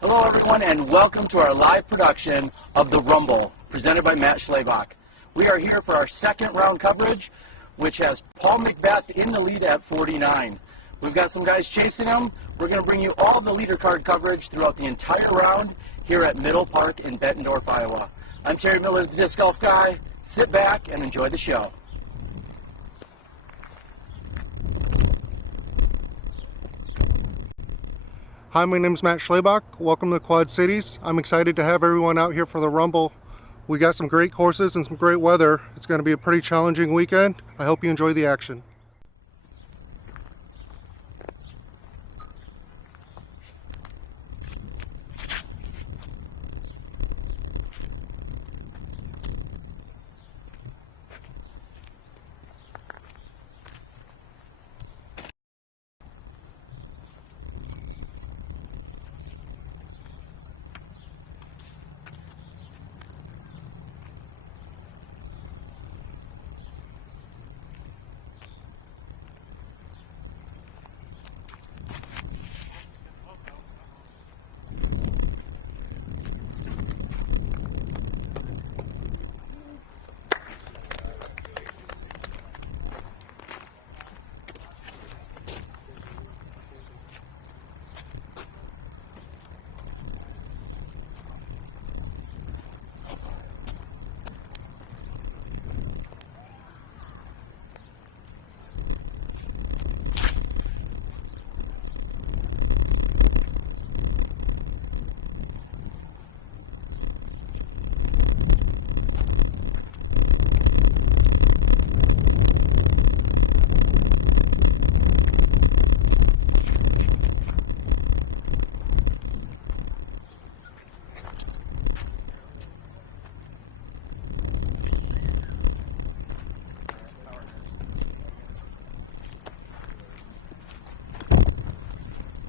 Hello everyone and welcome to our live production of The Rumble, presented by Matt Schlabach. We are here for our second round coverage, which has Paul McBeth in the lead at 49. We've got some guys chasing him. We're going to bring you all the leader card coverage throughout the entire round here at Middle Park in Bettendorf, Iowa. I'm Terry Miller, the Disc Golf Guy. Sit back and enjoy the show. Hi, my name is Matt Schlabach. Welcome to Quad Cities. I'm excited to have everyone out here for the Rumble. We got some great courses and some great weather. It's going to be a pretty challenging weekend. I hope you enjoy the action.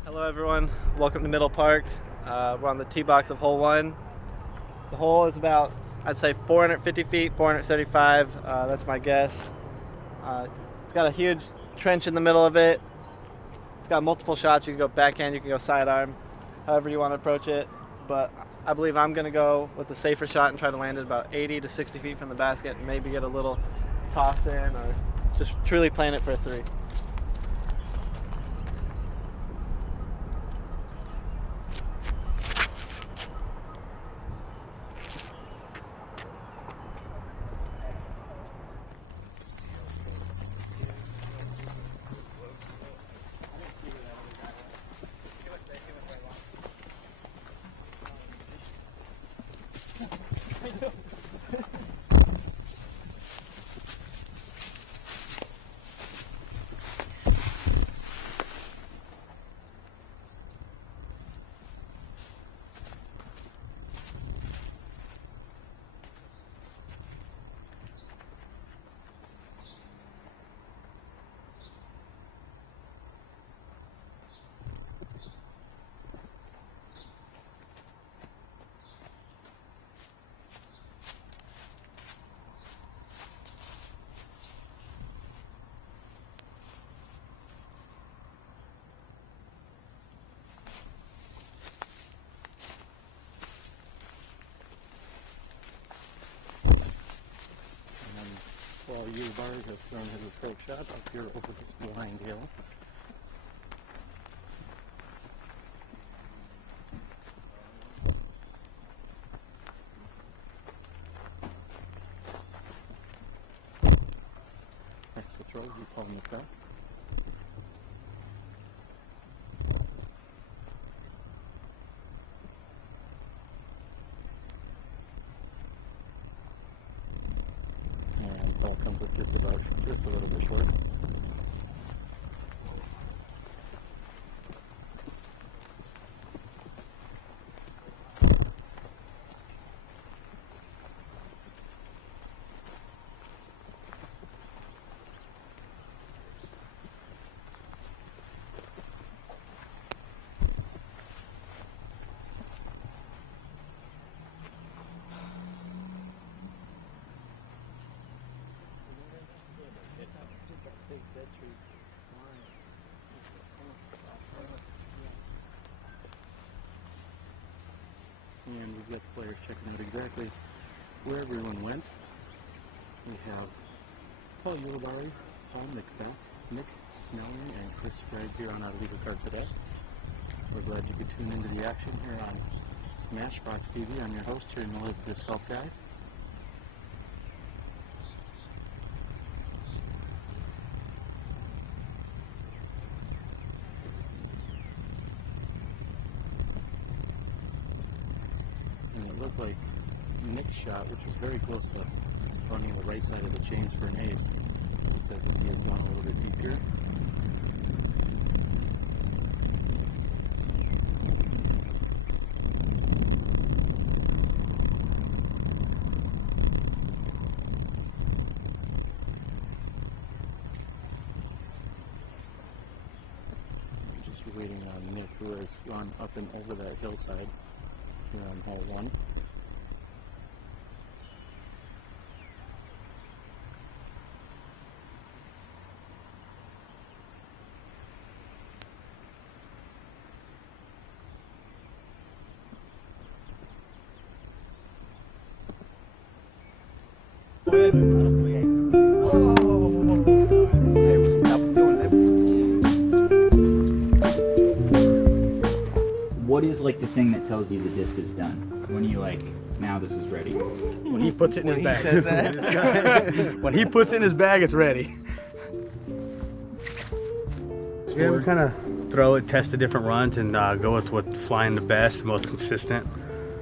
Hello everyone, welcome to Middle Park. We're on the tee box of hole 1. The hole is about, I'd say 450 feet, 475, that's my guess. It's got a huge trench in the middle of it. It's got multiple shots. You can go backhand, you can go sidearm, however you want to approach it. But I believe I'm going to go with a safer shot and try to land it about 80 to 60 feet from the basket and maybe get a little toss in or just truly playing it for a 3. Paul Ulibarri has thrown his approach shot up here over this blind hill. Next to throw, Paul McBeth. And Paul comes up just a little bit short. We got the players checking out exactly where everyone went. We have Paul Ulibarri, Paul McBeth, Nick Snelling, and Chris Sprague here on our leader card today. We're glad you could tune into the action here on SmashboxxTV. I'm your host here in the Live Disc Golf Guy. And it looked like Nick's shot, which was very close to running the right side of the chains for an ace. He says that he has gone a little bit deep here. We're just waiting on Nick, who has gone up and over that hillside here on hole 1. What is like the thing that tells you the disc is done? When are you like, now this is ready? When he puts it in his bag. He says that. When he puts it in his bag, it's ready. Yeah, we kind of throw it, test the different runs, and go with what's flying the best, most consistent.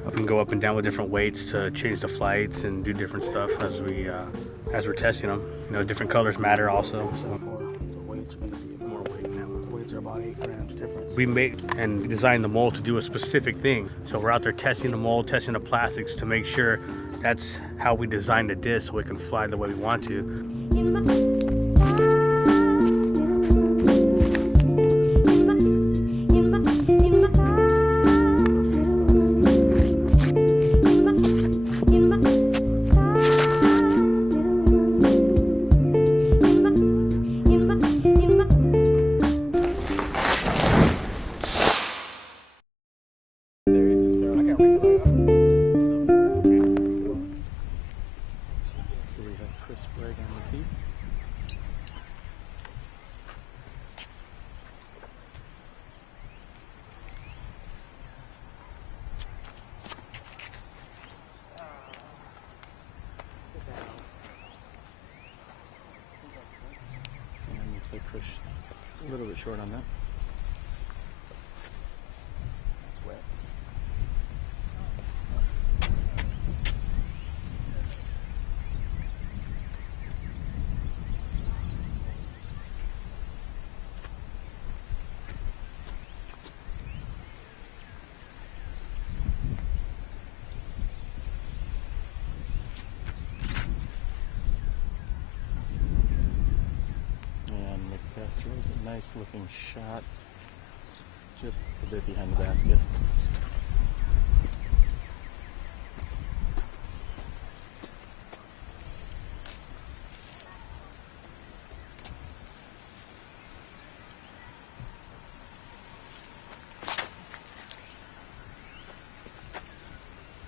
We can go up and down with different weights to change the flights and do different stuff as we're testing them. You know, different colors matter also. So the weight's going to be more weight now. The weights are about 8 grams difference. We make and design the mold to do a specific thing. So we're out there testing the mold, testing the plastics to make sure that's how we design the disc so it can fly the way we want to. Sprague on the tee. And looks like Chris a little bit short on that. That's wet. That throws a nice looking shot just a bit behind the basket.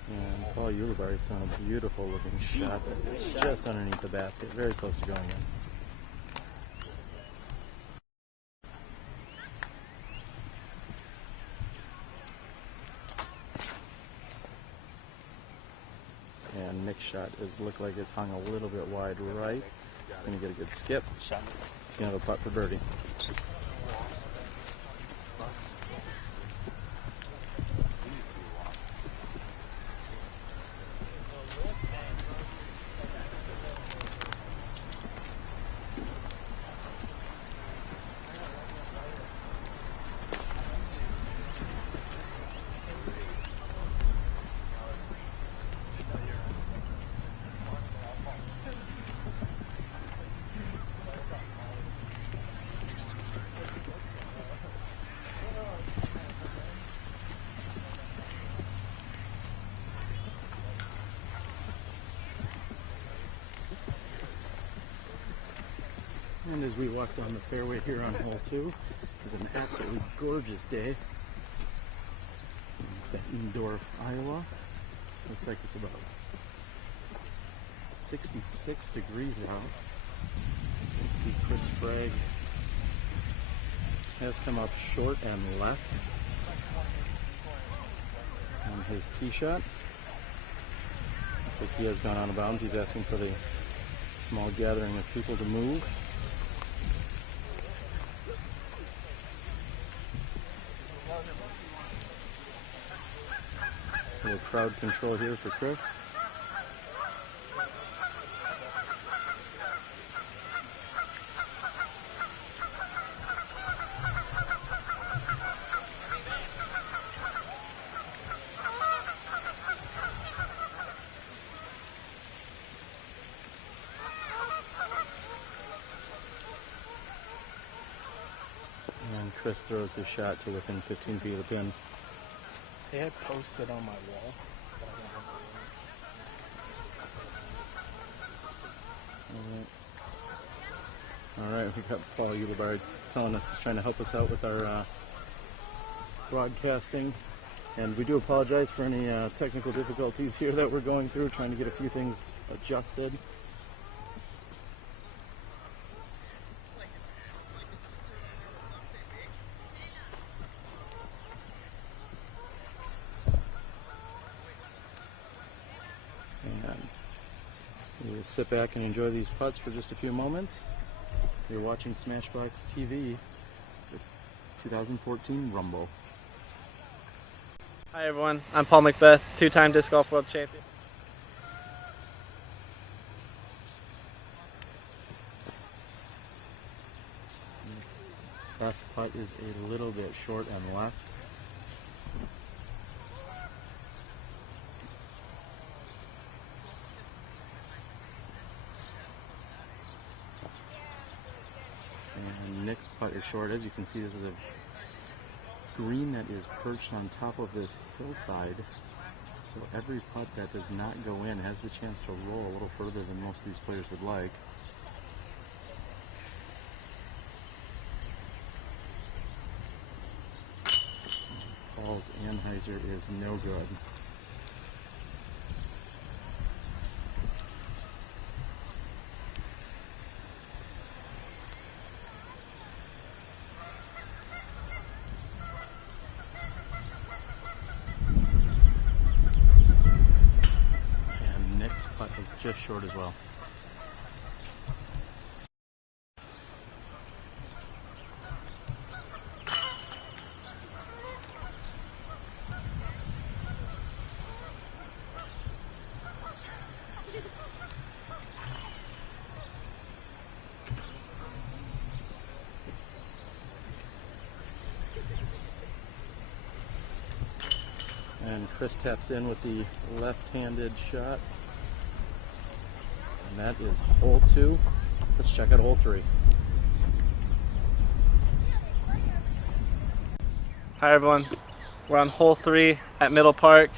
And Paul Ulibarri's throwing a beautiful looking shot just underneath the basket, very close to going in. And Nick's shot look like it's hung a little bit wide right. He's going to get a good skip. He's going to have a putt for birdie. And as we walk down the fairway here on hole 2, it's an absolutely gorgeous day in Bettendorf, Iowa. Looks like it's about 66 degrees out. You see Chris Sprague has come up short and left on his tee shot. Looks like he has gone out of bounds. He's asking for the small gathering of people to move. A little crowd control here for Chris. And Chris throws his shot to within 15 feet of the pin. They had posted on my wall. All right, we got Paul Ulibarri telling us he's trying to help us out with our broadcasting. And we do apologize for any technical difficulties here that we're going through, trying to get a few things adjusted. We'll sit back and enjoy these putts for just a few moments. You're watching SmashboxxTV. It's the 2014 Rumble. Hi everyone, I'm Paul McBeth, two-time disc golf world champion. Next best putt is a little bit short and left. And Nick's putt is short. As you can see, this is a green that is perched on top of this hillside. So every putt that does not go in has the chance to roll a little further than most of these players would like. Paul's anhyzer is no good. Putt is just short as well. And Chris taps in with the left-handed shot. And that is hole 2. Let's check out hole 3. Hi everyone, we're on hole 3 at Middle Park.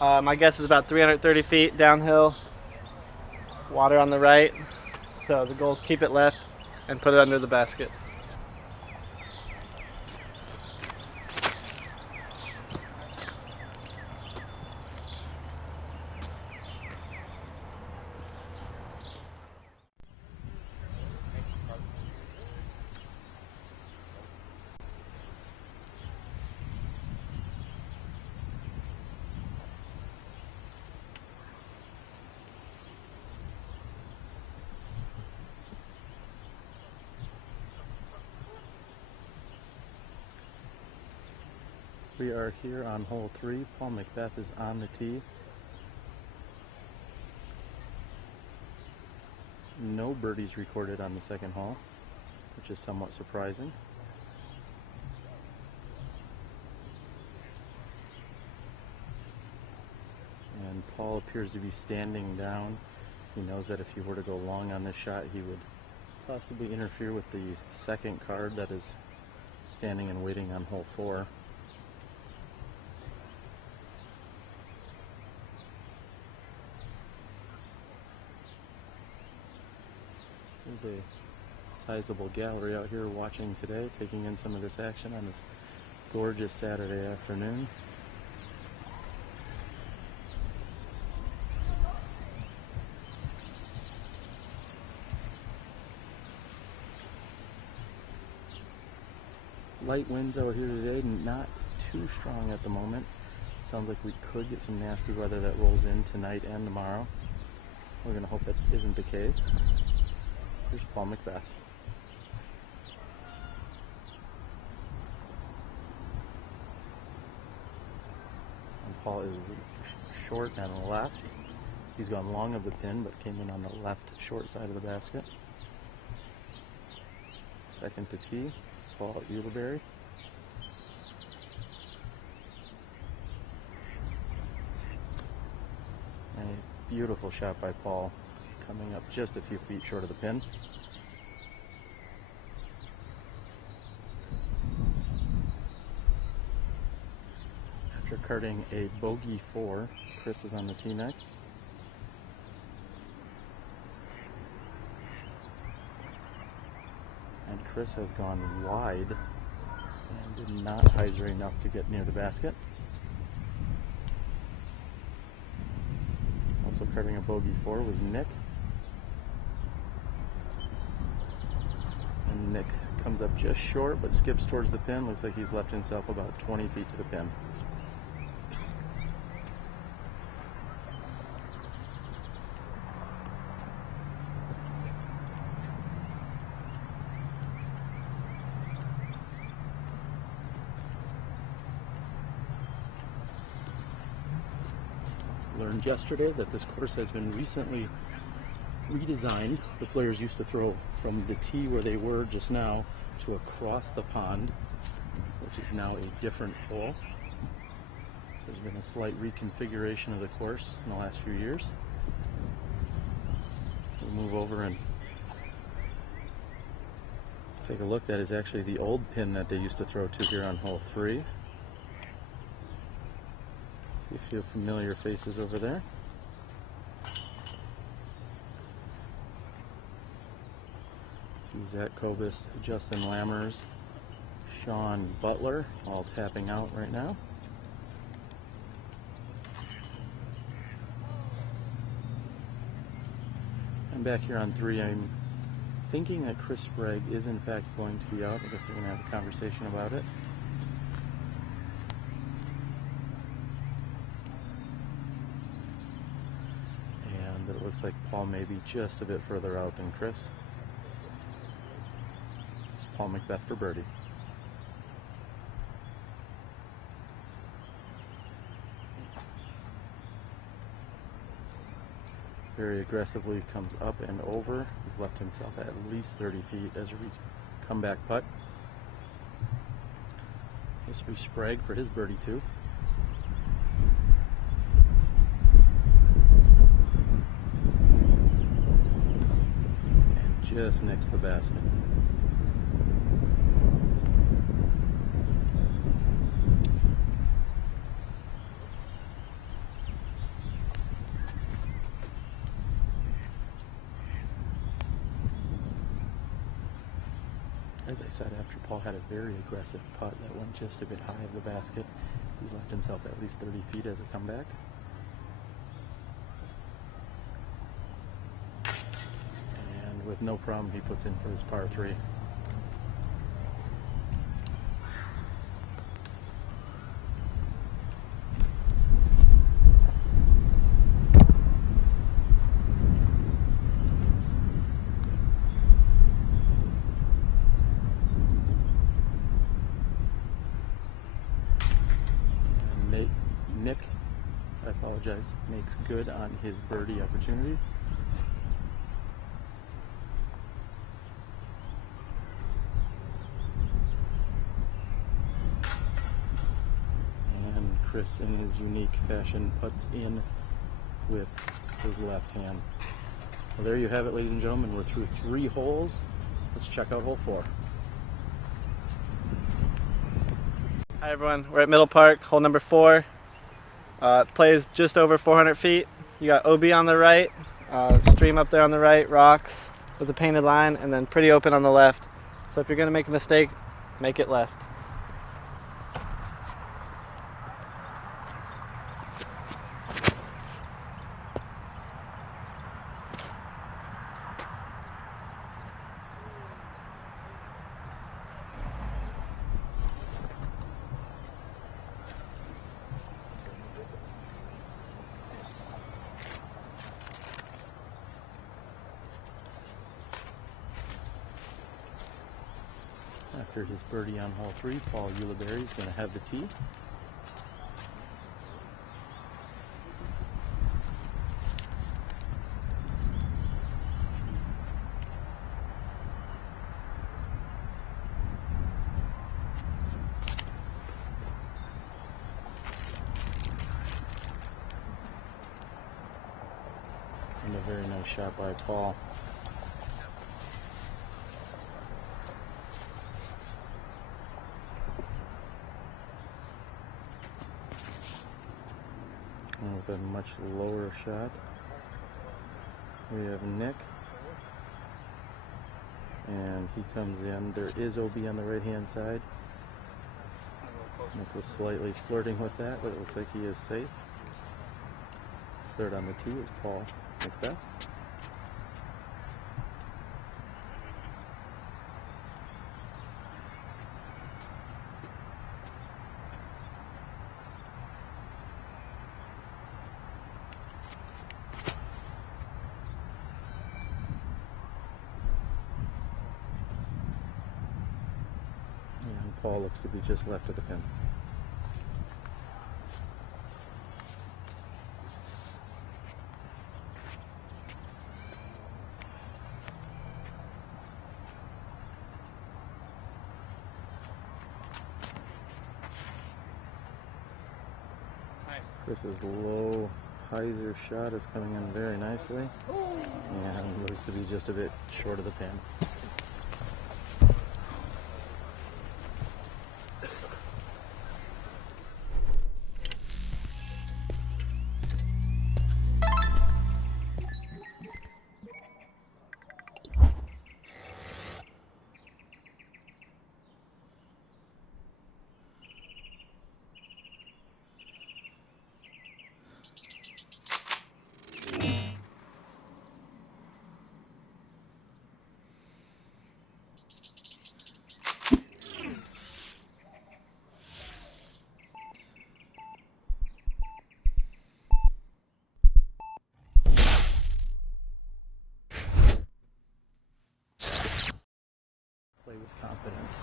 My guess is about 330 feet downhill. Water on the right, so the goal is keep it left and put it under the basket. We are here on hole 3. Paul McBeth is on the tee. No birdies recorded on the second hole, which is somewhat surprising. And Paul appears to be standing down. He knows that if he were to go long on this shot, he would possibly interfere with the second card that is standing and waiting on hole 4. There's a sizable gallery out here watching today, taking in some of this action on this gorgeous Saturday afternoon. light winds out here today, not too strong at the moment. Sounds like we could get some nasty weather that rolls in tonight and tomorrow. We're going to hope that isn't the case. Here's Paul McBeth. And Paul is short and left. He's gone long of the pin, but came in on the left short side of the basket. Second to tee, Paul Ulibarri. A beautiful shot by Paul, coming up just a few feet short of the pin. After carding a bogey 4, Chris is on the tee next. And Chris has gone wide and did not hyzer enough to get near the basket. Also carding a bogey 4 was Nick. And Nick comes up just short but skips towards the pin. Looks like he's left himself about 20 feet to the pin. Learned yesterday that this course has been recently redesigned. The players used to throw from the tee where they were just now to across the pond, which is now a different hole. So there's been a slight reconfiguration of the course in the last few years. We'll move over and take a look. That is actually the old pin that they used to throw to here on hole 3. See a few familiar faces over there. See Zach Kobus, Justin Lammers, Sean Butler, all tapping out right now. And back here on 3, I'm thinking that Chris Sprague is in fact going to be out. I guess we're going to have a conversation about it. It looks like Paul may be just a bit further out than Chris. This is Paul McBeth for birdie. Very aggressively comes up and over. He's left himself at least 30 feet as a comeback putt. This will be Sprague for his birdie 2. Just next to the basket. As I said, after Paul had a very aggressive putt that went just a bit high of the basket, he's left himself at least 30 feet as a comeback. With no problem, he puts in for his par 3. And Nick, I apologize, makes good on his birdie opportunity. Chris, in his unique fashion, puts in with his left hand. Well, there you have it, ladies and gentlemen. We're through 3 holes. Let's check out hole 4. Hi everyone, we're at Middle Park, hole number 4. Plays just over 400 feet. You got OB on the right, stream up there on the right, rocks with a painted line, and then pretty open on the left. So if you're going to make a mistake, make it left. after his birdie on hole 3, Paul Ulibarri is going to have the tee. And a very nice shot by Paul. And with a much lower shot, we have Nick. And he comes in. There is OB on the right-hand side. Nick was slightly flirting with that, but it looks like he is safe. Third on the tee is Paul McBeth. And Paul looks to be just left of the pin. Chris's low hyzer shot is coming in very nicely, and looks to be just a bit short of the pin. Play with confidence.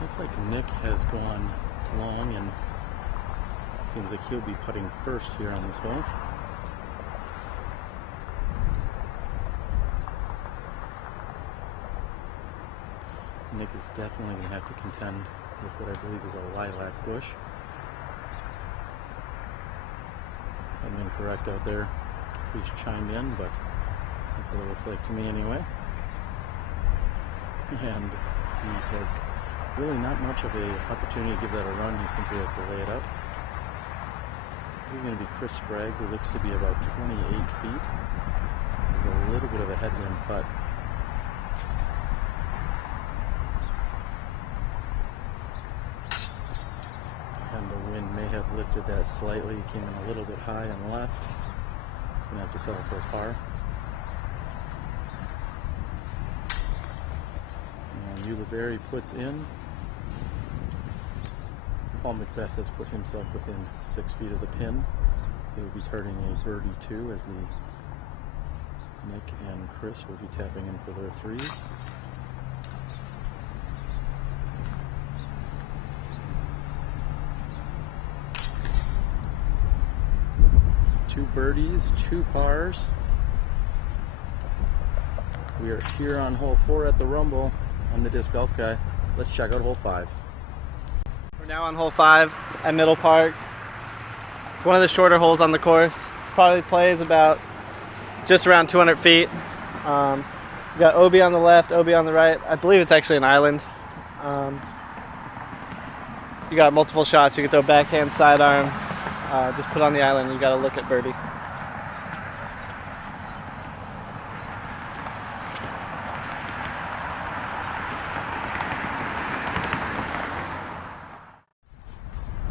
Looks like Nick has gone long, and seems like he'll be putting first here on this hole. Nick is definitely going to have to contend with what I believe is a lilac bush. If I'm incorrect out there, please chime in, but that's what it looks like to me anyway. And he has really not much of a opportunity to give that a run. He simply has to lay it up. This is going to be Chris Sprague, who looks to be about 28 feet. There's a little bit of a headwind putt. And the wind may have lifted that slightly. He came in a little bit high on the left. He's going to have to settle for a par. And Ulibarri puts in. Paul McBeth has put himself within 6 feet of the pin. He will be targeting a birdie 2 as the Nick and Chris will be tapping in for their threes. Two birdies, 2 pars. We are here on hole 4 at the Rumble. I'm the Disc Golf Guy. Let's check out hole 5. We're now on hole 5 at Middle Park. It's one of the shorter holes on the course. Probably plays about just around 200 feet. We got OB on the left, OB on the right. I believe it's actually an island. You got multiple shots. You can throw backhand, sidearm. Just put on the island and you got to look at birdie.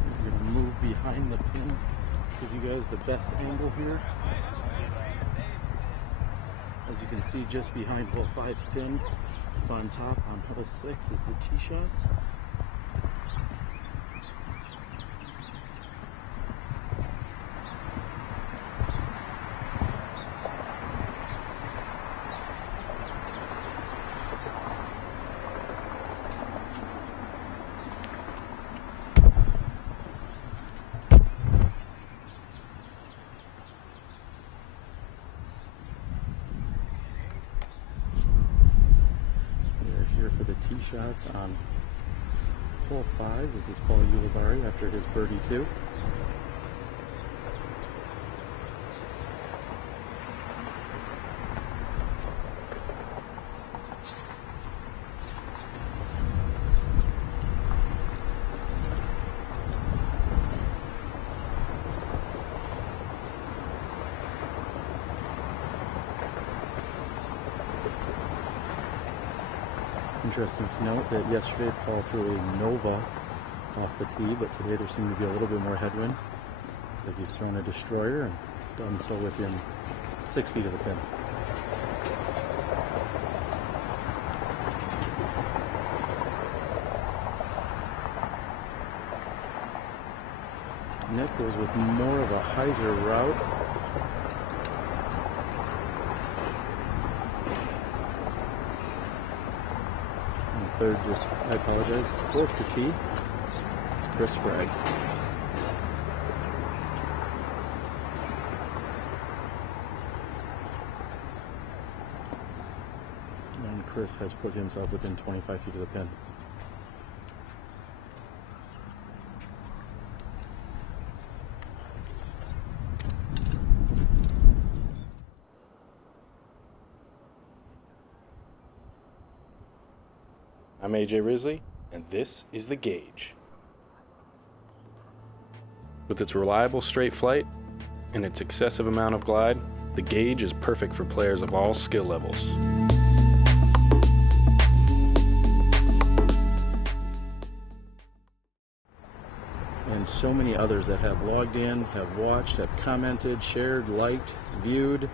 We're going to move behind the pin. Give you guys the best angle here. As you can see, just behind hole 5's pin, up on top on hole 6 is the tee shots. For the tee shots on hole 5. This is Paul Ulibarri after his birdie 2. Interesting to note that yesterday Paul threw a Nova off the tee, but today there seemed to be a little bit more headwind. Looks like he's thrown a destroyer and done so within 6 feet of the pin. Nick goes with more of a hyzer route. Third, I apologize, fourth to tee, it's Chris Sprague. And Chris has put himself within 25 feet of the pin. I'm AJ Risley, and this is The Gauge. With its reliable straight flight and its excessive amount of glide, the Gauge is perfect for players of all skill levels. And so many others that have logged in, have watched, have commented, shared, liked, viewed,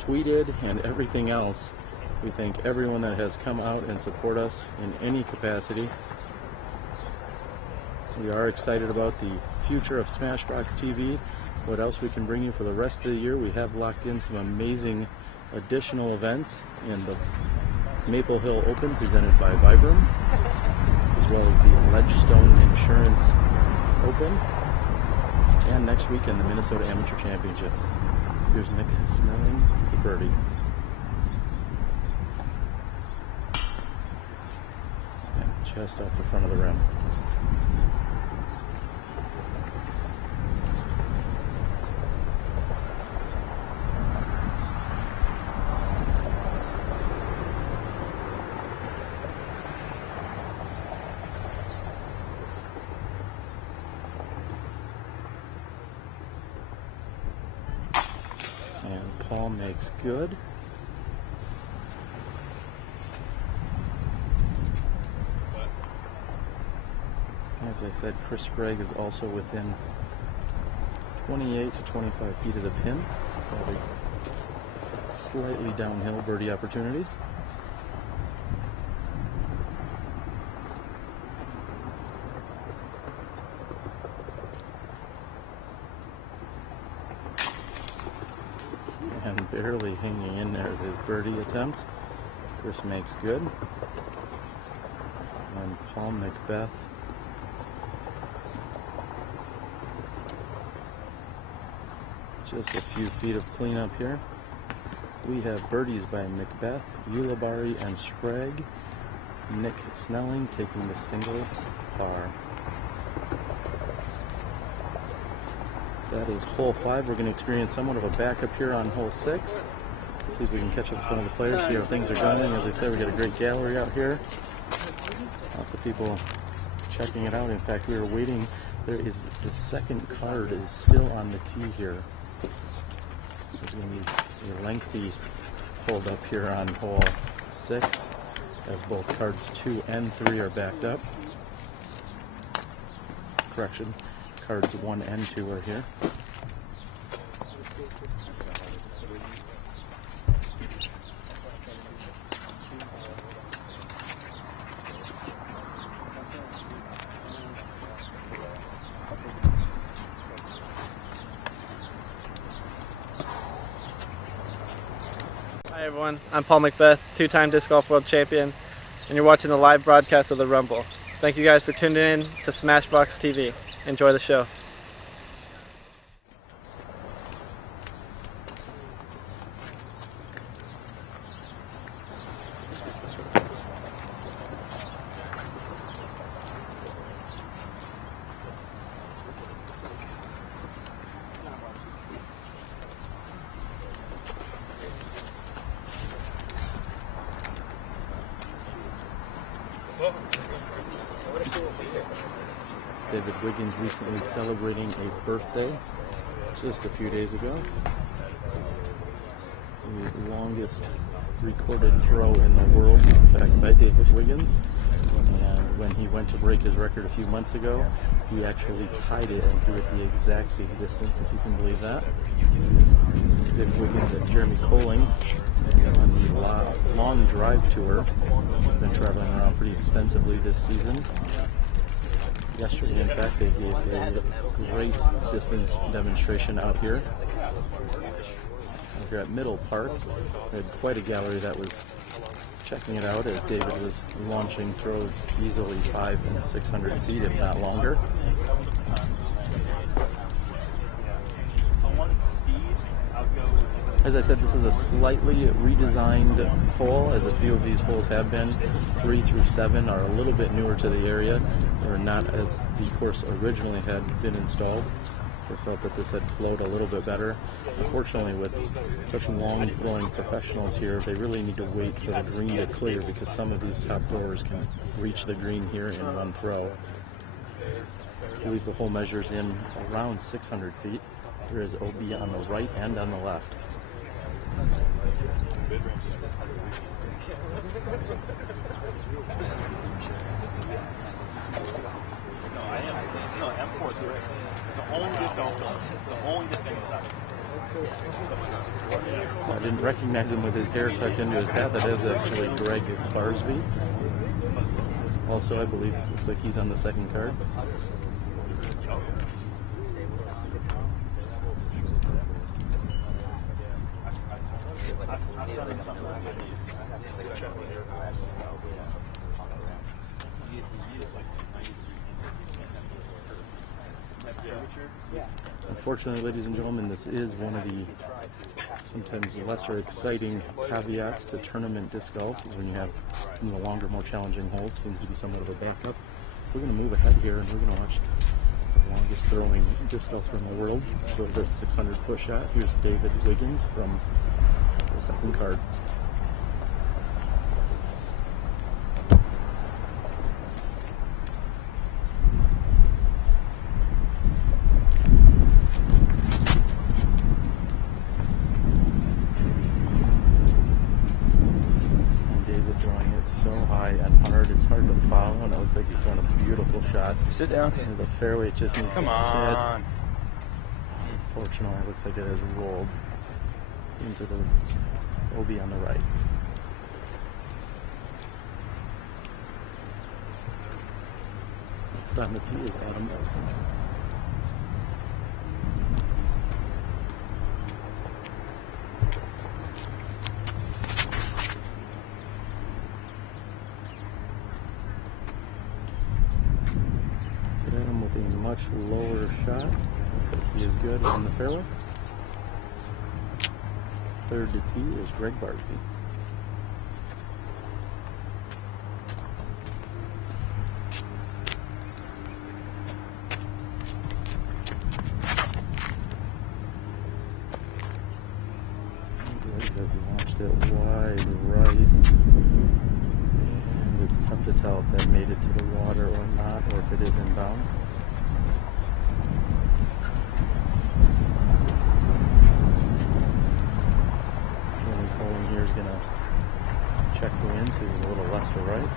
tweeted, and everything else. We thank everyone that has come out and support us in any capacity. We are excited about the future of SmashboxxTV, what else we can bring you for the rest of the year. We have locked in some amazing additional events in the Maple Hill Open presented by Vibram, as well as the Ledgestone Insurance Open, and next weekend the Minnesota Amateur Championships. Here's Nick Snelling for birdie. Just off the front of the rim. And Paul makes good. As I said, Chris Sprague is also within 28 to 25 feet of the pin. Probably slightly downhill birdie opportunity. And barely hanging in there is his birdie attempt. Chris makes good. And Paul McBeth just a few feet of cleanup here. We have birdies by McBeth, Ulibarri, and Sprague. Nick Snelling taking the single par. That is hole 5. We're going to experience somewhat of a backup here on hole 6. See if we can catch up with some of the players, see how things are going. As I said, we got a great gallery out here. Lots of people checking it out. In fact, we were waiting. There is the second card is still on the tee here. There's going to be a lengthy hold up here on hole 6, as both cards 2 and 3 are backed up. Correction, cards 1 and 2 are here. Hi everyone, I'm Paul McBeth, 2-time Disc Golf World Champion, and you're watching the live broadcast of the Rumble. Thank you guys for tuning in to SmashboxxTV. Enjoy the show. David Wiggins recently celebrating a birthday just a few days ago. The longest recorded throw in the world, in fact, by David Wiggins. And when he went to break his record a few months ago, he actually tied it and threw it the exact same distance, if you can believe that. David Wiggins and Jeremy Colling on the long drive tour. Been traveling around pretty extensively this season. Yesterday, in fact, they gave a great distance demonstration out here. Here at Middle Park, we had quite a gallery that was checking it out as David was launching throws easily 500 and 600 feet, if not longer. As I said, this is a slightly redesigned hole, as a few of these holes have been. 3 through 7 are a little bit newer to the area, or not as the course originally had been installed. They felt that this had flowed a little bit better. Unfortunately, with such long throwing professionals here, they really need to wait for the green to clear, because some of these top throwers can reach the green here in one throw. I believe the hole measures in around 600 feet. There is OB on the right and on the left. I didn't recognize him with his hair tucked into his hat. That is actually Greg Barsby. Also, I believe, looks like he's on the second card. Unfortunately, ladies and gentlemen, this is one of the sometimes lesser exciting caveats to tournament disc golf, is when you have some of the longer, more challenging holes. Seems to be somewhat of a backup. We're going to move ahead here, and we're going to watch the longest throwing disc golfer in the world throw this 600-foot shot. Here's David Wiggins from the second card. It's hard to follow, and it looks like he's throwing a beautiful shot. Sit down. And the fairway just needs Come to on. sit. Unfortunately, it looks like it has rolled into the OB on the right. Next on the tee is Adam Nelson. With a much lower shot. Looks like he is good on the fairway. Third to tee is Greg Barsby. has launched it wide right. And it's tough to tell if that made it to the water or not, or if it is inbounds. Jeremy Colin here is going to check the wind, see if it's a little left or right.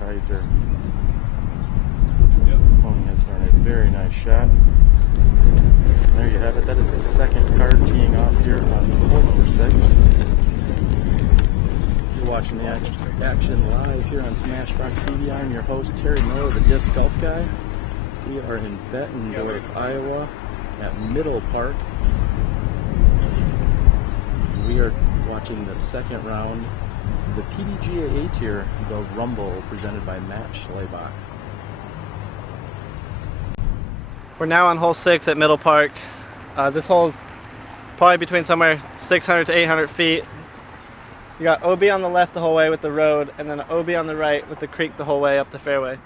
Heiser. Colin has thrown a very nice shot. There you have it. That is the second card teeing off here on hole number 6. You're watching the action live here on SmashboxxTV. I'm your host, Terry Miller, the Disc Golf Guy. We are in Bettendorf, Iowa, at Middle Park. And we are watching the second round, the PDGA A tier, the Rumble, presented by Matt Schlabach. We're now on hole 6 at Middle Park. This hole's probably between somewhere 600 to 800 feet. You got OB on the left the whole way with the road, and then OB on the right with the creek the whole way up the fairway.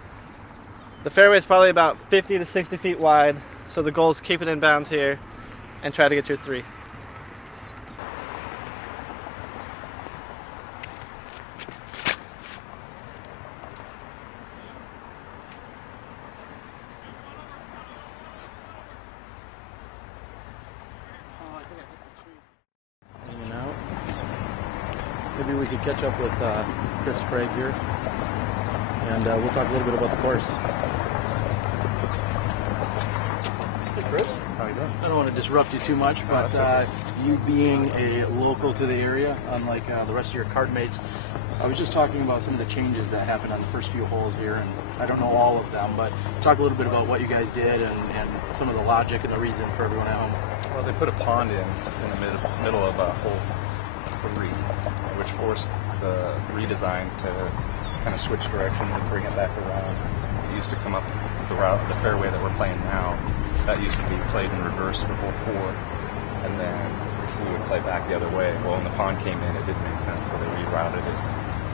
The fairway is probably about 50 to 60 feet wide, so the goal is keep it in bounds here and try to get your 3. Hanging out. Maybe we could catch up with Chris Sprague here, and we'll talk a little bit about the course. Hey Chris, how you doing? I don't want to disrupt you too much, but okay. You being a local to the area, unlike the rest of your card mates, I was just talking about some of the changes that happened on the first few holes here, and I don't know all of them, but talk a little bit about what you guys did and some of the logic and the reason for everyone at home. Well, they put a pond in the middle of hole 3, which forced the redesign to kind of switch directions and bring it back around. It used to come up the route, the fairway that we're playing now. That used to be played in reverse for hole 4, and then we would play back the other way. Well, when the pond came in, it didn't make sense, so they rerouted it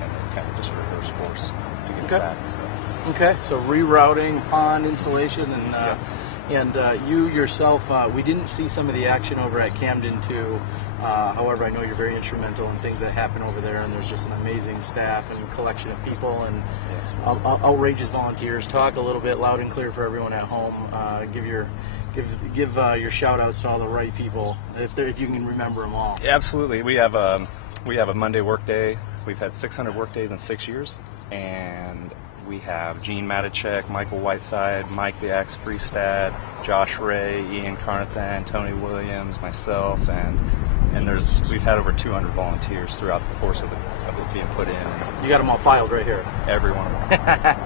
and kind of just reverse course to get back. So. Okay, so rerouting, pond installation, and you yourself, we didn't see some of the action over at Camden too. However, I know you're very instrumental in things that happen over there, and there's just an amazing staff and collection of people and outrageous volunteers. Talk a little bit loud and clear for everyone at home. Give your shout outs to all the right people, if you can remember them all. Yeah, absolutely. We have a Monday work day. We've had 600 work days in 6 years, and we have Gene Matichek, Michael Whiteside, Mike the Axe Freestad, Josh Ray, Ian Carnathan, Tony Williams, myself, and we've had over 200 volunteers throughout the course of it being put in. You got them all filed right here. Every one of them.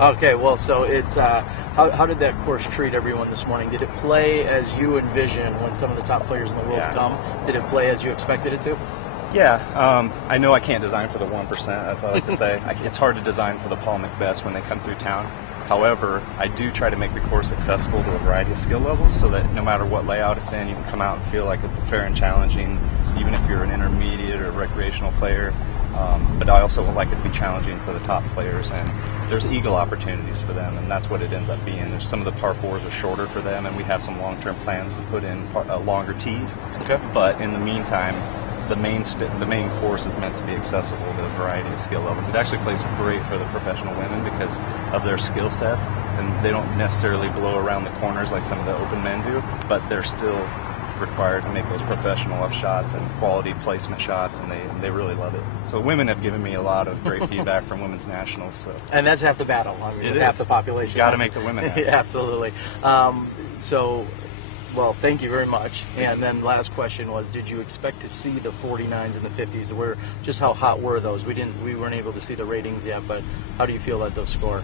Okay, well, so it's how did that course treat everyone this morning? Did it play as you envisioned when some of the top players in the world come? Did it play as you expected it to? Yeah, I know I can't design for the 1%, that's all I like to say. It's hard to design for the Paul McBeth when they come through town. However, I do try to make the course accessible to a variety of skill levels so that no matter what layout it's in, you can come out and feel like it's fair and challenging, even if you're an intermediate or recreational player. But I also would like it to be challenging for the top players, and there's eagle opportunities for them, and that's what it ends up being. There's some of the par 4s are shorter for them, and we have some long-term plans to put in longer tees. Okay. But in the meantime, the main course is meant to be accessible to a variety of skill levels. It actually plays great for the professional women because of their skill sets, and they don't necessarily blow around the corners like some of the open men do, but they're still required to make those professional up shots and quality placement shots, and they really love it. So women have given me a lot of great feedback from women's nationals. So. And that's half the battle. I mean, half the population. You got to make the women happy. Absolutely. Well, thank you very much. And then last question was, did you expect to see the 49s and the 50s? Just how hot were those? We weren't able to see the ratings yet, but how do you feel that those score?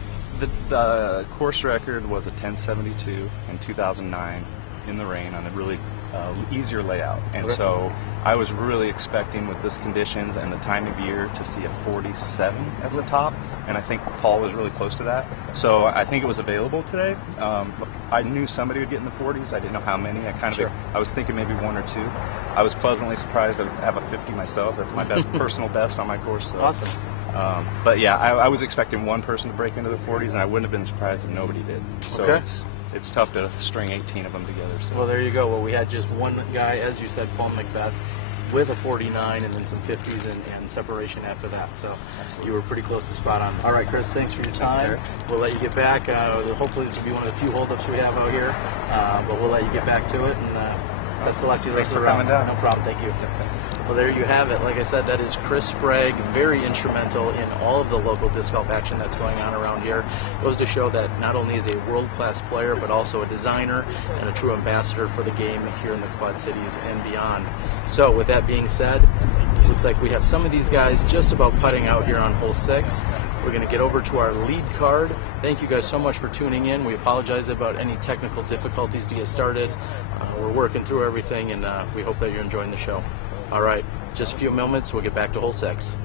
The course record was a 1072 in 2009 in the rain on a really easier layout, and so I was really expecting with this conditions and the time of year to see a 47 as the top, and I think Paul was really close to that, so I think it was available today. I knew somebody would get in the 40s. I didn't know how many. I was thinking maybe 1 or 2. I was pleasantly surprised to have a 50 myself. That's my best personal best on my course. So. Awesome. But yeah, I was expecting one person to break into the 40s, and I wouldn't have been surprised if nobody did. So Okay. it's tough to string 18 of them together. So. Well, there you go. Well, we had just one guy, as you said, Paul McBeth, with a 49 and then some 50s and separation after that. So you were pretty close to spot on. All right, Chris, thanks for your time. We'll let you get back. Hopefully this will be one of the few holdups we have out here, but we'll let you get back to it. And best of luck to you. Thanks for coming down. No problem. Thank you. Yeah, thanks. Well, there you have it. Like I said, that is Chris Sprague, very instrumental in all of the local disc golf action that's going on around here. Goes to show that not only is he a world-class player, but also a designer and a true ambassador for the game here in the Quad Cities and beyond. So with that being said, looks like we have some of these guys just about putting out here on hole 6. We're going to get over to our lead card. Thank you guys so much for tuning in. We apologize about any technical difficulties to get started. We're working through everything, and we hope that you're enjoying the show. All right, just a few moments, we'll get back to hole 6.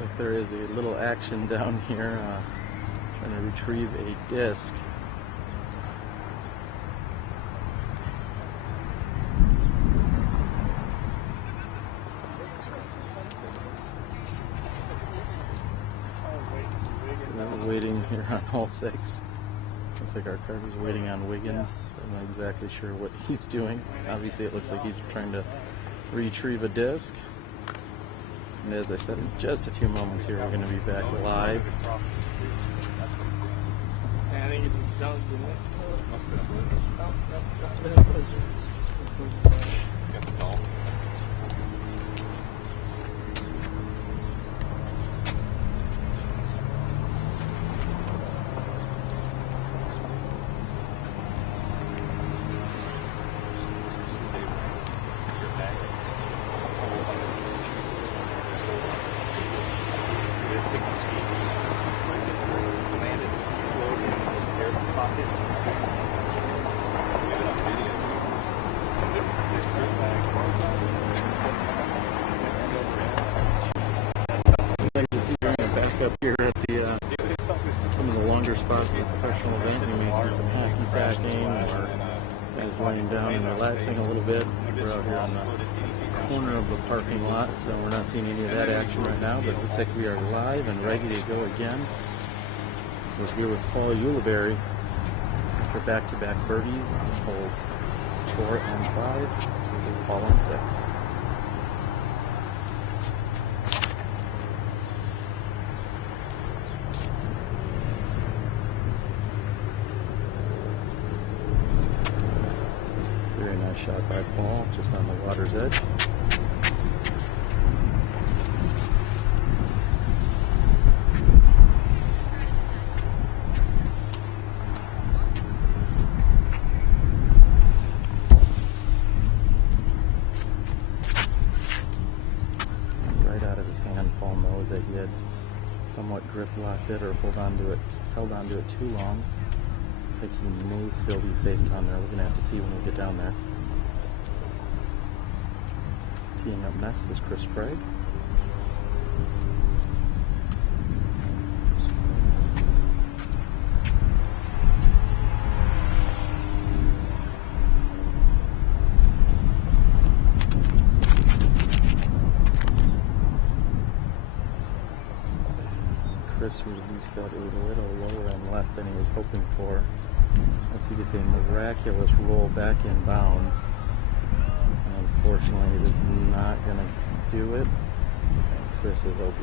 Like there is a little action down here, trying to retrieve a disc. So we're waiting here on hole 6. Looks like our card is waiting on Wiggins. I'm not exactly sure what he's doing. Obviously it looks like he's trying to retrieve a disc. And as I said, in just a few moments here, we're going to be back live. I think it's done, didn't it? Must have been got the ball. Up here at the some of the longer spots in the professional event, you may see some hacky sacking or guys laying down and relaxing a little bit. We're out here on the corner of the parking lot, so we're not seeing any of that action right now, but it looks like we are live and ready to go again. We're here with Paul Ulibarri for back-to-back birdies on holes 4 and 5. This is Paul on 6. Very nice shot by Paul, just on the water's edge. Right out of his hand, Paul knows that he had somewhat grip locked it or held onto it too long. Looks like he may still be safe down there. We're going to have to see when we get down there. Teeing up next is Chris Sprague. Chris released that a little lower and left than he was hoping for, as he gets a miraculous roll back in bounds. And unfortunately, it is not going to do it. And Chris is OB.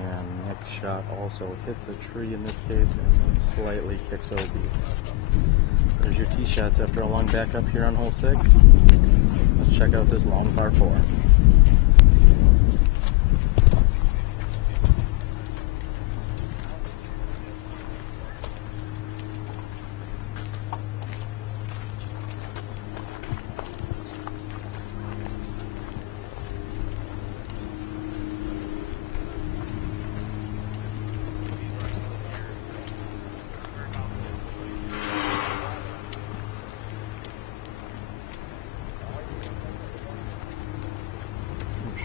And Nick shot also hits a tree in this case and slightly kicks OB. There's your tee shots after a long backup here on hole 6. Let's check out this long par 4.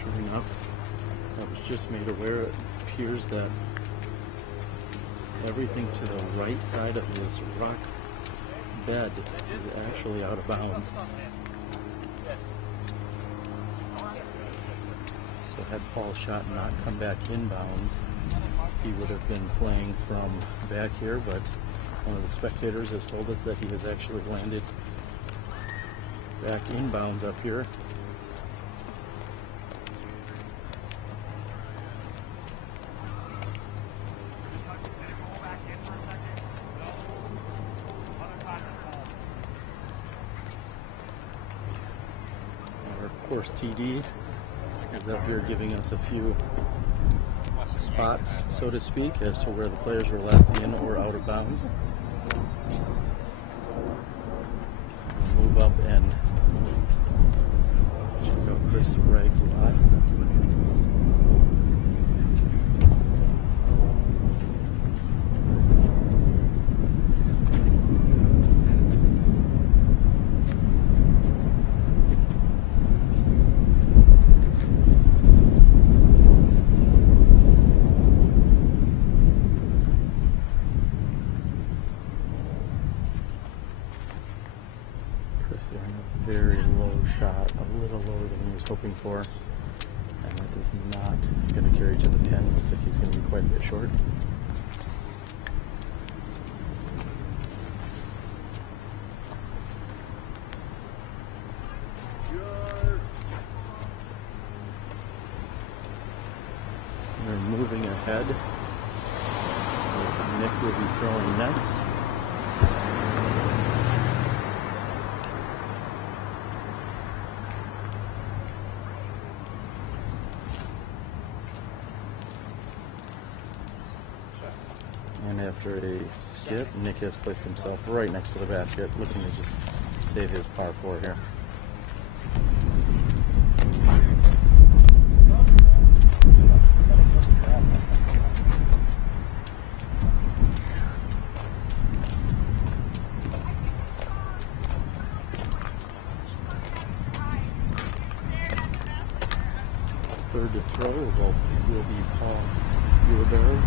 Sure enough, I was just made aware it appears that everything to the right side of this rock bed is actually out of bounds. So had Paul's shot not come back inbounds, he would have been playing from back here, but one of the spectators has told us that he has actually landed back inbounds up here. Of course, TD is up here giving us a few spots, so to speak, as to where the players were last in or out of bounds. We'll move up and check out Chris Sprague's lot. There in a very low shot, a little lower than he was hoping for, and that is not going to carry to the pin. Looks like he's going to be quite a bit short. We're moving ahead. So Nick will be throwing next. And after a skip, Nick has placed himself right next to the basket, looking to just save his par 4 here. Third to throw will be Paul Ulibarri.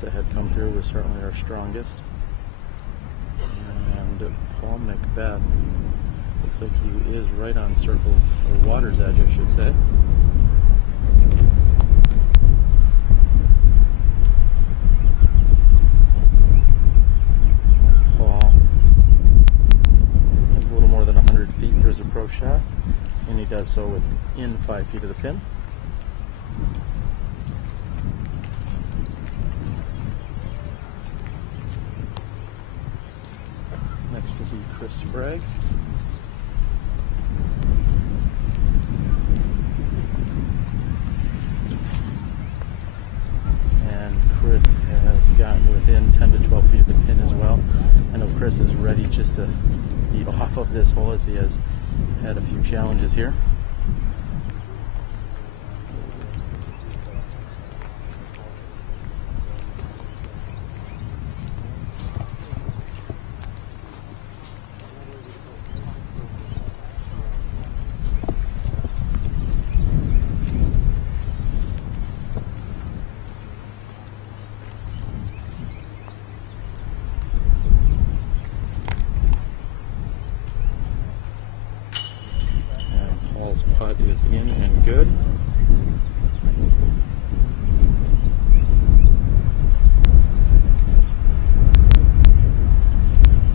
That had come through was certainly our strongest. And Paul McBeth looks like he is right on circles, or water's edge, I should say. And Paul has a little more than 100 feet for his approach shot, and he does so within 5 feet of the pin. Next will be Chris Sprague. And Chris has gotten within 10 to 12 feet of the pin as well. I know Chris is ready just to be off of this hole, as he has had a few challenges here. putt is in and good.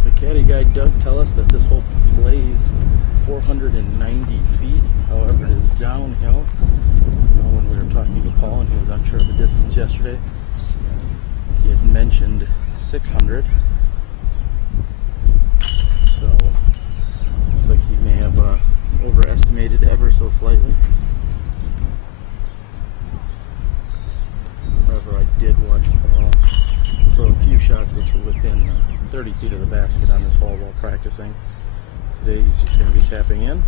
The caddy guide does tell us that this hole plays 490 feet. However, it is downhill. When we were talking to Paul and he was unsure of the distance yesterday, he had mentioned 600. So, looks like he may have overestimated ever so slightly. However, I did watch Paul throw a few shots which were within 30 feet of the basket on this hole while practicing. Today he's just going to be tapping in.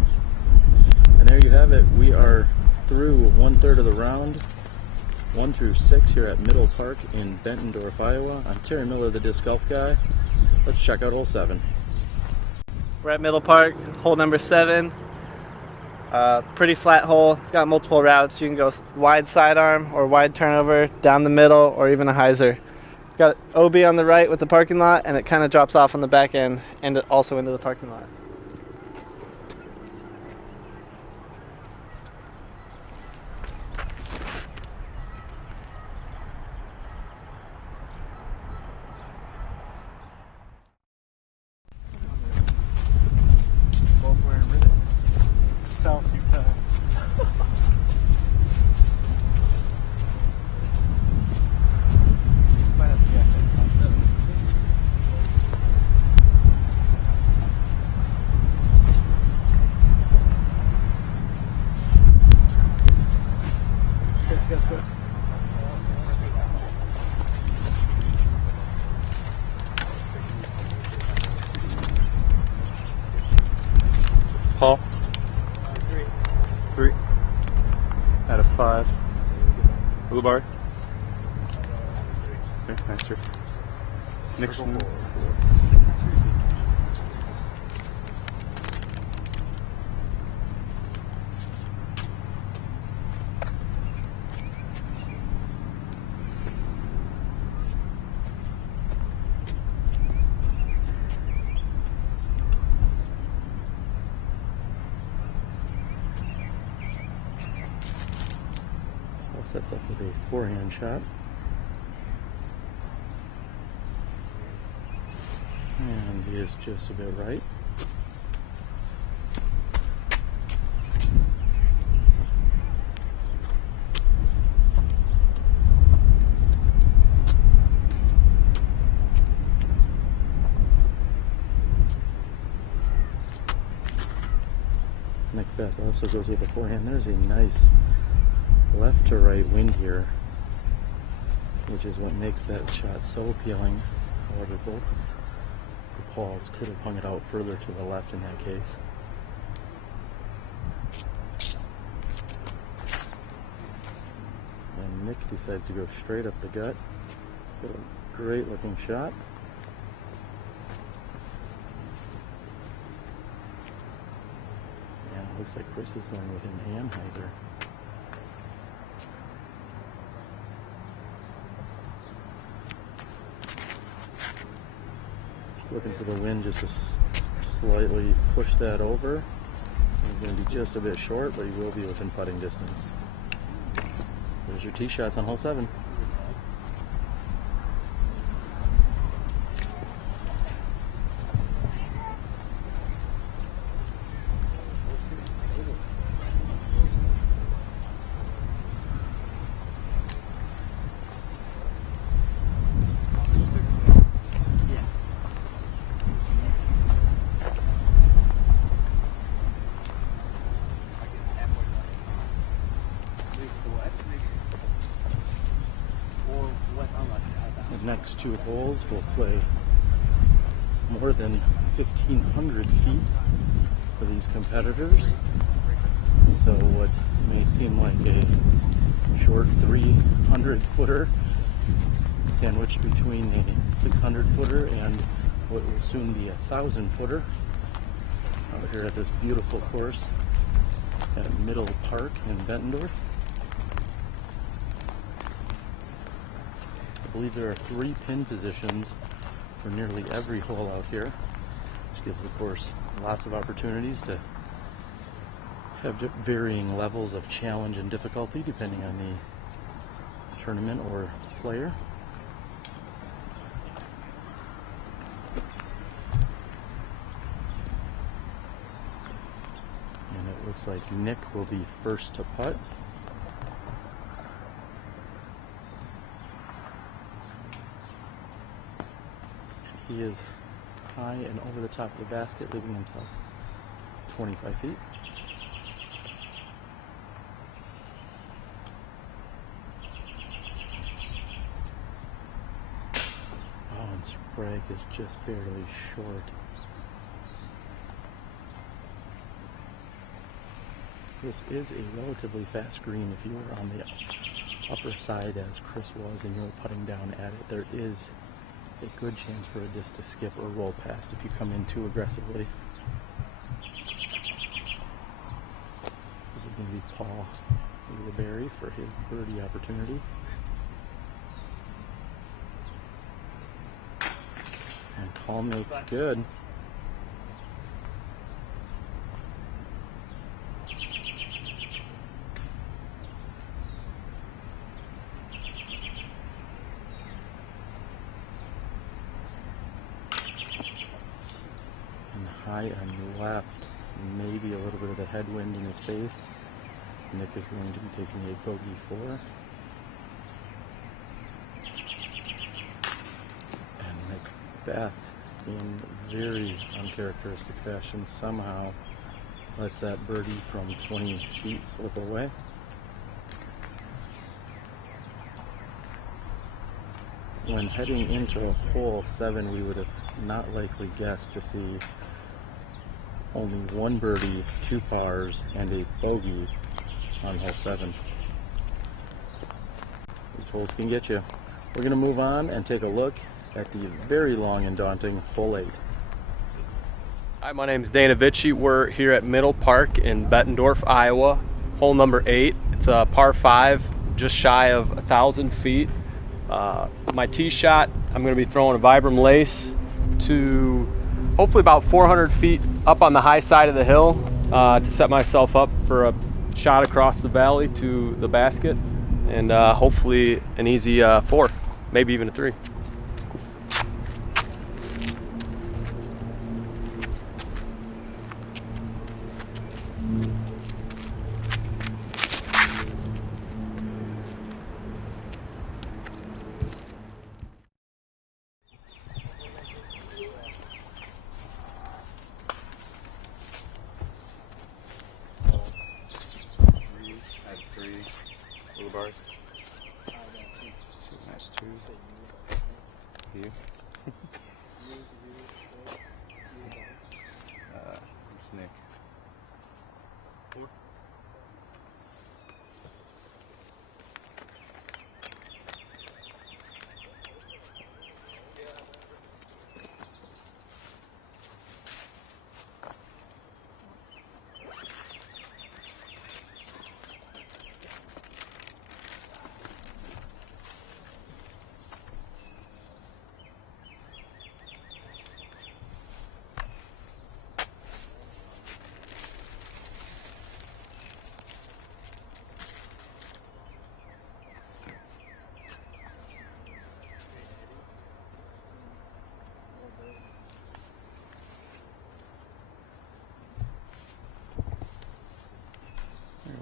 And there you have it. We are through 1/3 of the round, 1 through 6 here at Middle Park in Bettendorf, Iowa. I'm Terry Miller, the Disc Golf Guy. Let's check out hole 7. We're at Middle Park, hole number 7. Pretty flat hole. It's got multiple routes. You can go wide sidearm or wide turnover, down the middle, or even a hyzer. It's got OB on the right with the parking lot, and it kind of drops off on the back end and also into the parking lot. Paul? 3 out of 5. Ulibarri? Okay, nice, sir. Nick Snelling? Sets up with a forehand shot. And he is just a bit right. McBeth also goes with a forehand. There's a nice left to right wind here, which is what makes that shot so appealing. However, both of the Pauls could have hung it out further to the left in that case. And Nick decides to go straight up the gut. Got a great looking shot. And it looks like Chris is going with an Anheuser. Looking for the wind just to slightly push that over. He's going to be just a bit short, but he will be within putting distance. There's your tee shots on hole 7. The next 2 holes will play more than 1,500 feet for these competitors. So what may seem like a short 300-footer sandwiched between a 600-footer and what will soon be a 1,000-footer out here at this beautiful course at Middle Park in Bettendorf. I believe there are 3 pin positions for nearly every hole out here, which gives the course lots of opportunities to have varying levels of challenge and difficulty depending on the tournament or player. And it looks like Nick will be first to putt. And he is high and over the top of the basket, leaving himself 25 feet. Oh, and Sprague is just barely short. This is a relatively fast green. If you were on the upper side as Chris was and you were putting down at it, there is a good chance for a disc to skip or roll past if you come in too aggressively. This is going to be Paul Ulibarri for his birdie opportunity. And Paul makes good. High on the left, maybe a little bit of the headwind in his face. Nick is going to be taking a bogey 4. And McBeth, in very uncharacteristic fashion, somehow lets that birdie from 20 feet slip away. When heading into hole 7, we would have not likely guessed to see only one birdie, 2 pars, and a bogey on hole 7. These holes can get you. We're going to move on and take a look at the very long and daunting hole 8. Hi, my name is Dana Vici. We're here at Middle Park in Bettendorf, Iowa. Hole number 8. It's a par 5, just shy of 1,000 feet. My tee shot, I'm going to be throwing a Vibram Lace to hopefully about 400 feet up on the high side of the hill to set myself up for a shot across the valley to the basket, and hopefully an easy 4, maybe even a 3. Ulibarri. Nice 2. You. Nick. 4.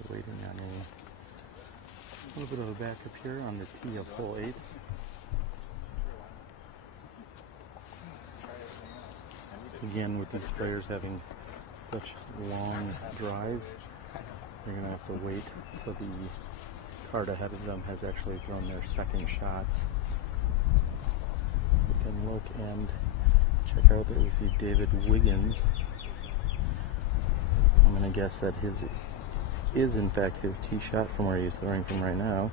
Waiting on a little bit of a backup here on the tee of hole 8. Again, with these players having such long drives, they're going to have to wait until the card ahead of them has actually thrown their second shots. We can look and check out that we see David Wiggins. I'm going to guess that his is in fact his tee shot from where he's throwing from right now.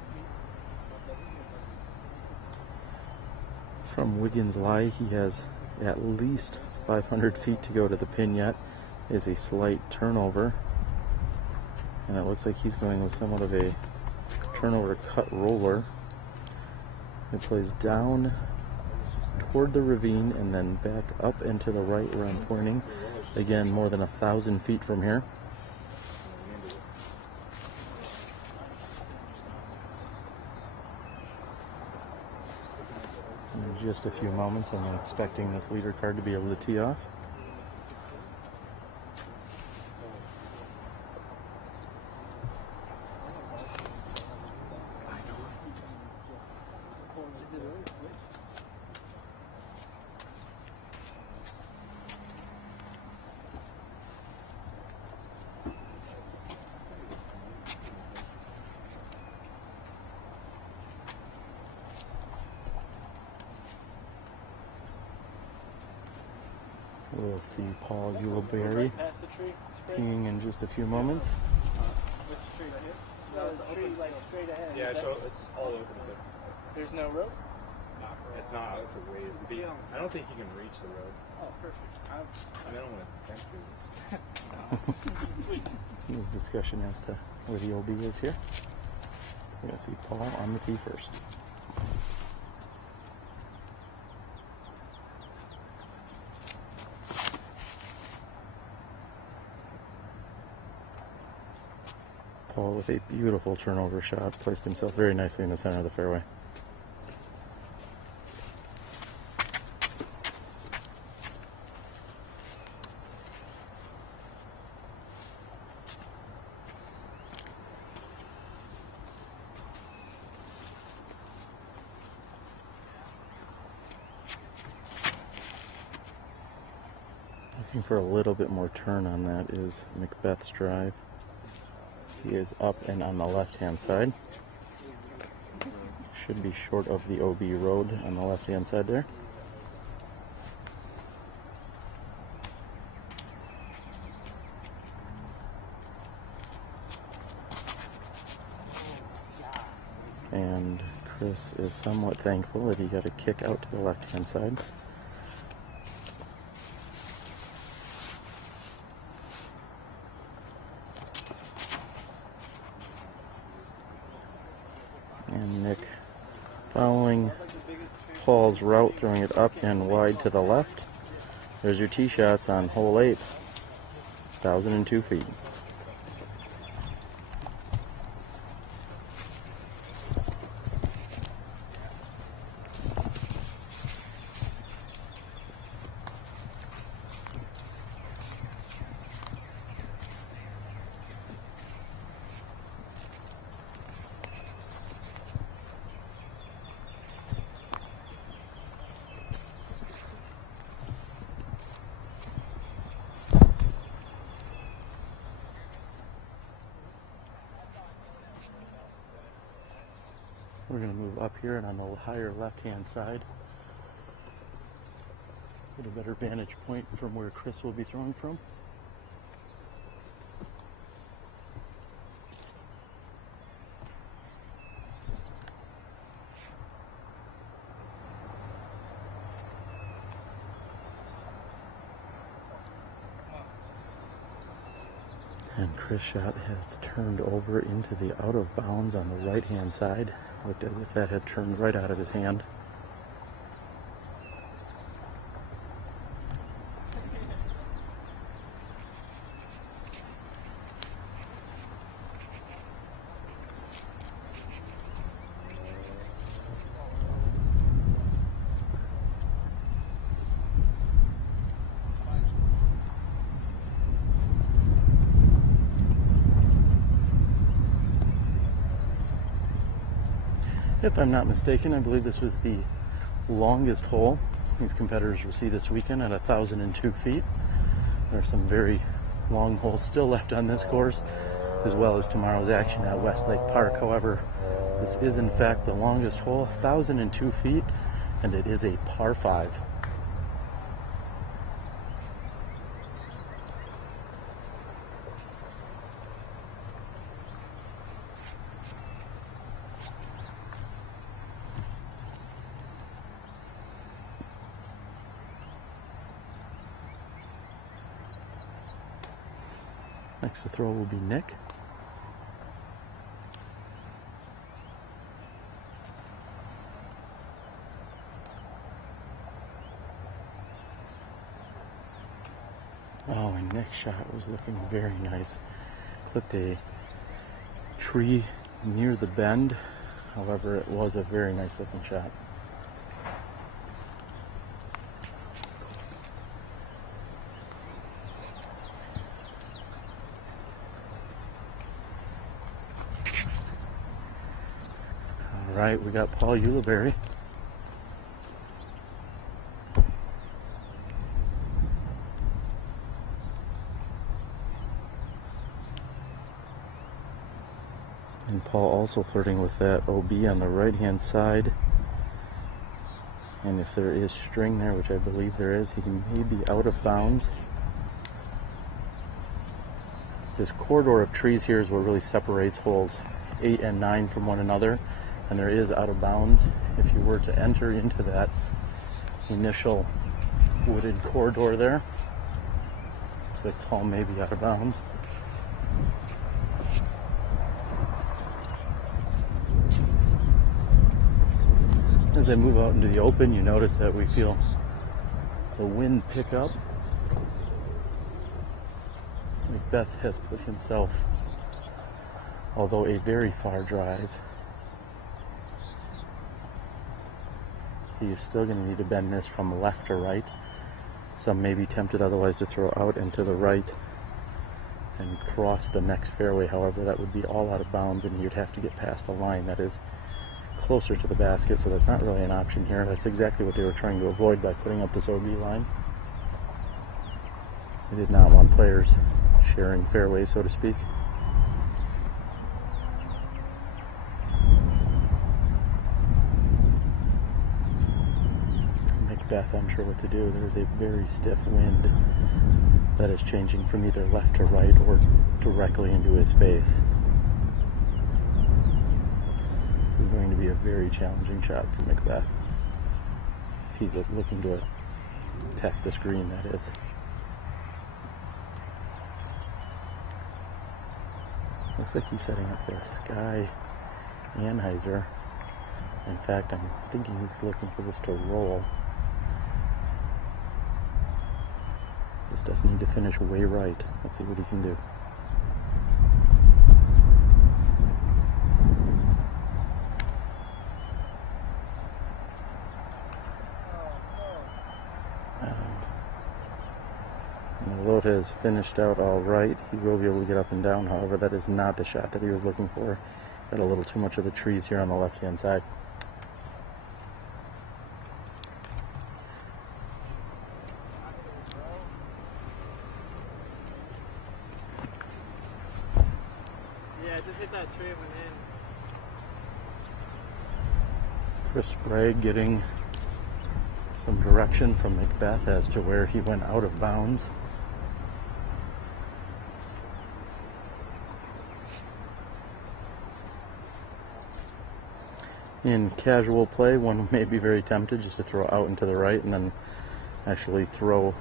From Wiggins' lie, he has at least 500 feet to go to the pin yet. Is a slight turnover, and it looks like he's going with somewhat of a turnover cut roller. It plays down toward the ravine and then back up and to the right where I'm pointing. Again, more than 1,000 feet from here. just a few moments. I'm expecting this leader card to be able to tee off. We'll see Paul Ulibarri teeing in just a few moments. Yeah, it's all over the place. There's no rope? It's not. It's a ways. I don't think you can reach the road. Oh, perfect. I don't want to thank you. There's discussion as to where the OB is here. We're going to see Paul on the tee first. Paul with a beautiful turnover shot, placed himself very nicely in the center of the fairway. Looking for a little bit more turn on that is McBeth's drive. He is up and on the left-hand side. Should be short of the OB road on the left-hand side there. And Chris is somewhat thankful that he got a kick out to the left-hand side. And Nick following Paul's route, throwing it up and wide to the left. There's your tee shots on hole 8, 1,002 feet. We're going to move up here and on the higher left-hand side. Get a better vantage point from where Chris will be throwing from. And Chris' shot has turned over into the out of bounds on the right-hand side. Looked as if that had turned right out of his hand. If I'm not mistaken, I believe this was the longest hole these competitors will see this weekend at 1,002 feet. There are some very long holes still left on this course, as well as tomorrow's action at Westlake Park. However, this is in fact the longest hole, 1,002 feet, and it is a par 5. Next to throw will be Nick. Oh, and Nick's shot was looking very nice. Clipped a tree near the bend. However, it was a very nice looking shot. right, we got Paul Ulibarri. And Paul also flirting with that OB on the right-hand side. And if there is string there, which I believe there is, he may be out of bounds. This corridor of trees here is what really separates holes 8 and 9 from one another. And there is out of bounds. If you were to enter into that initial wooded corridor there, looks like Paul may be out of bounds. As I move out into the open, you notice that we feel the wind pick up. McBeth has put himself, although a very far drive, he is still going to need to bend this from left to right. Some may be tempted otherwise to throw out and to the right and cross the next fairway. However, that would be all out of bounds and you'd have to get past the line that is closer to the basket, so that's not really an option here. That's exactly what they were trying to avoid by putting up this OB line. They did not want players sharing fairways, so to speak. McBeth unsure what to do. There's a very stiff wind that is changing from either left to right or directly into his face. This is going to be a very challenging shot for McBeth. If he's looking to attack this green, that is. Looks like he's setting up for a Sky Anheuser. In fact, I'm thinking he's looking for this to roll. This does need to finish way right. Let's see what he can do. Although it has finished out all right, he will be able to get up and down. However, that is not the shot that he was looking for. Got a little too much of the trees here on the left-hand side. Yeah, just hit that tree and went in. Chris Sprague getting some direction from McBeth as to where he went out of bounds. In casual play, one may be very tempted just to throw out and to the right and then actually throw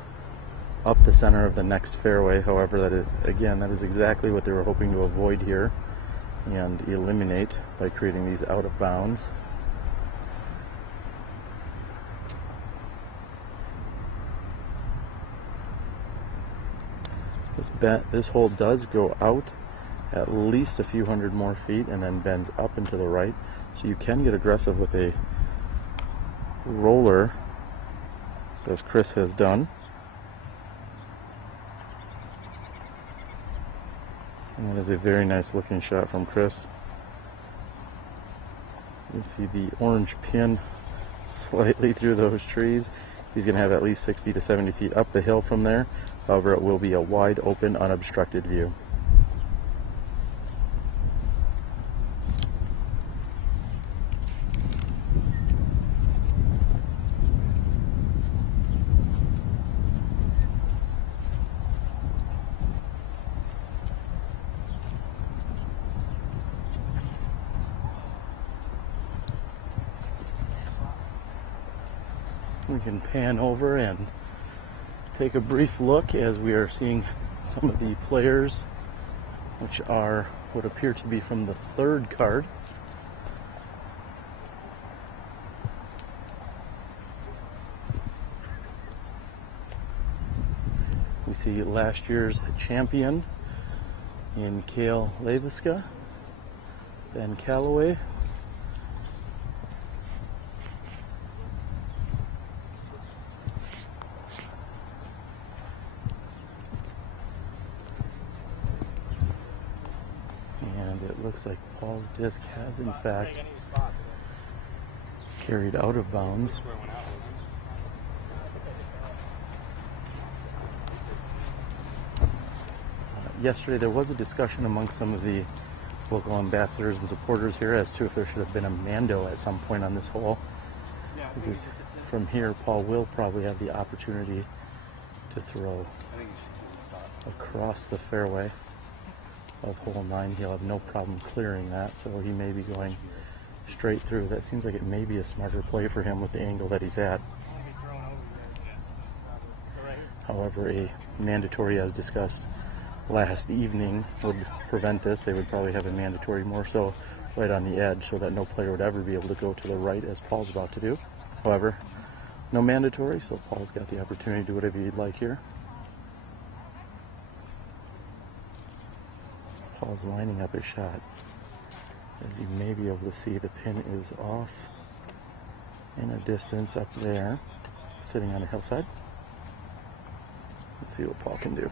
up the center of the next fairway. However, that is exactly what they were hoping to avoid here and eliminate by creating these out of bounds. This hole does go out at least a few hundred more feet and then bends up and to the right. So you can get aggressive with a roller, as Chris has done. And that is a very nice looking shot from Chris. You can see the orange pin slightly through those trees. He's going to have at least 60 to 70 feet up the hill from there. However, it will be a wide open, unobstructed view. We can pan over and take a brief look as we are seeing some of the players, which are what appear to be from the third card. We see last year's champion in Cale Leviska, Ben Calloway. Looks like Paul's disc has in fact carried out of bounds. Yesterday there was a discussion among some of the local ambassadors and supporters here as to if there should have been a mando at some point on this hole, because from here Paul will probably have the opportunity to throw across the fairway of hole 9. He'll have no problem clearing that, so he may be going straight through. That seems like it may be a smarter play for him with the angle that he's at. However, a mandatory, as discussed last evening, would prevent this. They would probably have a mandatory more so right on the edge so that no player would ever be able to go to the right as Paul's about to do. However, no mandatory, so Paul's got the opportunity to do whatever he'd like here. Paul's lining up his shot. As you may be able to see, the pin is off in a distance up there, sitting on a hillside. Let's see what Paul can do.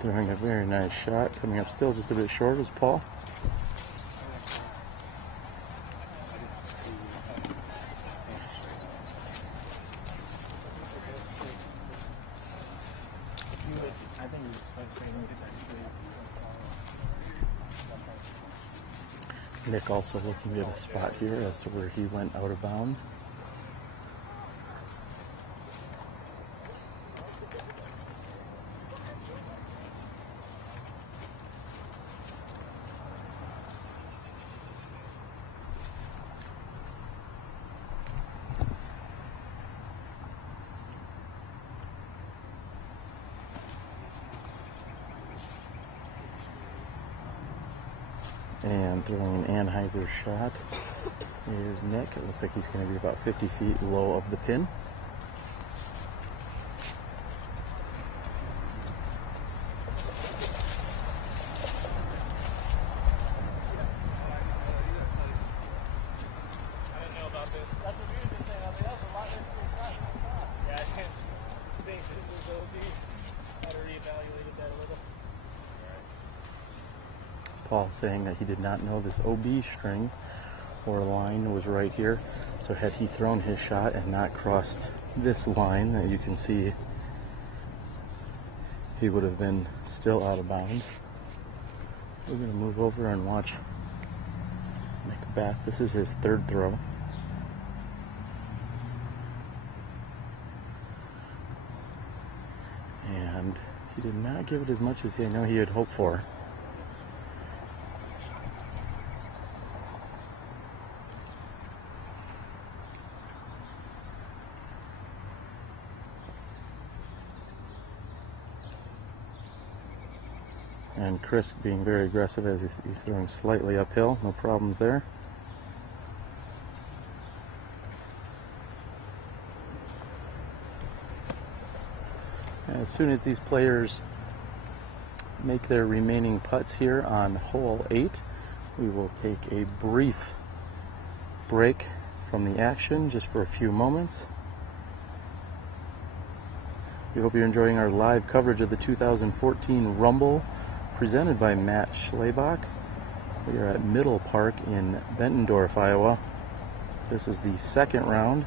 Throwing a very nice shot, coming up still just a bit short is Paul. Nick also looking at a spot here as to where he went out of bounds. And throwing an Anheuser shot is Nick. It looks like he's going to be about 50 feet low of the pin. Paul saying that he did not know this OB string or line was right here, so had he thrown his shot and not crossed this line that you can see, he would have been still out of bounds. We're going to move over and watch McBeth. This is his third throw. And he did not give it as much as I know he had hoped for. And Chris being very aggressive as he's throwing slightly uphill, no problems there. As soon as these players make their remaining putts here on hole 8, we will take a brief break from the action just for a few moments. We hope you're enjoying our live coverage of the 2014 Rumble presented by Matt Schlabach. We are at Middle Park in Bettendorf, Iowa. This is the second round.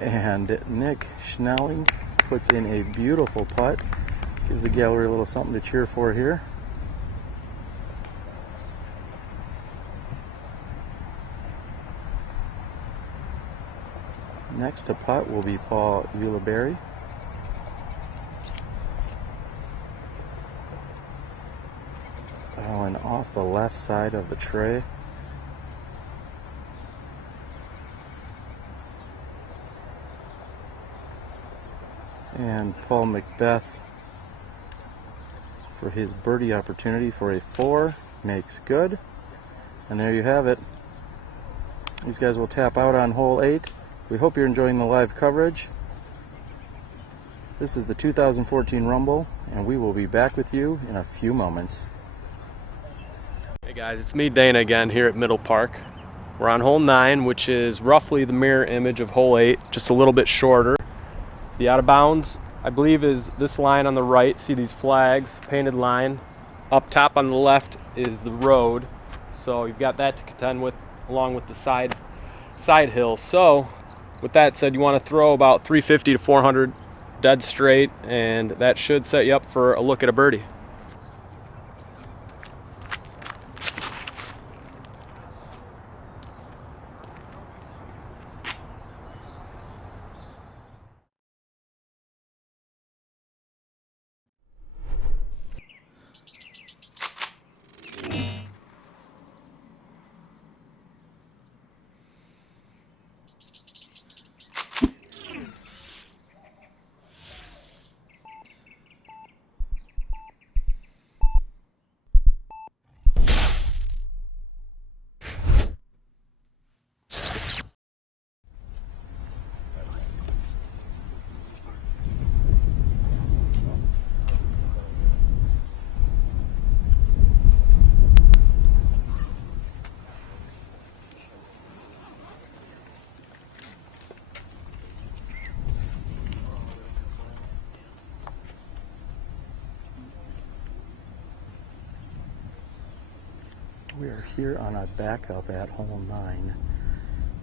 And Nick Snelling puts in a beautiful putt. Gives the gallery a little something to cheer for here. Next to putt will be Paul Ulibarri. And off the left side of the tray. And Paul McBeth for his birdie opportunity for a 4 makes good. And there you have it. These guys will tap out on hole 8. We hope you're enjoying the live coverage. This is the 2014 Rumble, and we will be back with you in a few moments. Hey guys, it's me, Dana, again here at Middle Park. We're on hole 9, which is roughly the mirror image of hole 8, just a little bit shorter. The out of bounds, I believe, is this line on the right. See these flags, painted line. Up top on the left is the road. So you've got that to contend with, along with the side hill. So with that said, you want to throw about 350 to 400 dead straight, and that should set you up for a look at a birdie. We are here on a backup at hole 9,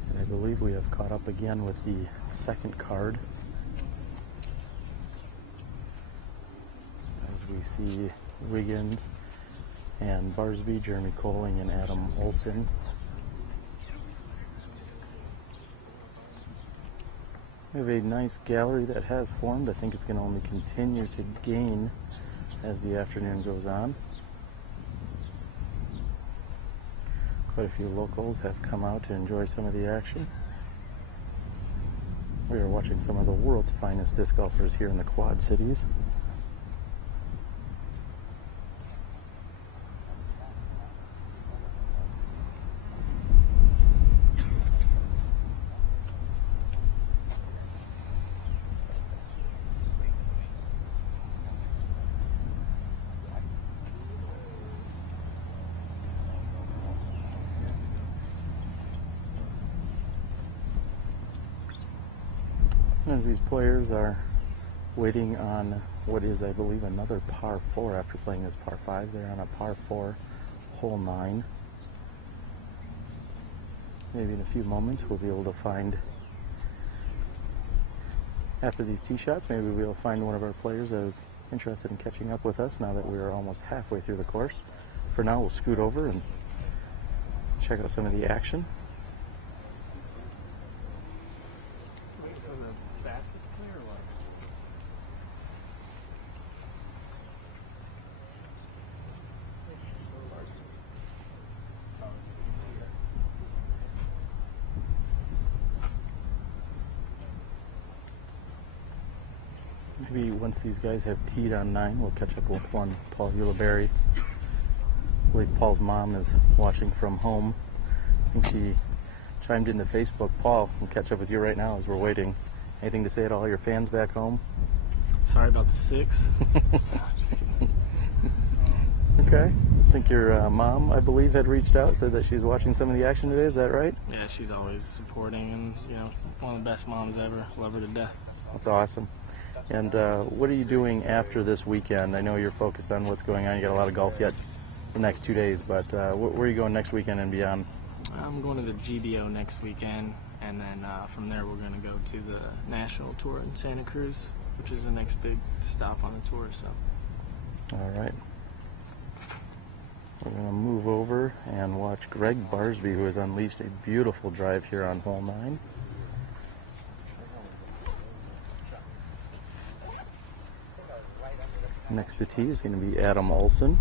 and I believe we have caught up again with the second card. As we see Wiggins and Barsby, Jeremy Coling and Adam Olson. We have a nice gallery that has formed. I think it's going to only continue to gain as the afternoon goes on. Quite a few locals have come out to enjoy some of the action. We are watching some of the world's finest disc golfers here in the Quad Cities. As these players are waiting on what is, I believe, another par 4 after playing this par 5. They're on a par 4, hole 9. Maybe in a few moments we'll be able to find, after these tee shots, maybe we'll find one of our players that is interested in catching up with us now that we are almost halfway through the course. For now, we'll scoot over and check out some of the action. Maybe once these guys have teed on 9, we'll catch up with one, Paul Ulibarri. I believe Paul's mom is watching from home. I think she chimed into Facebook. Paul, we'll catch up with you right now as we're waiting. Anything to say to all your fans back home? Sorry about the 6. Just kidding. Okay. I think your mom, I believe, had reached out, said that she was watching some of the action today. Is that right? Yeah, she's always supporting and, one of the best moms ever. Love her to death. That's awesome. And what are you doing after this weekend? I know you're focused on what's going on. You got a lot of golf yet the next 2 days, but where are you going next weekend and beyond? I'm going to the GBO next weekend, and then from there we're going to go to the National Tour in Santa Cruz, which is the next big stop on the tour. So. All right. We're going to move over and watch Greg Barsby, who has unleashed a beautiful drive here on hole 9. Next to tee is going to be Adam Olson.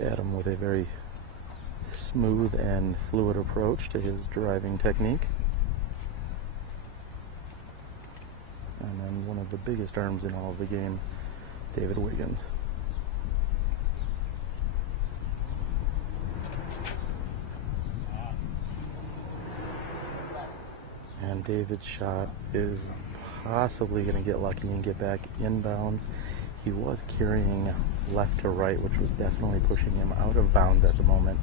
Adam with a very smooth and fluid approach to his driving technique. And then one of the biggest arms in all of the game, David Wiggins. And David's shot is possibly going to get lucky and get back inbounds. He was carrying left to right, which was definitely pushing him out of bounds at the moment.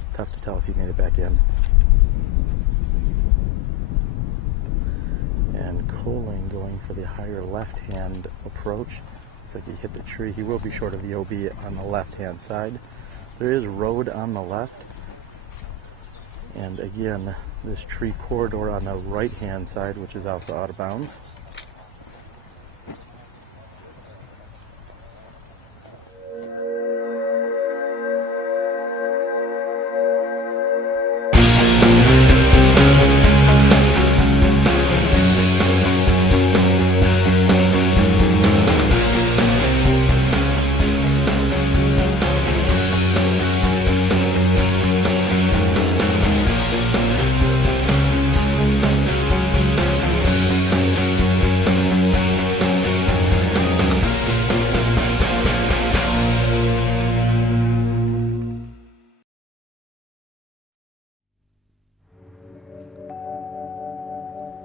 It's tough to tell if he made it back in. And Coling going for the higher left-hand approach. Looks like he hit the tree. He will be short of the OB on the left-hand side. There is road on the left. And again, this tree corridor on the right-hand side, which is also out of bounds.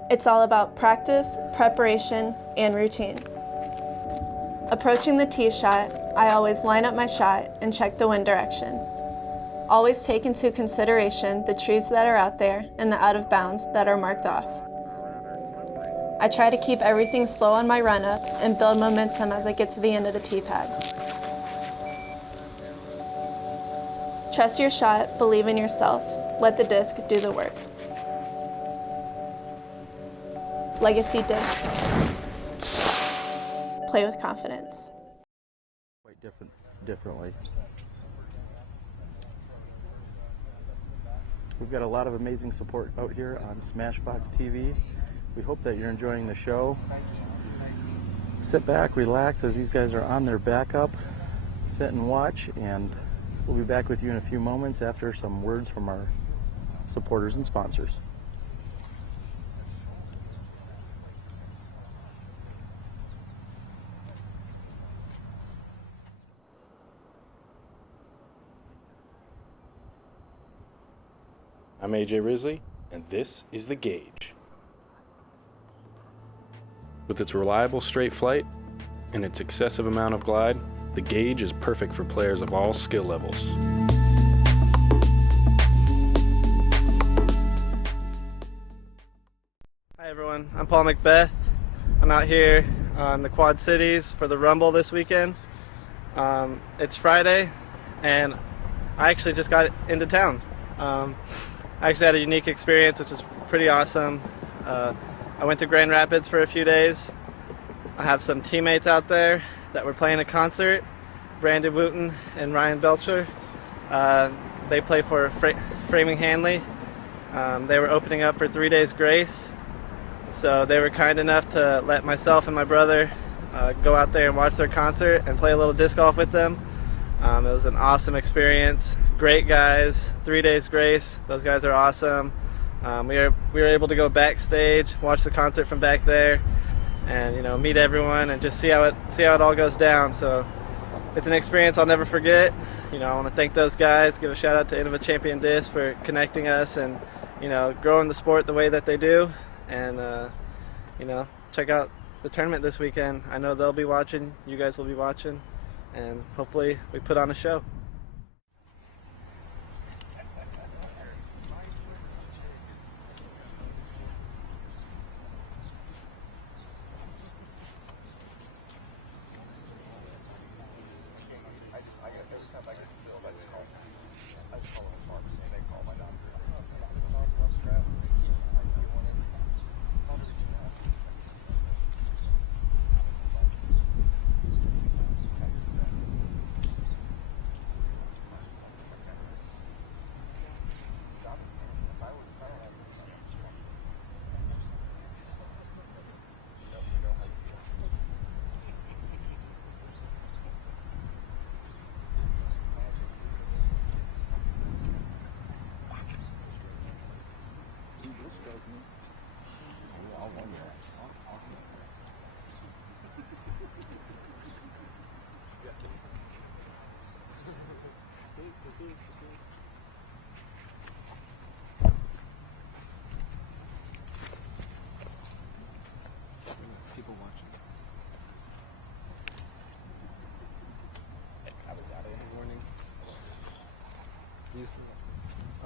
It's all about practice, preparation, and routine. Approaching the tee shot, I always line up my shot and check the wind direction. Always take into consideration the trees that are out there and the out of bounds that are marked off. I try to keep everything slow on my run up and build momentum as I get to the end of the tee pad. Trust your shot, believe in yourself, let the disc do the work. Legacy discs. Play with confidence. Quite differently. We've got a lot of amazing support out here on SmashboxxTV. We hope that you're enjoying the show. Sit back, relax as these guys are on their backup. Sit and watch, and we'll be back with you in a few moments after some words from our supporters and sponsors. I'm AJ Risley, and this is The Gauge. With its reliable straight flight and its excessive amount of glide, the Gauge is perfect for players of all skill levels. Hi everyone, I'm Paul McBeth. I'm out here on the Quad Cities for the Rumble this weekend. It's Friday, and I actually just got into town. I actually had a unique experience, which is pretty awesome. I went to Grand Rapids for a few days. I have some teammates out there that were playing a concert, Brandon Wooten and Ryan Belcher. They play for Framing Hanley. They were opening up for 3 Days Grace. So they were kind enough to let myself and my brother go out there and watch their concert and play a little disc golf with them. It was an awesome experience. Great guys, 3 Days Grace. Those guys are awesome. We were able to go backstage, watch the concert from back there, and meet everyone and just see how it all goes down. So it's an experience I'll never forget. I want to thank those guys. Give a shout out to Innova Champion Disc for connecting us and growing the sport the way that they do. And check out the tournament this weekend. I know they'll be watching. You guys will be watching, and hopefully we put on a show.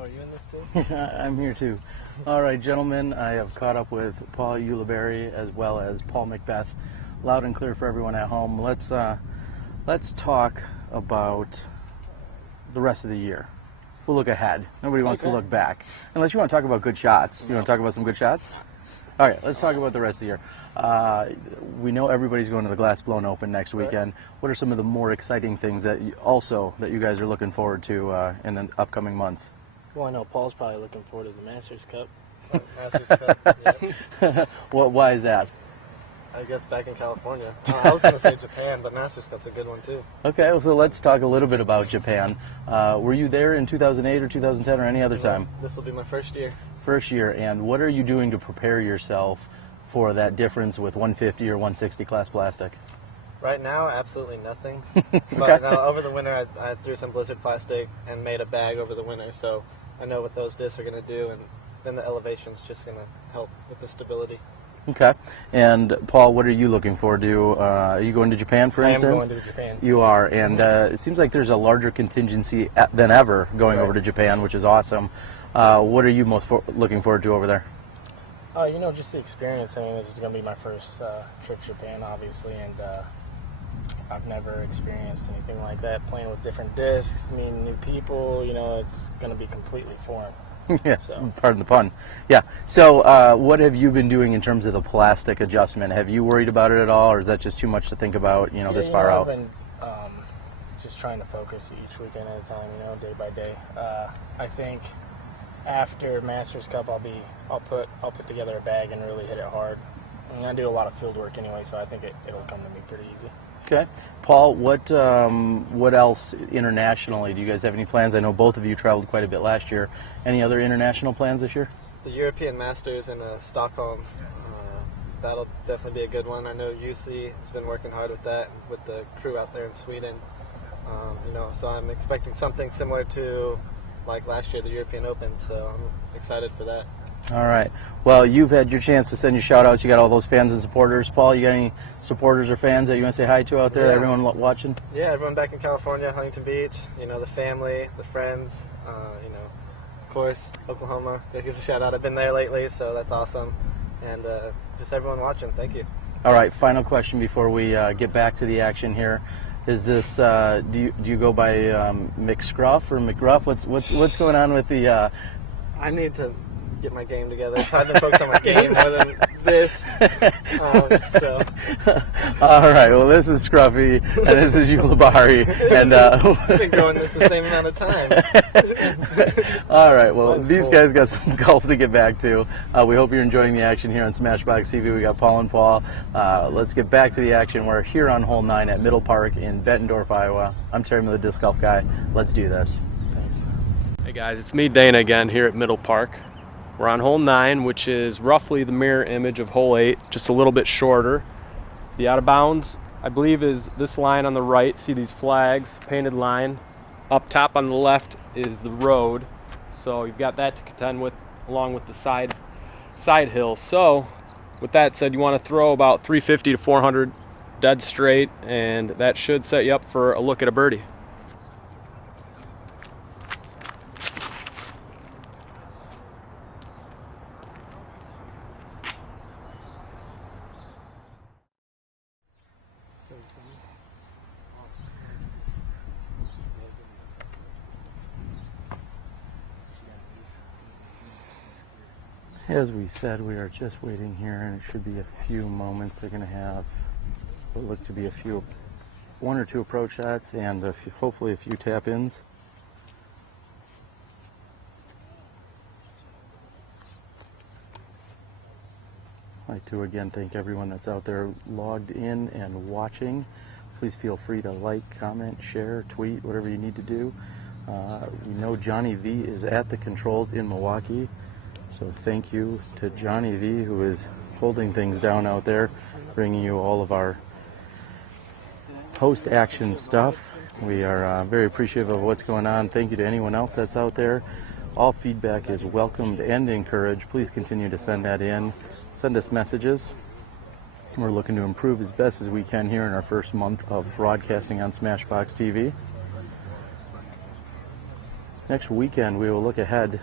Oh, are you in this too? I'm here too. All right, gentlemen, I have caught up with Paul Ulibarri as well as Paul McBeth. Loud and clear for everyone at home. Let's talk about the rest of the year. We'll look ahead. Nobody wants to look back. Unless you want to talk about good shots. You want to talk about some good shots? All right, let's talk about the rest of the year. We know everybody's going to the Glass Blown Open next weekend. What are some of the more exciting things that you guys are looking forward to in the upcoming months? Well, I know Paul's probably looking forward to the Masters Cup. Masters Cup, yeah. Why is that? I guess back in California. I was going to say Japan, but Masters Cup's a good one too. Okay, well, so let's talk a little bit about Japan. Were you there in 2008 or 2010 or any other time? This will be my first year. First year, and what are you doing to prepare yourself for that difference with 150 or 160 class plastic? Right now, absolutely nothing. Okay. But over the winter, I threw some blizzard plastic and made a bag over the winter, so I know what those discs are going to do, and then the elevation's just going to help with the stability. Okay. And Paul, what are you looking forward to? Are you going to Japan, for instance? I am going to Japan. You are, and it seems like there's a larger contingency than ever going over to Japan, which is awesome. What are you most looking forward to over there? Just the experience. I mean, this is going to be my first trip to Japan, obviously, and I've never experienced anything like that. Playing with different discs, meeting new people, it's going to be completely foreign. Yeah, so. Pardon the pun. Yeah. So what have you been doing in terms of the plastic adjustment? Have you worried about it at all, or is that just too much to think about, this far out? I've been just trying to focus each weekend at a time, day by day. I think after Masters Cup, I'll put together a bag and really hit it hard. And I do a lot of field work anyway, so I think it'll come to me pretty easy. Okay. Paul, what else internationally? Do you guys have any plans? I know both of you traveled quite a bit last year. Any other international plans this year? The European Masters in Stockholm, that'll definitely be a good one. I know UC has been working hard with that, with the crew out there in Sweden. So I'm expecting something similar to like last year, the European Open, so I'm excited for that. All right. Well, you've had your chance to send your shout-outs. You got all those fans and supporters. Paul, you got any supporters or fans that you want to say hi to out there, everyone watching? Yeah, everyone back in California, Huntington Beach, the family, the friends, of course, Oklahoma. Give a shout-out. I've been there lately, so that's awesome. And just everyone watching, thank you. All right, final question before we get back to the action here. Is this, do you go by McScruff or McGruff? What's going on with the... I need to get my game together. I've been focused on my game more than this. All right. Well, this is Scruffy, and this is Ulibarri, and we've been going this the same amount of time. All right. Well, these guys got some golf to get back to. We hope you're enjoying the action here on SmashboxxTV. We got Paul and Paul. Let's get back to the action. We're here on hole 9 at Middle Park in Bettendorf, Iowa. I'm Terry Miller, disc golf guy. Let's do this. Thanks. Hey guys, it's me, Dana, again here at Middle Park. We're on hole 9, which is roughly the mirror image of hole 8, just a little bit shorter. The out of bounds, I believe, is this line on the right. See these flags, painted line. Up top on the left is the road. So you've got that to contend with, along with the side hill. So with that said, you want to throw about 350 to 400 dead straight, and that should set you up for a look at a birdie. As we said, we are just waiting here, and it should be a few moments. They're going to have what look to be one or two approach shots, and hopefully a few tap-ins. I'd like to again thank everyone that's out there logged in and watching. Please feel free to like, comment, share, tweet, whatever you need to do. We know Johnny V is at the controls in Milwaukee. So thank you to Johnny V, who is holding things down out there, bringing you all of our post-action stuff. We are very appreciative of what's going on. Thank you to anyone else that's out there. All feedback is welcomed and encouraged. Please continue to send that in. Send us messages. We're looking to improve as best as we can here in our first month of broadcasting on SmashboxxTV. Next weekend, we will look ahead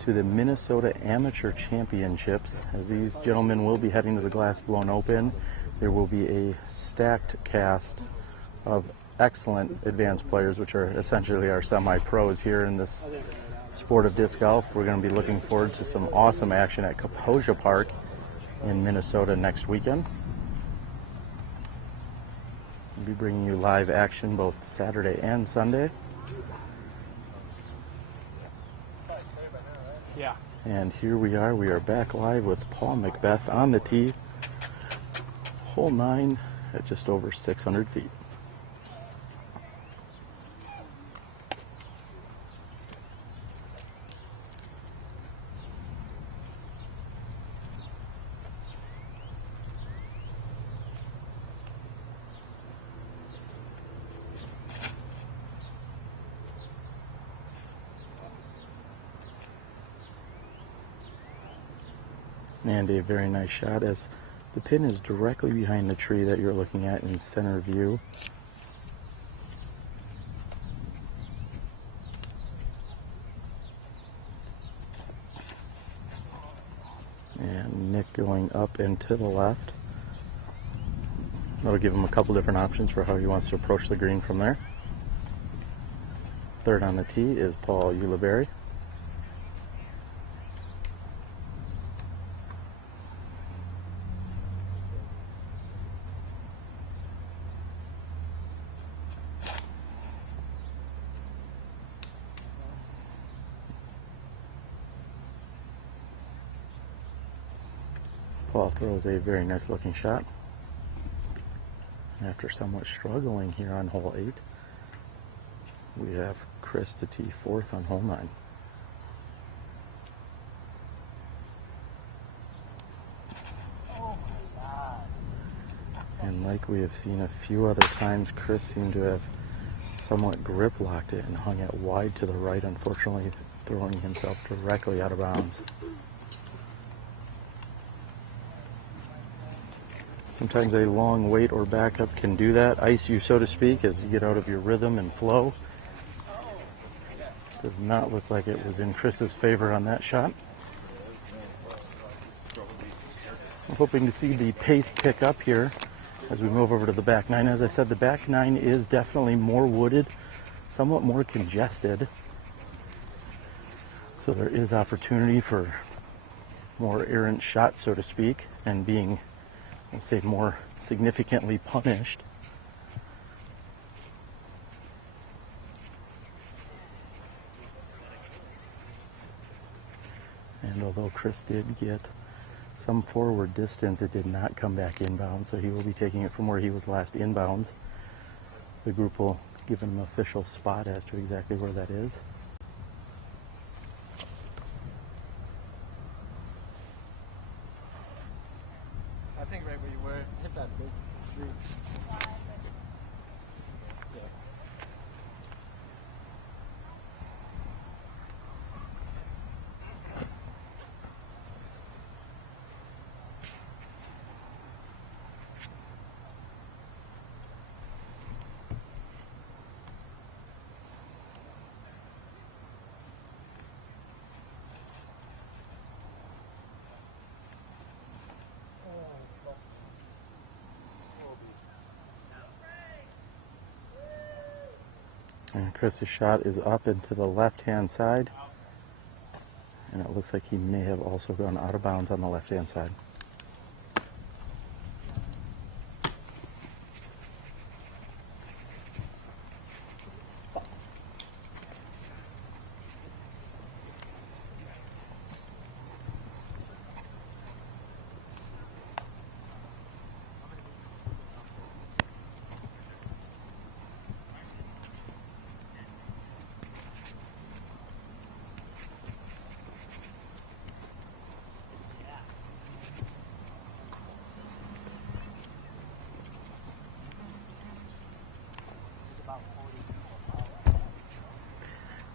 to the Minnesota Amateur Championships, as these gentlemen will be heading to the Glass Blown Open. There will be a stacked cast of excellent advanced players, which are essentially our semi-pros here in this sport of disc golf. We're going to be looking forward to some awesome action at Kaposia Park in Minnesota next weekend. We'll be bringing you live action both Saturday and Sunday. Yeah. And here we are back live with Paul McBeth on the tee. Hole 9 at just over 600 feet. And a very nice shot, as the pin is directly behind the tree that you're looking at in center view. And Nick going up and to the left. That'll give him a couple different options for how he wants to approach the green from there. Third on the tee is Paul Ulibarri. Paul throws a very nice looking shot. After somewhat struggling here on hole 8, we have Chris to tee 4th on hole 9. And like we have seen a few other times, Chris seemed to have somewhat grip locked it and hung it wide to the right, unfortunately throwing himself directly out of bounds. Sometimes a long wait or backup can do that, ice you so to speak, as you get out of your rhythm and flow. Does not look like it was in Chris's favor on that shot. I'm hoping to see the pace pick up here as we move over to the back 9. As I said, the back 9 is definitely more wooded, somewhat more congested. So there is opportunity for more errant shots, so to speak, and being, I'll say, more significantly punished. And although Chris did get some forward distance, it did not come back inbound, so he will be taking it from where he was last inbounds. The group will give him an official spot as to exactly where that is. I think right where you were, hit that big tree. Yeah. And Chris's shot is up and to the left-hand side. And it looks like he may have also gone out of bounds on the left-hand side.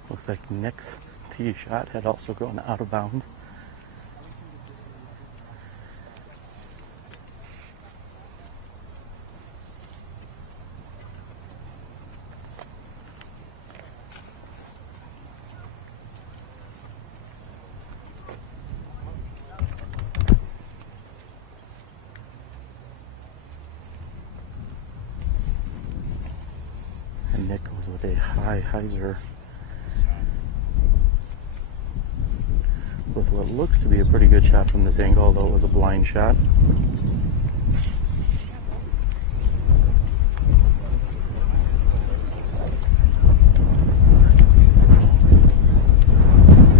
Looks like Nick's tee shot had also gone out of bounds. Goes with a high hyzer with what looks to be a pretty good shot from this angle, although it was a blind shot.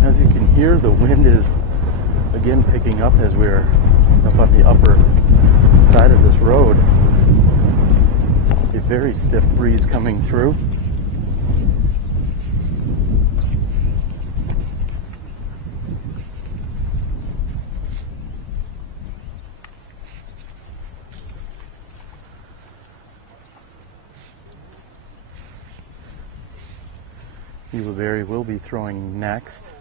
As you can hear, the wind is again picking up as we're up on the upper side of this road. A very stiff breeze coming through. Ulibarri will be throwing next.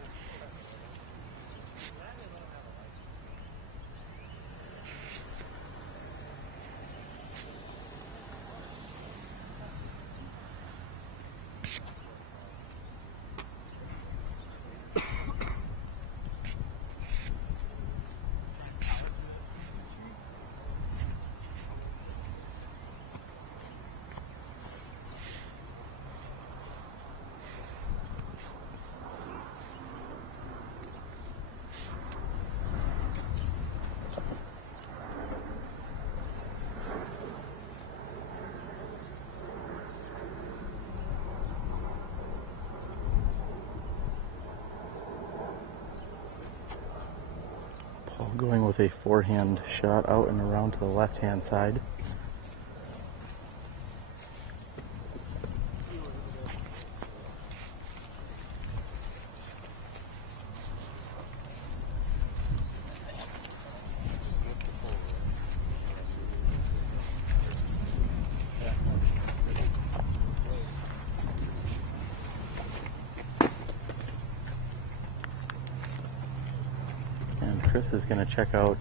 Paul going with a forehand shot out and around to the left-hand side. Chris is going to check out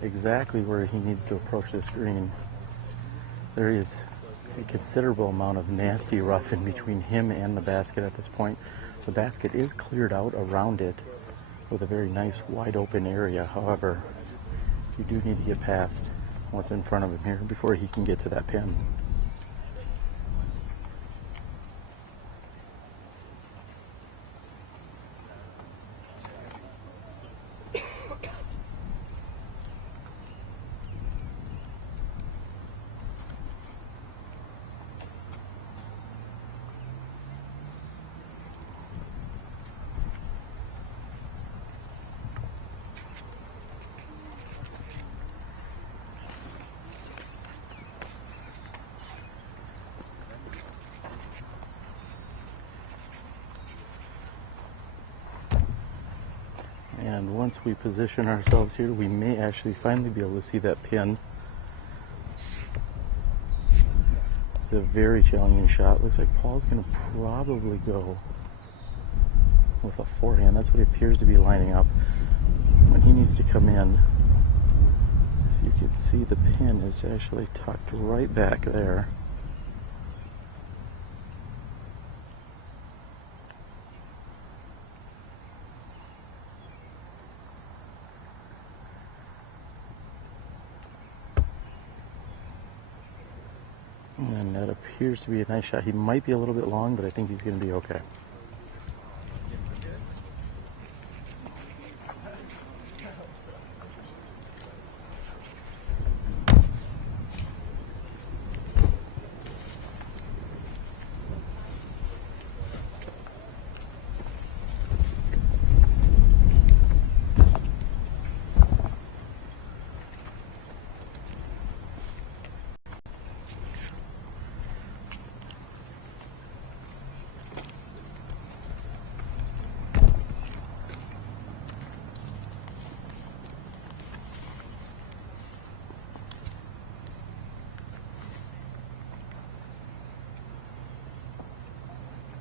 exactly where he needs to approach this green. There is a considerable amount of nasty rough in between him and the basket at this point. The basket is cleared out around it with a very nice wide open area. However, you do need to get past what's in front of him here before he can get to that pin. And once we position ourselves here, we may actually finally be able to see that pin. It's a very challenging shot. Looks like Paul's going to probably go with a forehand. That's what he appears to be lining up. When he needs to come in, if you can see, the pin is actually tucked right back there. And that appears to be a nice shot. He might be a little bit long, but I think he's going to be okay.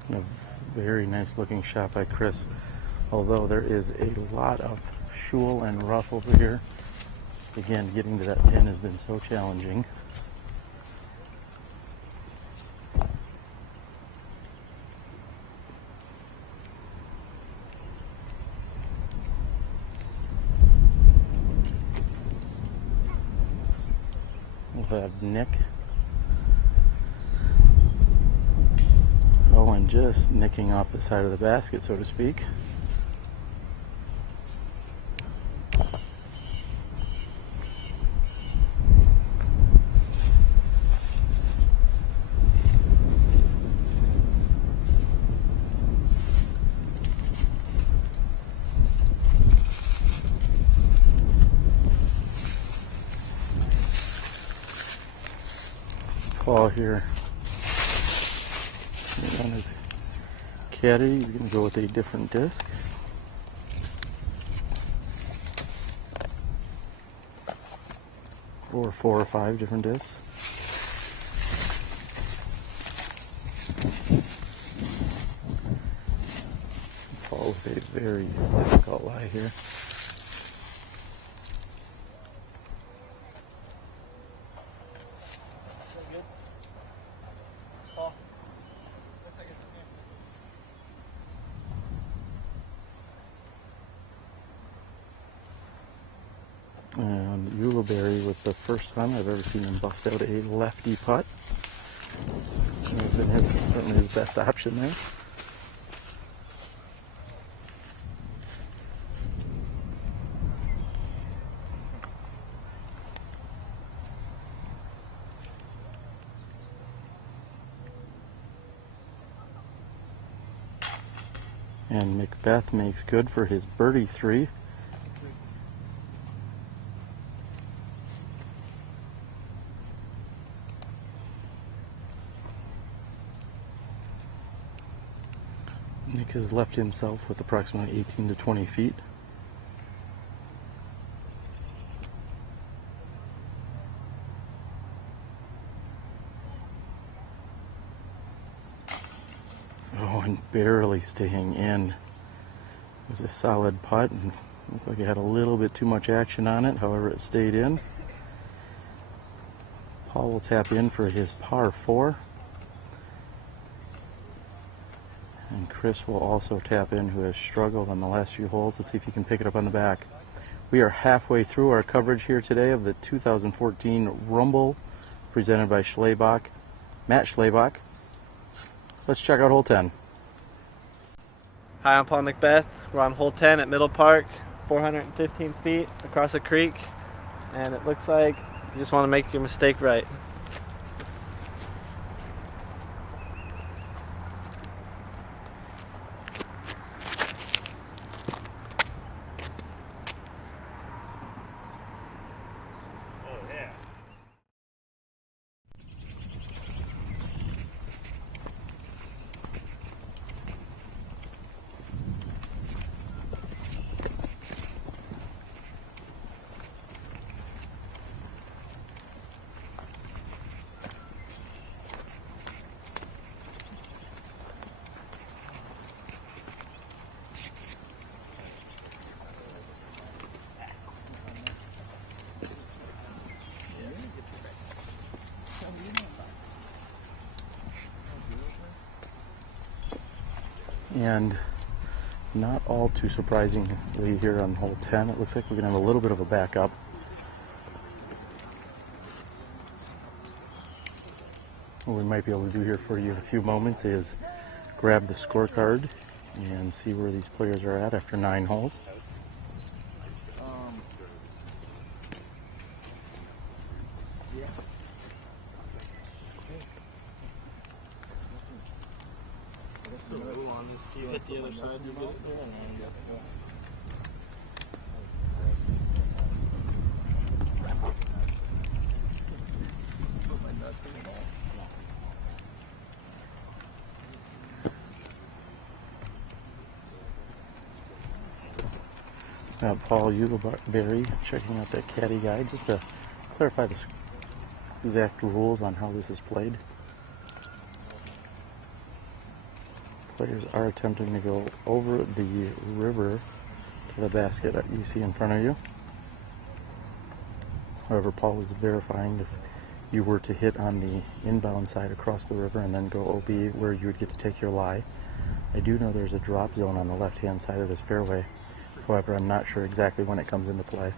A very nice looking shot by Chris, although there is a lot of shoal and rough over here. Just again, getting to that pin has been so challenging. We'll have Nick And just nicking off the side of the basket, so to speak. Paul here on his caddy. He's going to go with a different disc. Or 4 or 5 different discs. Paul with a very difficult lie here. And Ulibarri with the first time I've ever seen him bust out a lefty putt. It's certainly his best option there. And McBeth makes good for his birdie 3. Nick has left himself with approximately 18 to 20 feet. Oh, and barely staying in. It was a solid putt and looked like it had a little bit too much action on it. However, it stayed in. Paul will tap in for his par 4. And Chris will also tap in, who has struggled on the last few holes. Let's see if he can pick it up on the back. We are halfway through our coverage here today of the 2014 Rumble presented by Schlabach, Matt Schlabach. Let's check out hole 10. Hi, I'm Paul McBeth. We're on hole 10 at Middle Park, 415 feet across a creek, and it looks like you just want to make your mistake right. And not all too surprisingly here on hole 10, it looks like we're going to have a little bit of a backup. What we might be able to do here for you in a few moments is grab the scorecard and see where these players are at after 9 holes. Now Paul Ulibarri checking out that caddy guide just to clarify the exact rules on how this is played. Players are attempting to go over the river to the basket that you see in front of you. However, Paul was verifying if you were to hit on the inbound side across the river and then go OB, where you would get to take your lie. I do know there's a drop zone on the left-hand side of this fairway. However, I'm not sure exactly when it comes into play.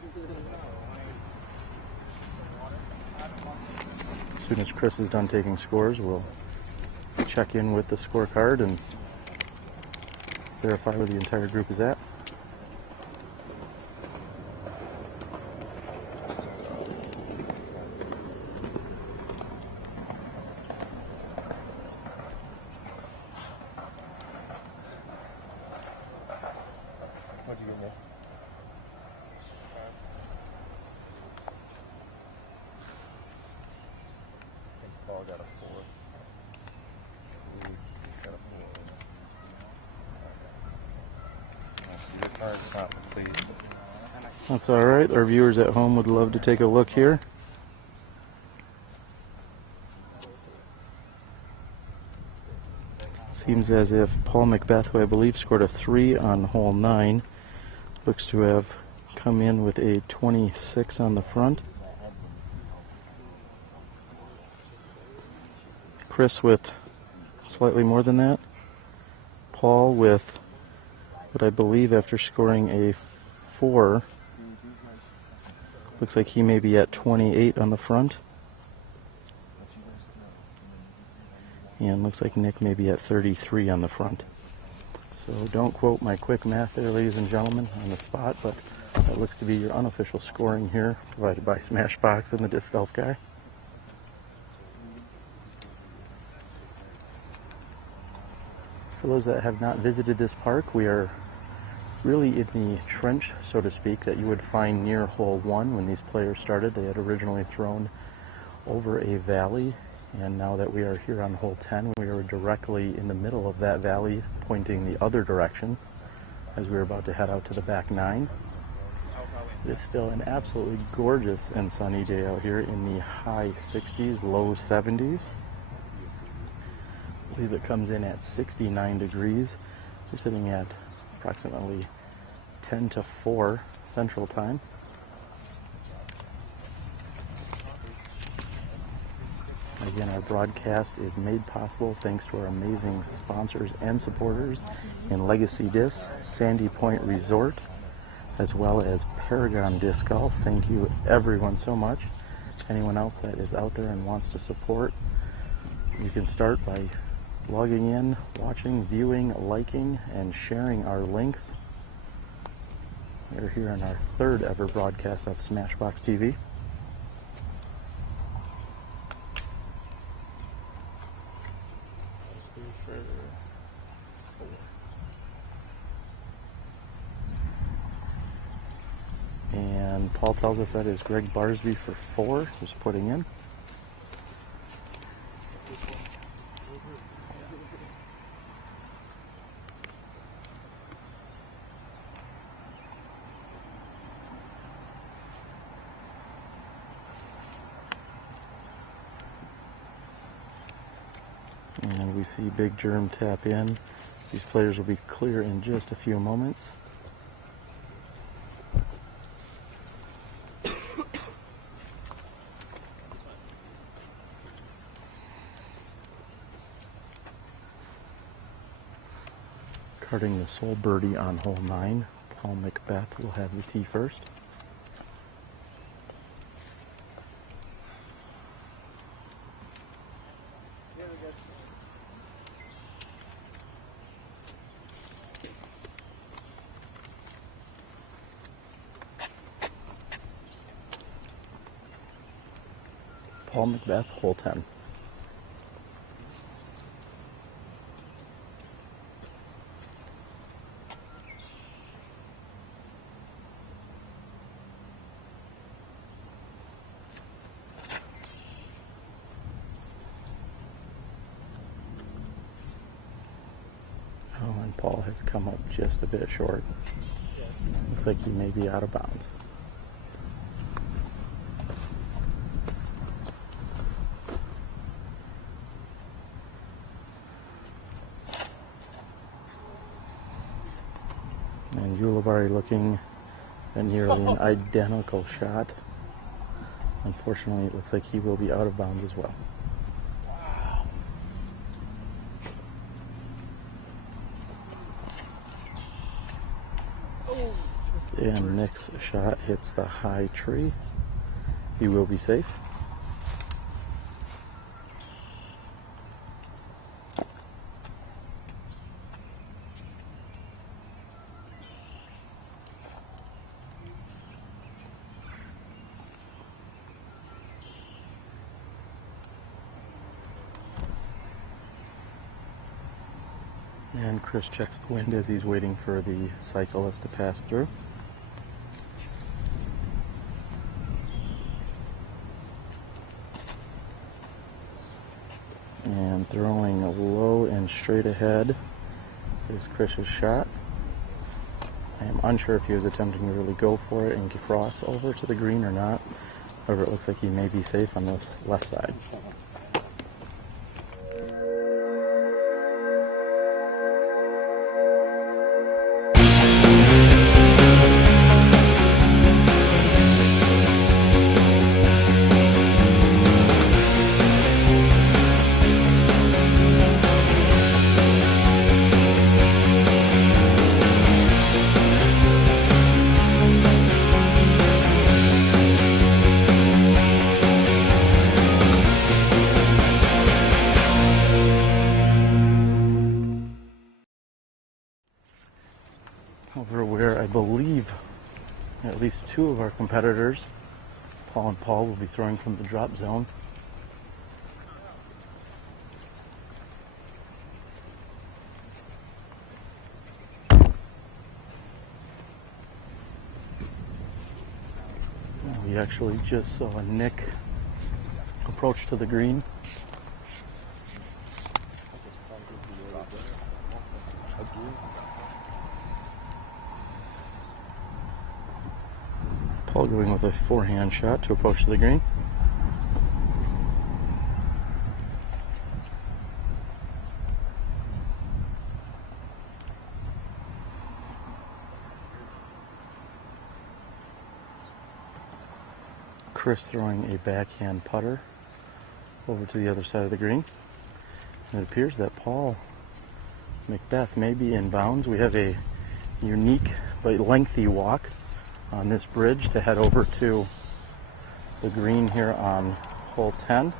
As soon as Chris is done taking scores, we'll check in with the scorecard and verify where the entire group is at. What'd you get there? I think Paul got a 4. Got a 4. Your card's not complete. That's all right. Our viewers at home would love to take a look here. Seems as if Paul McBeth, who I believe scored a 3 on hole 9, looks to have come in with a 26 on the front. Chris with slightly more than that. Paul with what I believe after scoring a 4, looks like he may be at 28 on the front. And looks like Nick may be at 33 on the front. So don't quote my quick math there, ladies and gentlemen, on the spot, but that looks to be your unofficial scoring here, provided by Smashbox and the Disc Golf Guy. For those that have not visited this park, we are really in the trench, so to speak, that you would find near hole 1 when these players started. They had originally thrown over a valley, and now that we are here on hole 10, we are directly in the middle of that valley, pointing the other direction as we are about to head out to the back 9. It is still an absolutely gorgeous and sunny day out here in the high 60s, low 70s. I believe it comes in at 69 degrees. We're sitting at approximately 10 to 4 Central Time. Again, our broadcast is made possible thanks to our amazing sponsors and supporters in Legacy Discs, Sandy Point Resort, as well as Paragon Disc Golf. Thank you everyone so much. Anyone else that is out there and wants to support, you can start by logging in, watching, viewing, liking, and sharing our links. We're here on our 3rd ever broadcast of SmashboxxTV. And Paul tells us that is Greg Barsby for 4, who's putting in. And we see Big Germ tap in. These players will be clear in just a few moments. Carding the sole birdie on hole 9. Paul McBeth will have the tee first. Paul McBeth, hole 10. Oh, and Paul has come up just a bit short. Looks like he may be out of bounds. And Ulibarri looking at nearly an identical shot. Unfortunately, it looks like he will be out of bounds as well. And Nick's shot hits the high tree. He will be safe. And Chris checks the wind as he's waiting for the cyclist to pass through. And throwing low and straight ahead is Chris's shot. I am unsure if he was attempting to really go for it and cross over to the green or not. However, it looks like he may be safe on the left side. Over where I believe at least two of our competitors, Paul and Paul, will be throwing from the drop zone. We actually just saw Nick approach to the green. Paul going with a forehand shot to approach the green. Chris throwing a backhand putter over to the other side of the green. And it appears that Paul McBeth may be in bounds. We have a unique but lengthy walk on this bridge to head over to the green here on hole 10.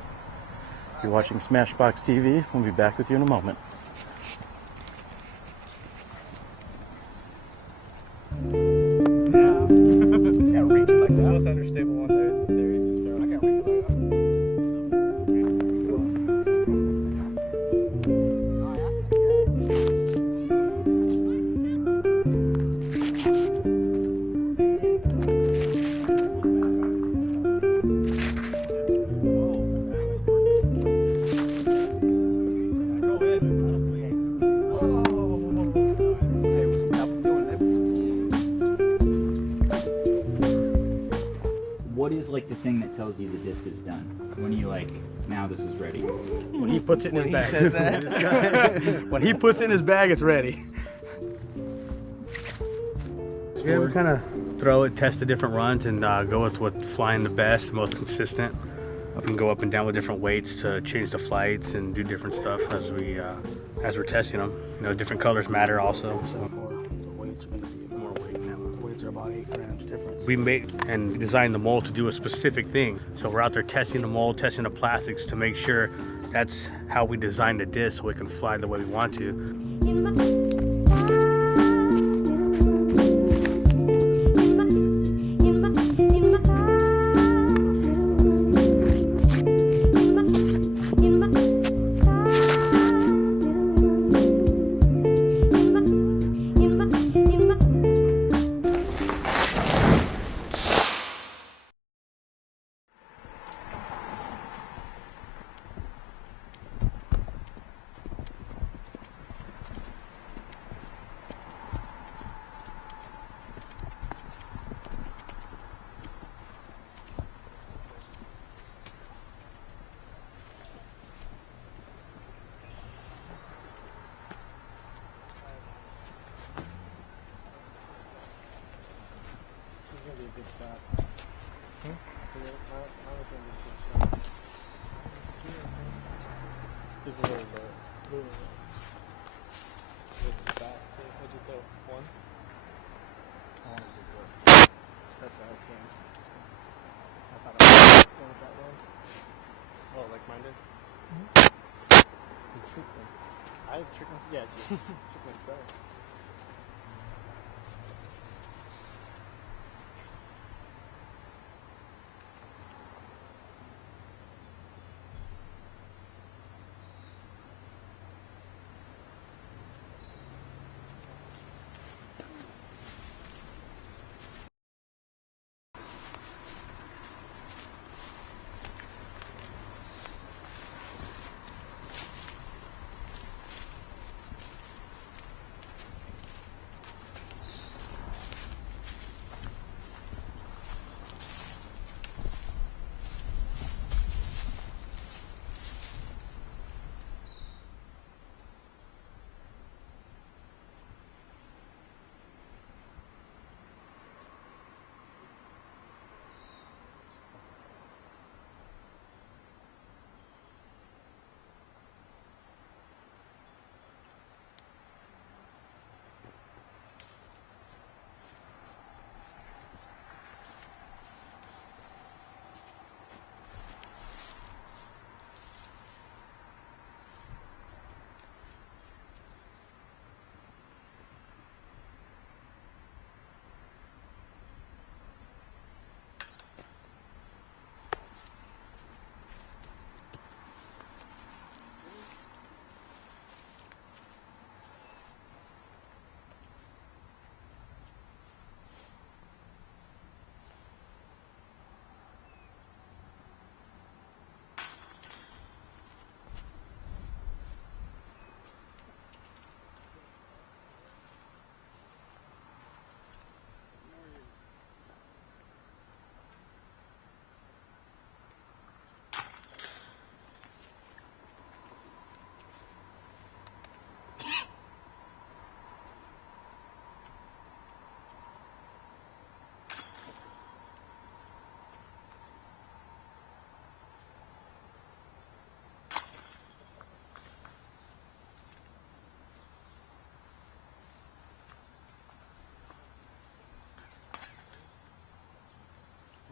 You're watching Smashbox TV. We'll be back with you in a moment. Can't reach like the most unstable one there. I can't reach like that. What is like the thing that tells you the disc is done? When you like, now this is ready? When he puts it in his bag. Says that. When he puts it in his bag, it's ready. Yeah, we kind of throw it, test the different runs, and go with what's flying the best, most consistent. We can go up and down with different weights to change the flights and do different stuff as we're testing them. You know, different colors matter also. So. About 8 grams difference. We make and design the mold to do a specific thing. So we're out there testing the mold, testing the plastics to make sure that's how we design the disc so it can fly the way we want to. There's a little bit. What'd you throw? One? That's what I can. I thought I was going with that one. Oh, like mine did? You tricked them. I tricked myself? Yeah, you tricked myself.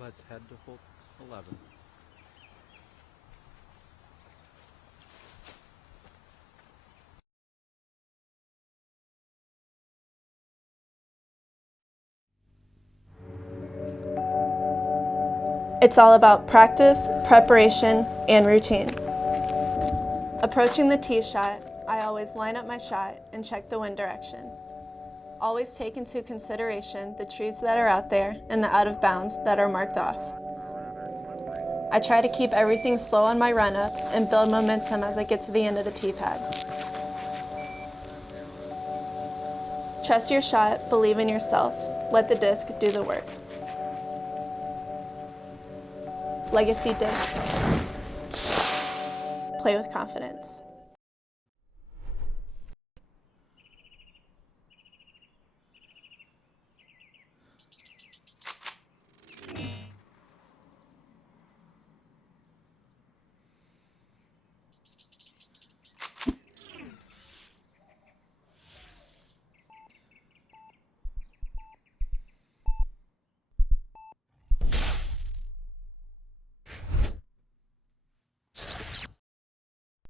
Let's head to hole 11. It's all about practice, preparation, and routine. Approaching the tee shot, I always line up my shot and check the wind direction. Always take into consideration the trees that are out there and the out of bounds that are marked off. I try to keep everything slow on my run up and build momentum as I get to the end of the tee pad. Trust your shot, believe in yourself. Let the disc do the work. Legacy discs. Play with confidence.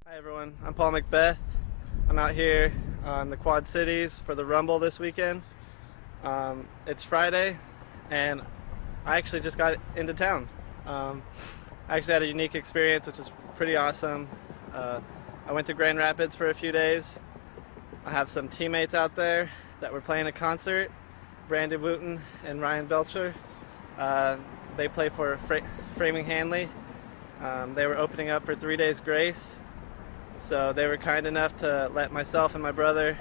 Hi everyone, I'm Paul McBeth. I'm out here on the Quad Cities for the Rumble this weekend. It's Friday and I actually just got into town. I actually had a unique experience which is pretty awesome. I went to Grand Rapids for a few days. I have some teammates out there that were playing a concert, Brandon Wooten and Ryan Belcher. They play for Framing Hanley. They were opening up for 3 Days Grace. So they were kind enough to let myself and my brother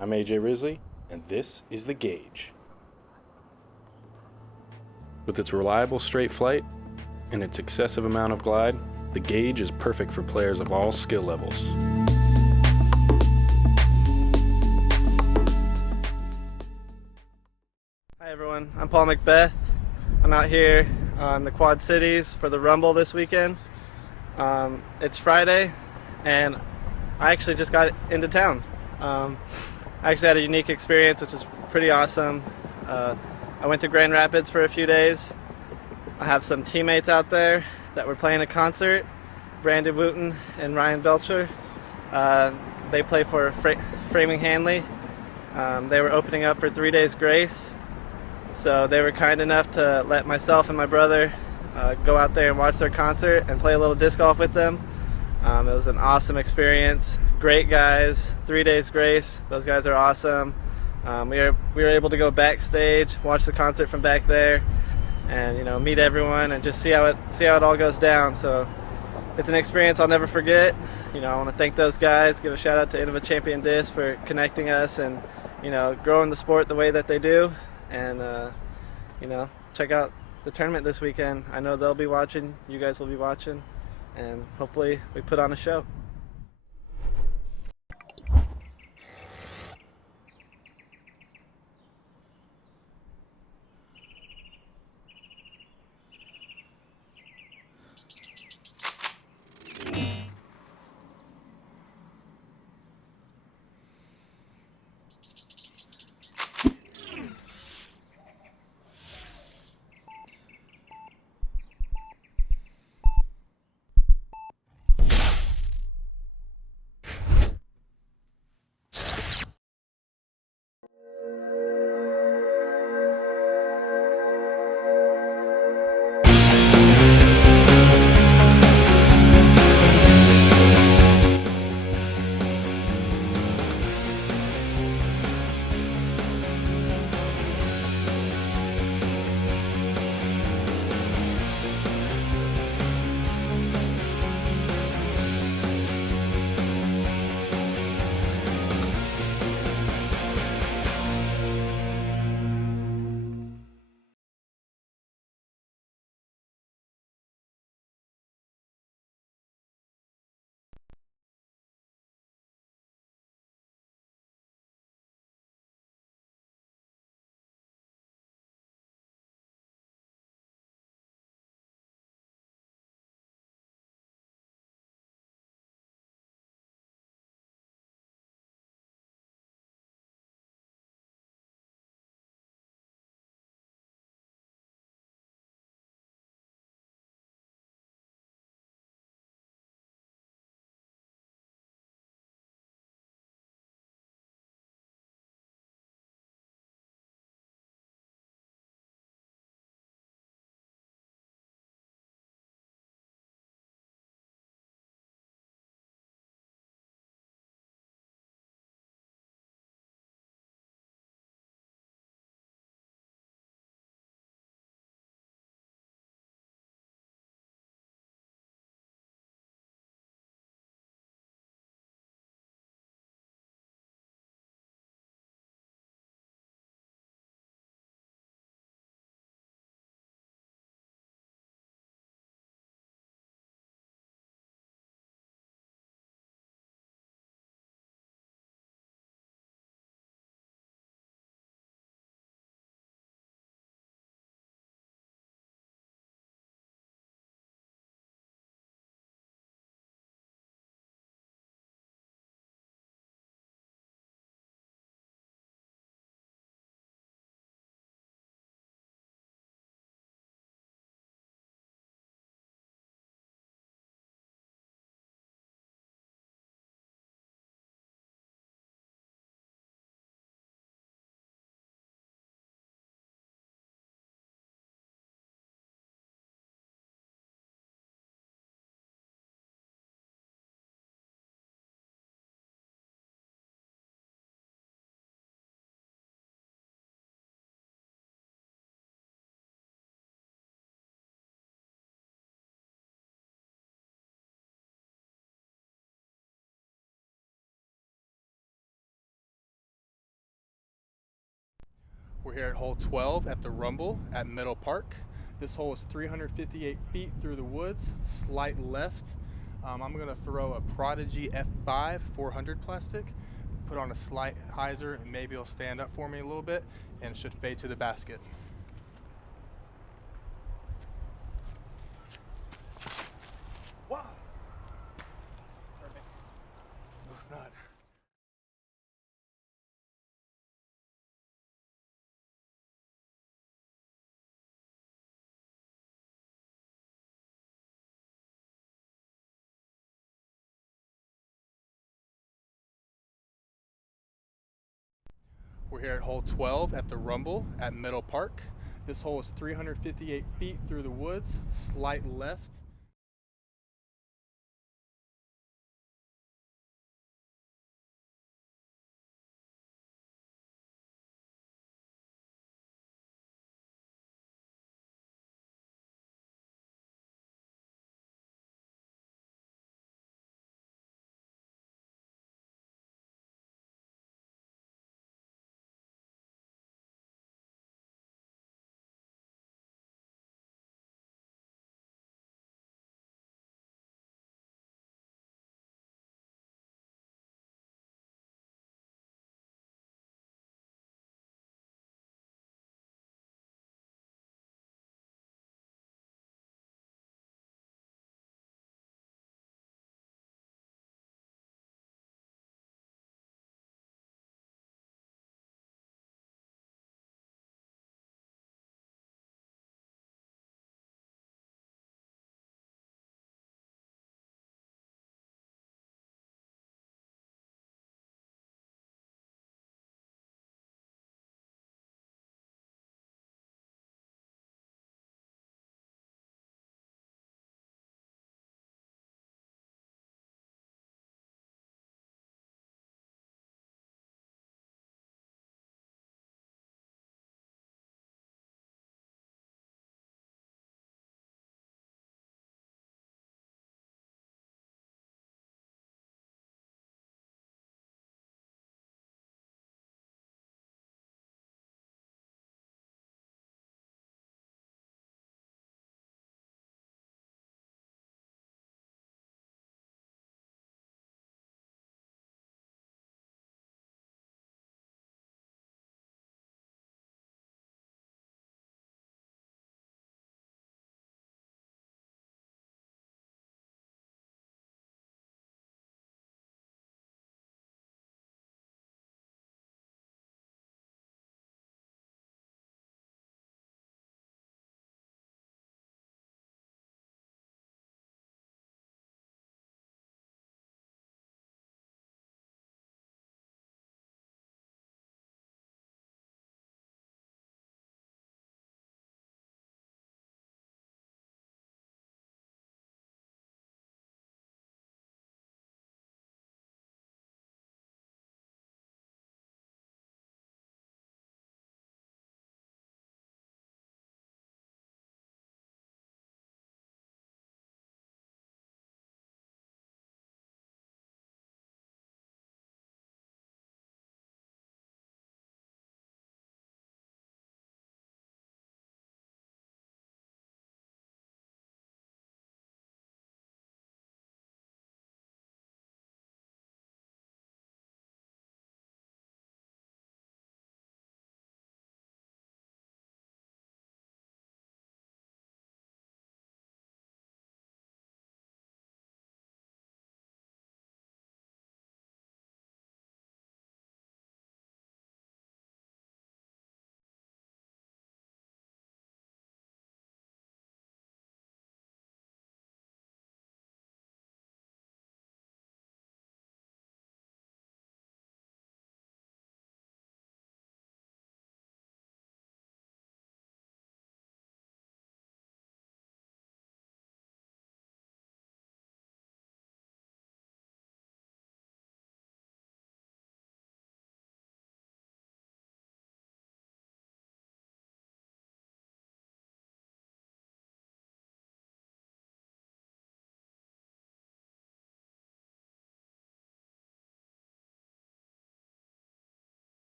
I'm AJ Risley, and this is The Gauge. With its reliable straight flight and its excessive amount of glide, the Gauge is perfect for players of all skill levels. Hi everyone, I'm Paul McBeth. I'm out here on the Quad Cities for the Rumble this weekend. It's Friday and I actually just got into town. I actually had a unique experience which is pretty awesome. I went to Grand Rapids for a few days. I have some teammates out there that were playing a concert, Brandon Wooten and Ryan Belcher. They play for Framing Hanley. They were opening up for 3 Days Grace. So they were kind enough to let myself and my brother go out there and watch their concert and play a little disc golf with them. It was an awesome experience. Great guys, 3 Days Grace. Those guys are awesome. We were able to go backstage, watch the concert from back there, and meet everyone and just see how it all goes down. So it's an experience I'll never forget. I want to thank those guys. Give a shout out to Innova Champion Disc for connecting us and growing the sport the way that they do. And check out the tournament this weekend. I know they'll be watching. You guys will be watching, and hopefully we put on a show. We're here at hole 12 at the Rumble at Middle Park. This hole is 358 feet through the woods, slight left. I'm going to throw a Prodigy F5 400 plastic, put on a slight hyzer, and maybe it'll stand up for me a little bit, and it should fade to the basket. Wow! No, it's not. We're here at hole 12 at the Rumble at Middle Park. This hole is 358 feet through the woods, slight left.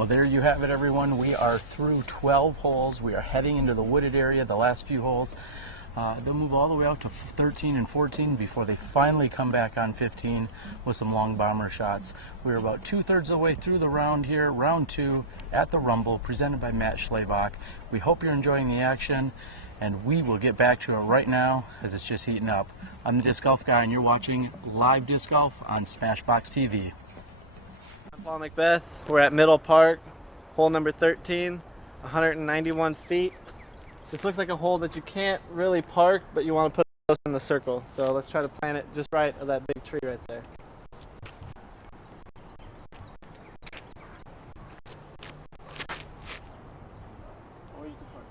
Well, there you have it, everyone. We are through 12 holes. We are heading into the wooded area, the last few holes. They'll move all the way out to 13 and 14 before they finally come back on 15 with some long bomber shots. We're about 2/3 of the way through the round here, round 2 at the Rumble, presented by Matt Schlabach. We hope you're enjoying the action, and we will get back to it right now as it's just heating up. I'm the Disc Golf Guy, and you're watching live Disc Golf on SmashboxxTV. I'm Paul McBeth. We're at Middle Park, hole number 13, 191 feet. This looks like a hole that you can't really park, but you want to put close in the circle. So let's try to plant it just right of that big tree right there. Or you can park.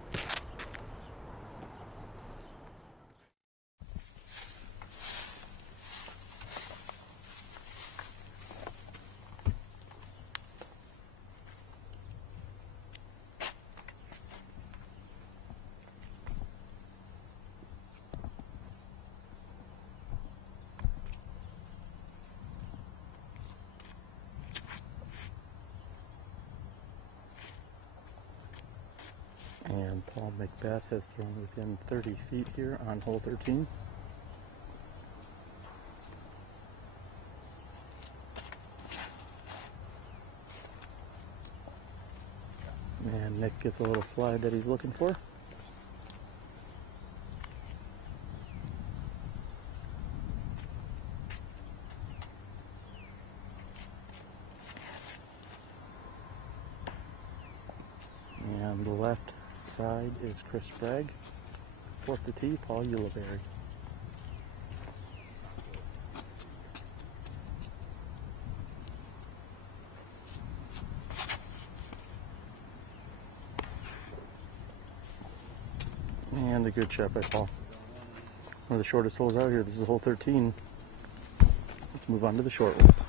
And Paul McBeth has thrown within 30 feet here on hole 13. And Nick gets a little slide that he's looking for. And the left side is Chris Sprague. Fourth to tee, Paul Ulibarri. And a good shot by Paul. One of the shortest holes out here. This is hole 13. Let's move on to the short ones.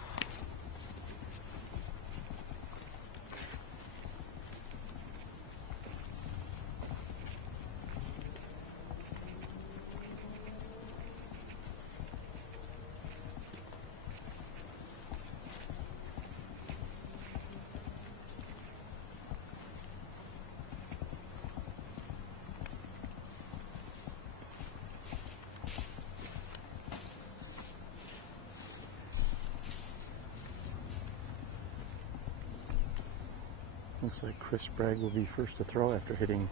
Looks like Chris Sprague will be first to throw after hitting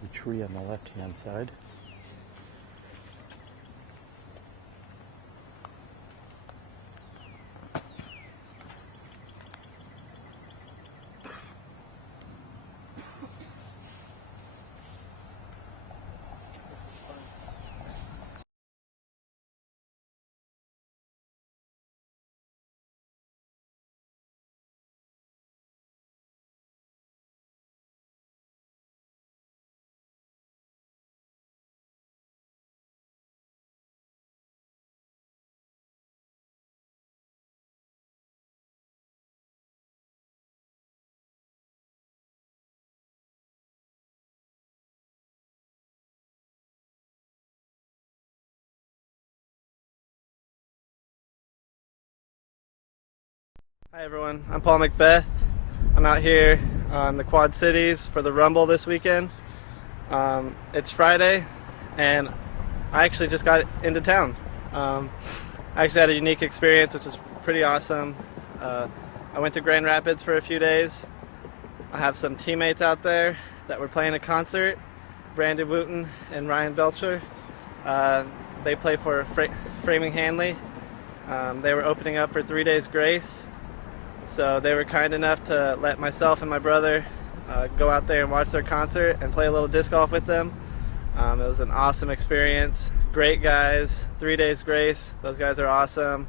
the tree on the left-hand side. Hi everyone, I'm Paul McBeth. I'm out here on the Quad Cities for the Rumble this weekend. It's Friday and I actually just got into town. I actually had a unique experience which is pretty awesome. I went to Grand Rapids for a few days. I have some teammates out there that were playing a concert, Brandon Wooten and Ryan Belcher. They play for Framing Hanley. They were opening up for 3 Days Grace. So they were kind enough to let myself and my brother go out there and watch their concert and play a little disc golf with them. It was an awesome experience. Great guys, 3 Days Grace. Those guys are awesome.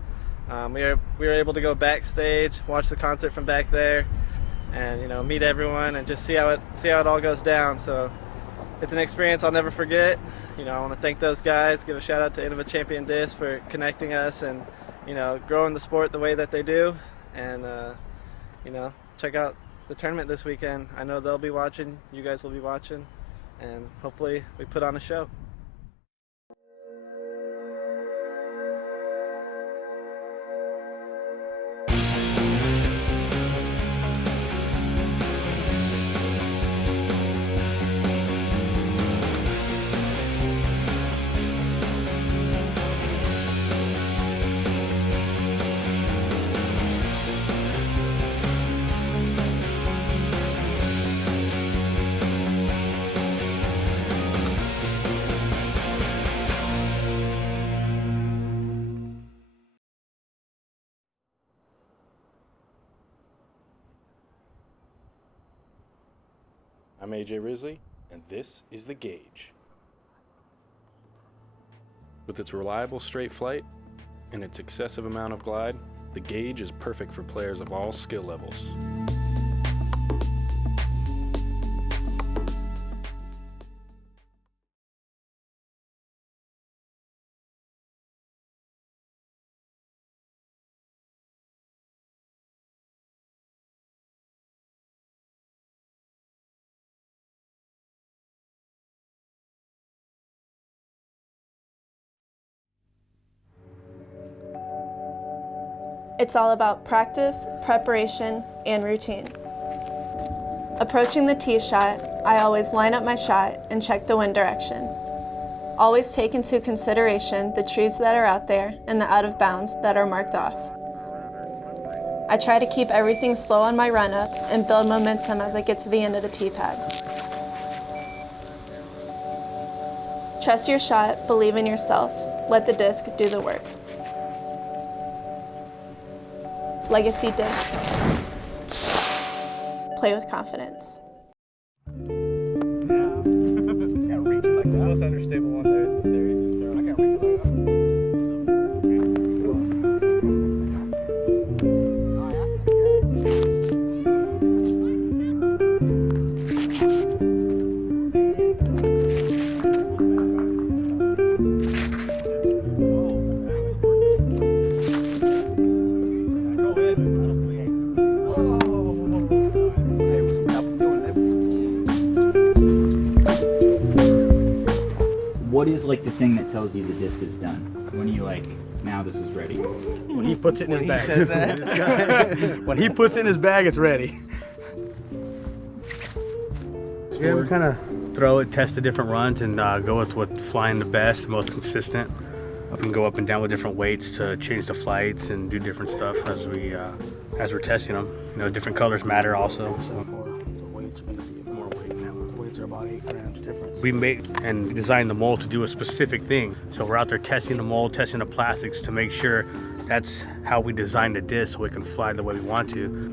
We were able to go backstage, watch the concert from back there, and meet everyone and just see how it all goes down. So it's an experience I'll never forget. I want to thank those guys. Give a shout out to Innova Champion Disc for connecting us and growing the sport the way that they do. And check out the tournament this weekend. I know they'll be watching, you guys will be watching, and hopefully we put on a show. I'm AJ Risley, and this is the Gauge. With its reliable straight flight and its excessive amount of glide, the Gauge is perfect for players of all skill levels. It's all about practice, preparation, and routine. Approaching the tee shot, I always line up my shot and check the wind direction. Always take into consideration the trees that are out there and the out of bounds that are marked off. I try to keep everything slow on my run up and build momentum as I get to the end of the tee pad. Trust your shot, believe in yourself, let the disc do the work. Legacy discs. Play with confidence. Can't reach like the most unstable one there. I can't reach like that. What is like the thing that tells you the disc is done? When you like, now this is ready? When he puts it in his bag. Says that. When he puts it in his bag, it's ready. Yeah, we kind of throw it, test the different runs, and go with what's flying the best, most consistent. We can go up and down with different weights to change the flights and do different stuff as we're testing them. You know, different colors matter also. So. About 8 grams difference. We made and designed the mold to do a specific thing. So we're out there testing the mold, testing the plastics to make sure that's how we design the disc so it can fly the way we want to.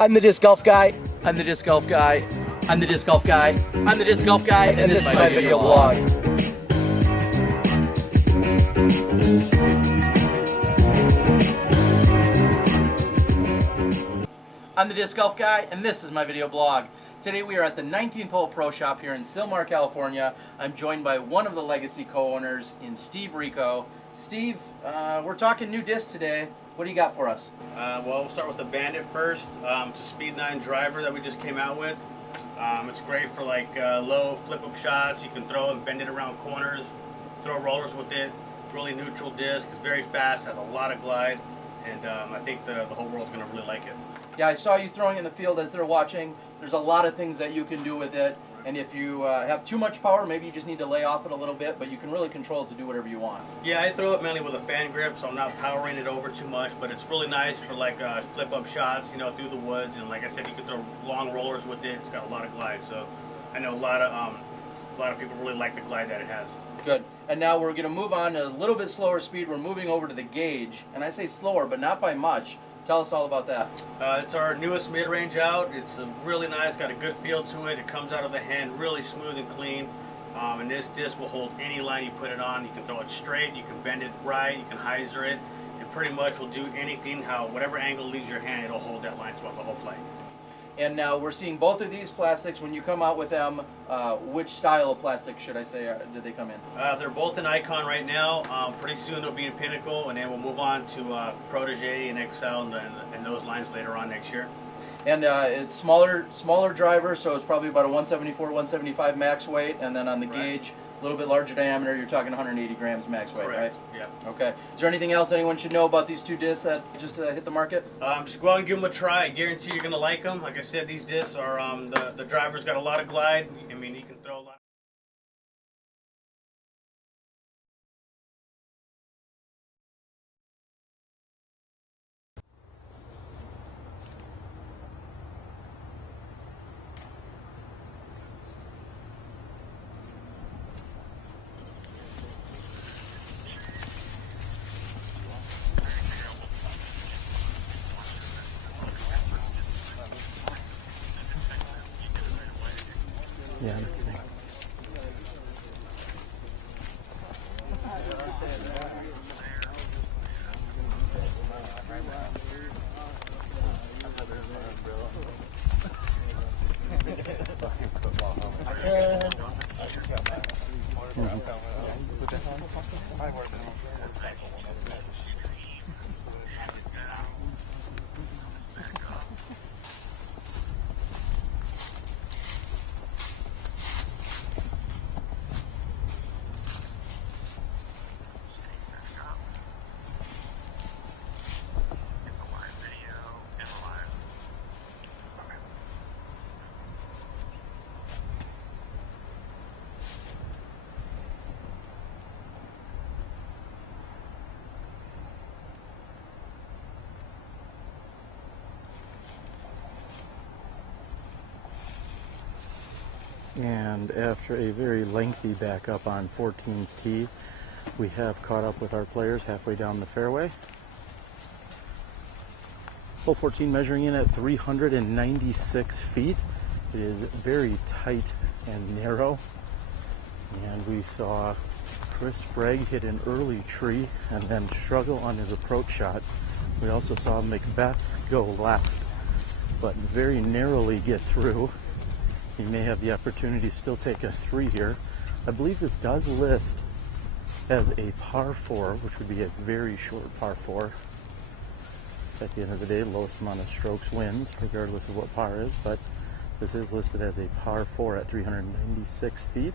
I'm the disc golf guy. I'm the disc golf guy. I'm the disc golf guy. I'm the disc golf guy, and this is my video blog. I'm the disc golf guy, and this is my video blog. Today we are at the 19th Hole Pro Shop here in Sylmar, California. I'm joined by one of the Legacy co-owners in Steve Rico. Steve, we're talking new discs today. What do you got for us? Well, we'll start with the Bandit first. It's a Speed 9 driver that we just came out with. It's great for like low flip-up shots. You can throw and bend it around corners, throw rollers with it. Really neutral disc, it's very fast, has a lot of glide, and I think the whole world's going to really like it. Yeah, I saw you throwing in the field as they're watching. There's a lot of things that you can do with it. And if you have too much power, maybe you just need to lay off it a little bit, but you can really control it to do whatever you want. Yeah, I throw it mainly with a fan grip, so I'm not powering it over too much, but it's really nice for like flip-up shots, you know, through the woods. And like I said, you can throw long rollers with it. It's got a lot of glide, so I know a lot of people really like the glide that it has. Good. And now we're going to move on to a little bit slower speed. We're moving over to the gauge, and I say slower, but not by much. Tell us all about that. It's our newest mid-range out. It's really nice, got a good feel to it. It comes out of the hand really smooth and clean. And this disc will hold any line you put it on. You can throw it straight, you can bend it right, you can hyzer it. It pretty much will do anything, whatever angle leaves your hand, it'll hold that line throughout the whole flight. And now we're seeing both of these plastics. When you come out with them, which style of plastic should I say did they come in? They're both in Icon right now. Pretty soon they'll be in Pinnacle, and then we'll move on to PDGA and XL and those lines later on next year. And it's smaller driver, so it's probably about a 174, 175 max weight, and then on the gauge, a little bit larger diameter, you're talking 180 grams max weight, Correct. right? Yeah. Okay. Is there anything else anyone should know about these two discs that just hit the market? Just go out and give them a try. I guarantee you're going to like them. Like I said, these discs are, the driver's got a lot of glide. I mean, you can throw a lot. Yeah. And after a very lengthy backup on 14's tee, we have caught up with our players halfway down the fairway. Hole 14 measuring in at 396 feet. It is very tight and narrow. And we saw Chris Sprague hit an early tree and then struggle on his approach shot. We also saw McBeth go left, but very narrowly get through. He may have the opportunity to still take a 3 here. I believe this does list as a par 4, which would be a very short par 4. At the end of the day, lowest amount of strokes wins, regardless of what par is, but this is listed as a par 4 at 396 feet.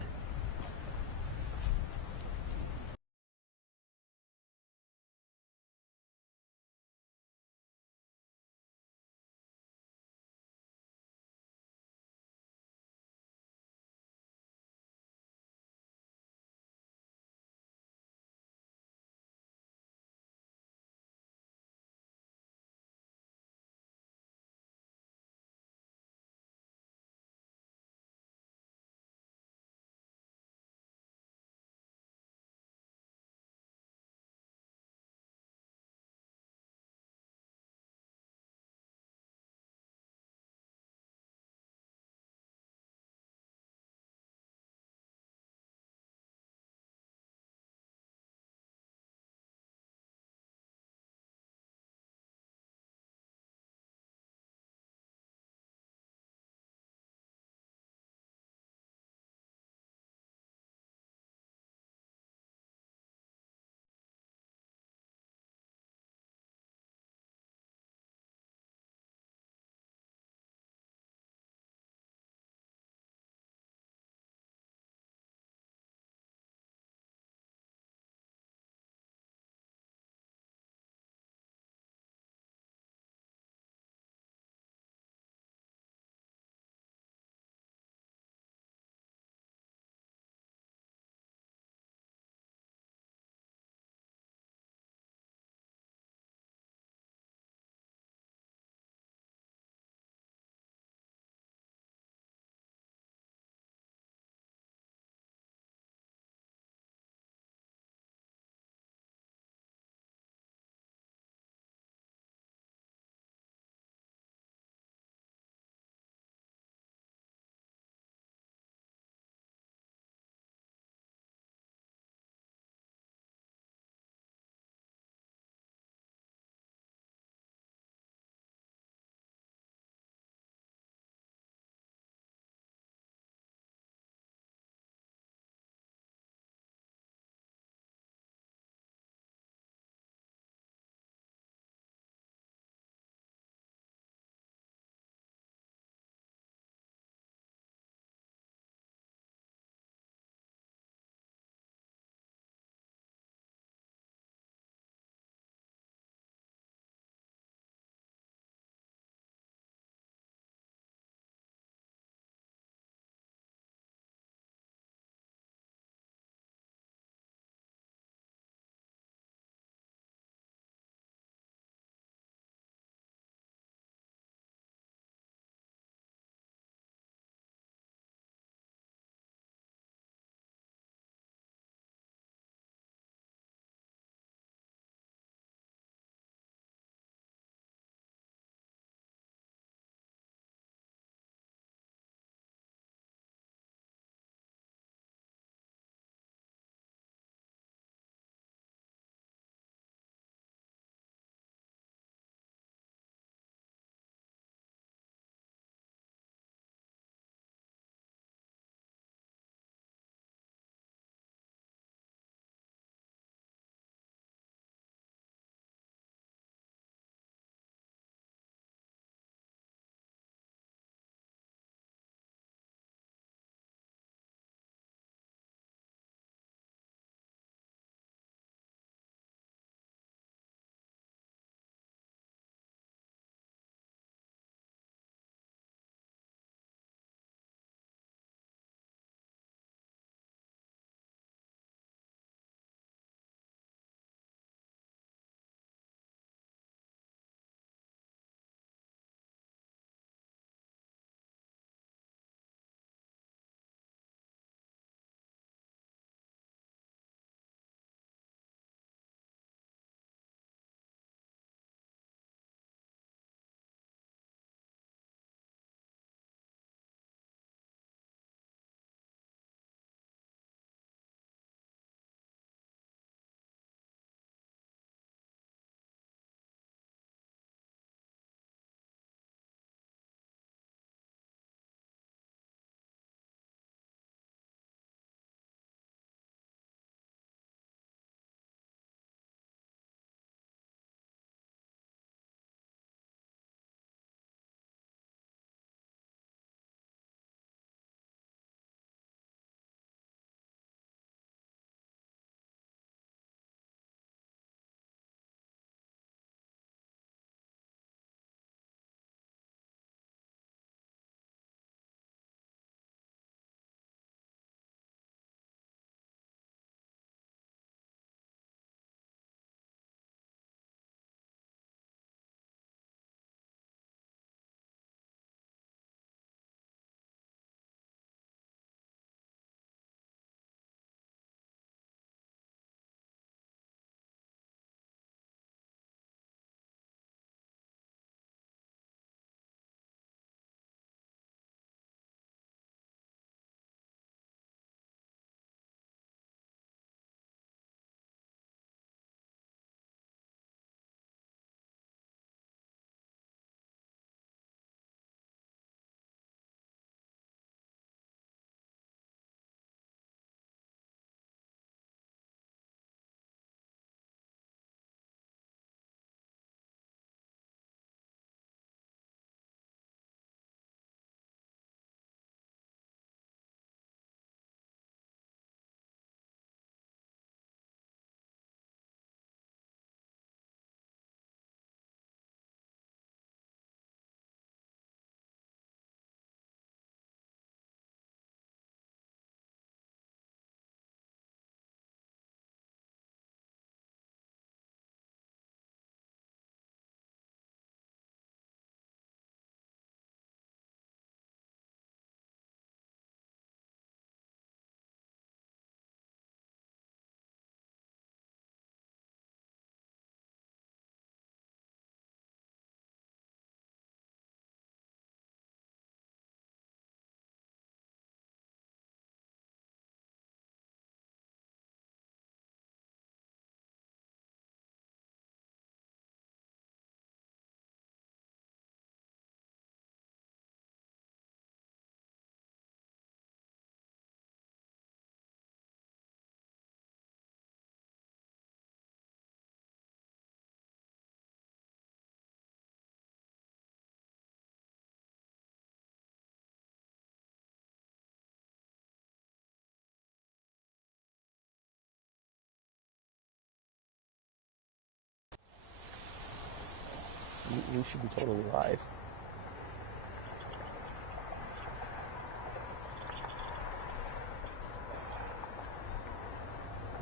we should be totally live.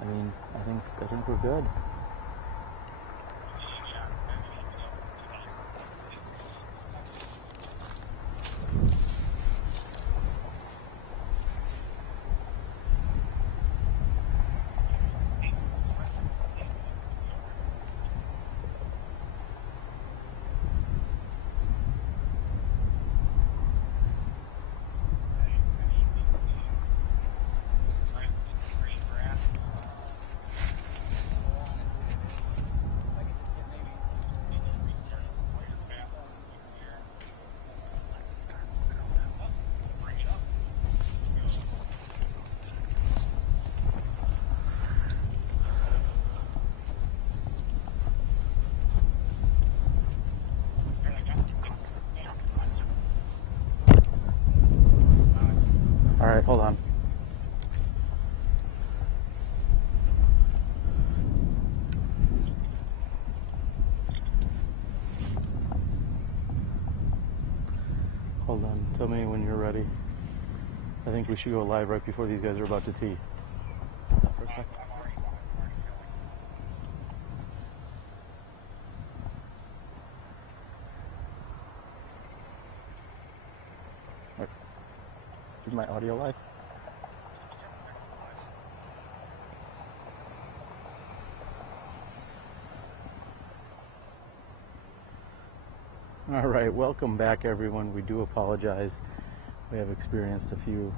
I mean, I think we're good. All right, hold on. Hold on. Tell me when you're ready. I think we should go live right before these guys are about to tee. For a second. Is my audio live? All right, welcome back everyone. We do apologize. We have experienced a few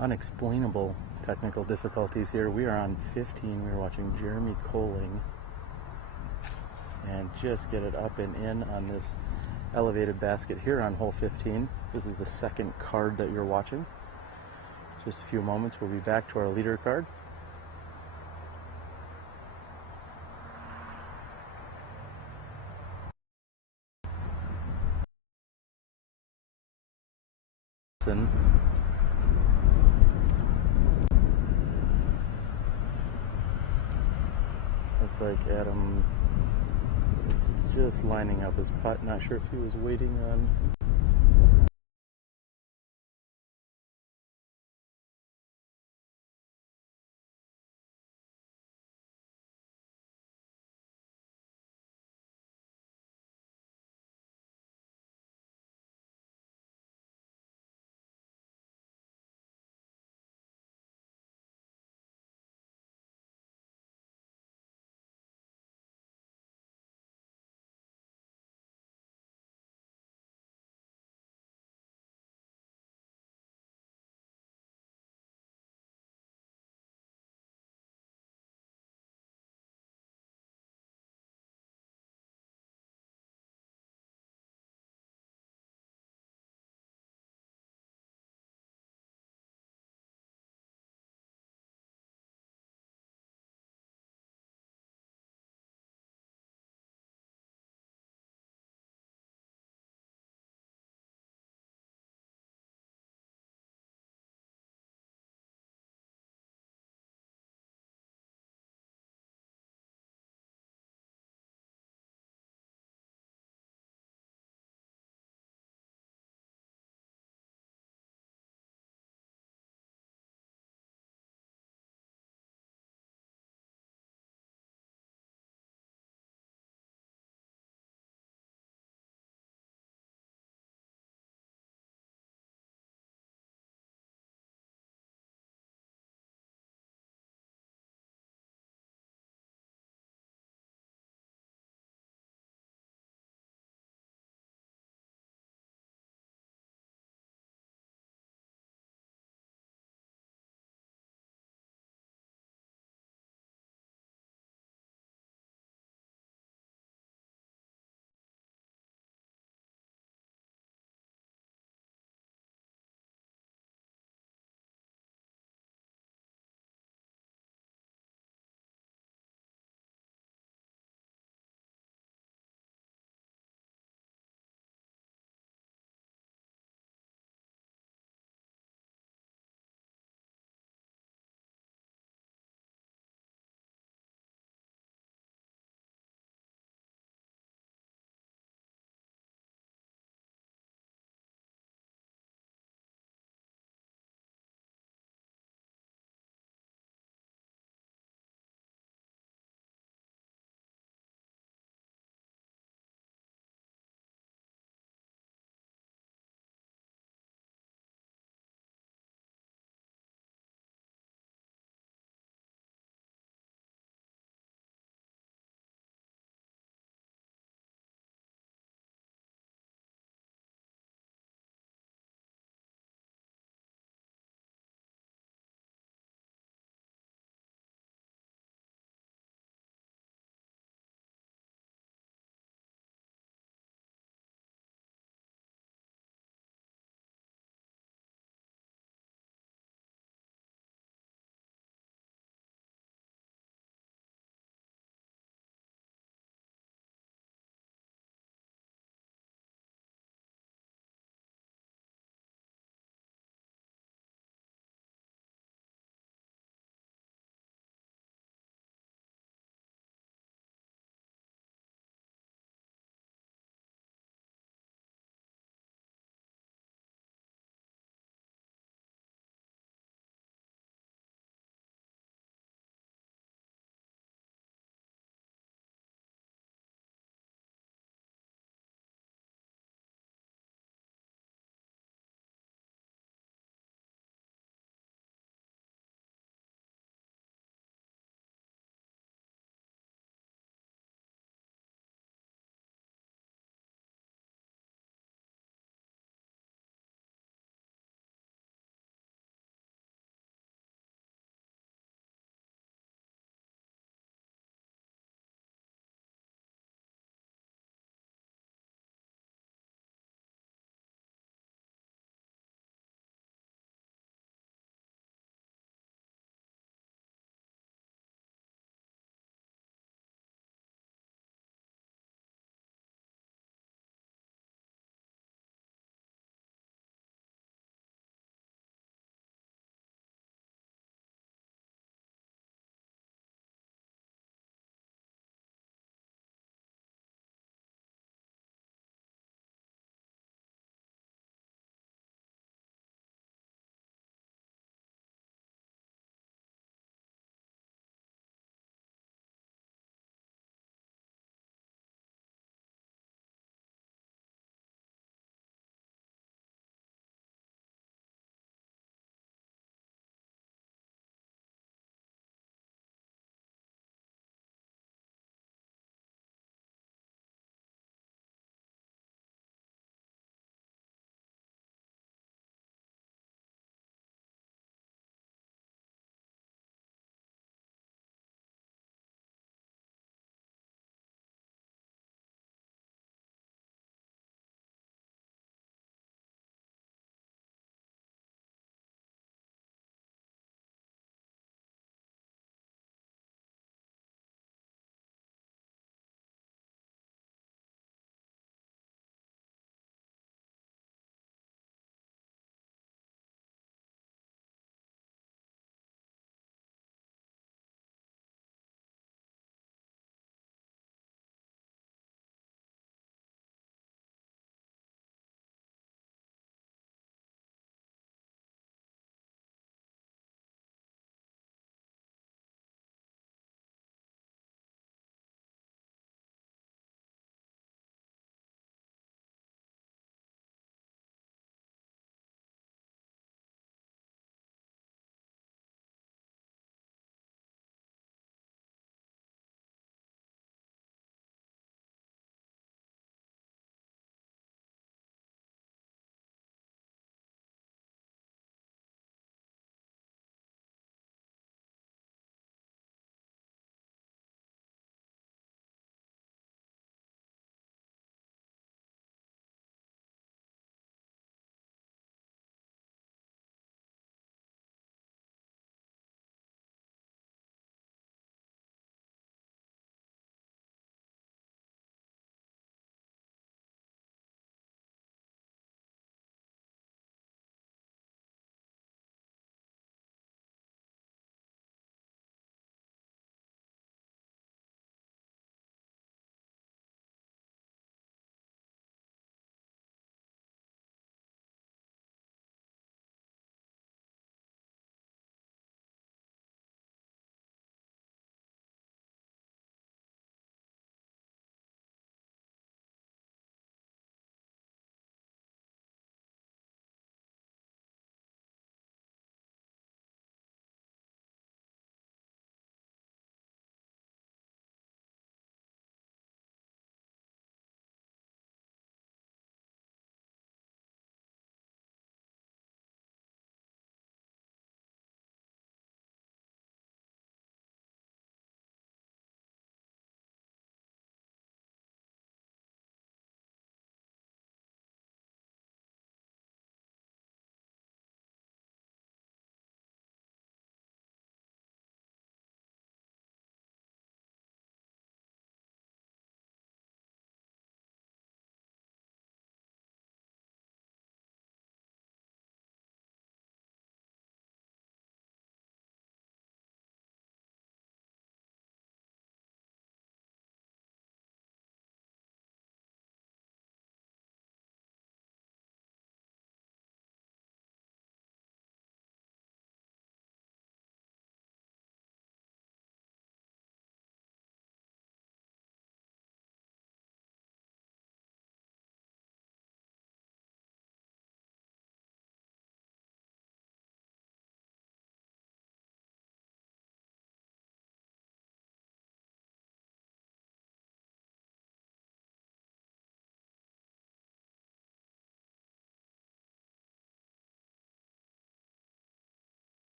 unexplainable technical difficulties here. We are on 15. We're watching Jeremy Colling and just get it up and in on this elevated basket here on hole 15. This is the second card that you're watching. Just a few moments, we'll be back to our leader card. Looks like Adam is just lining up his putt. Not sure if he was waiting on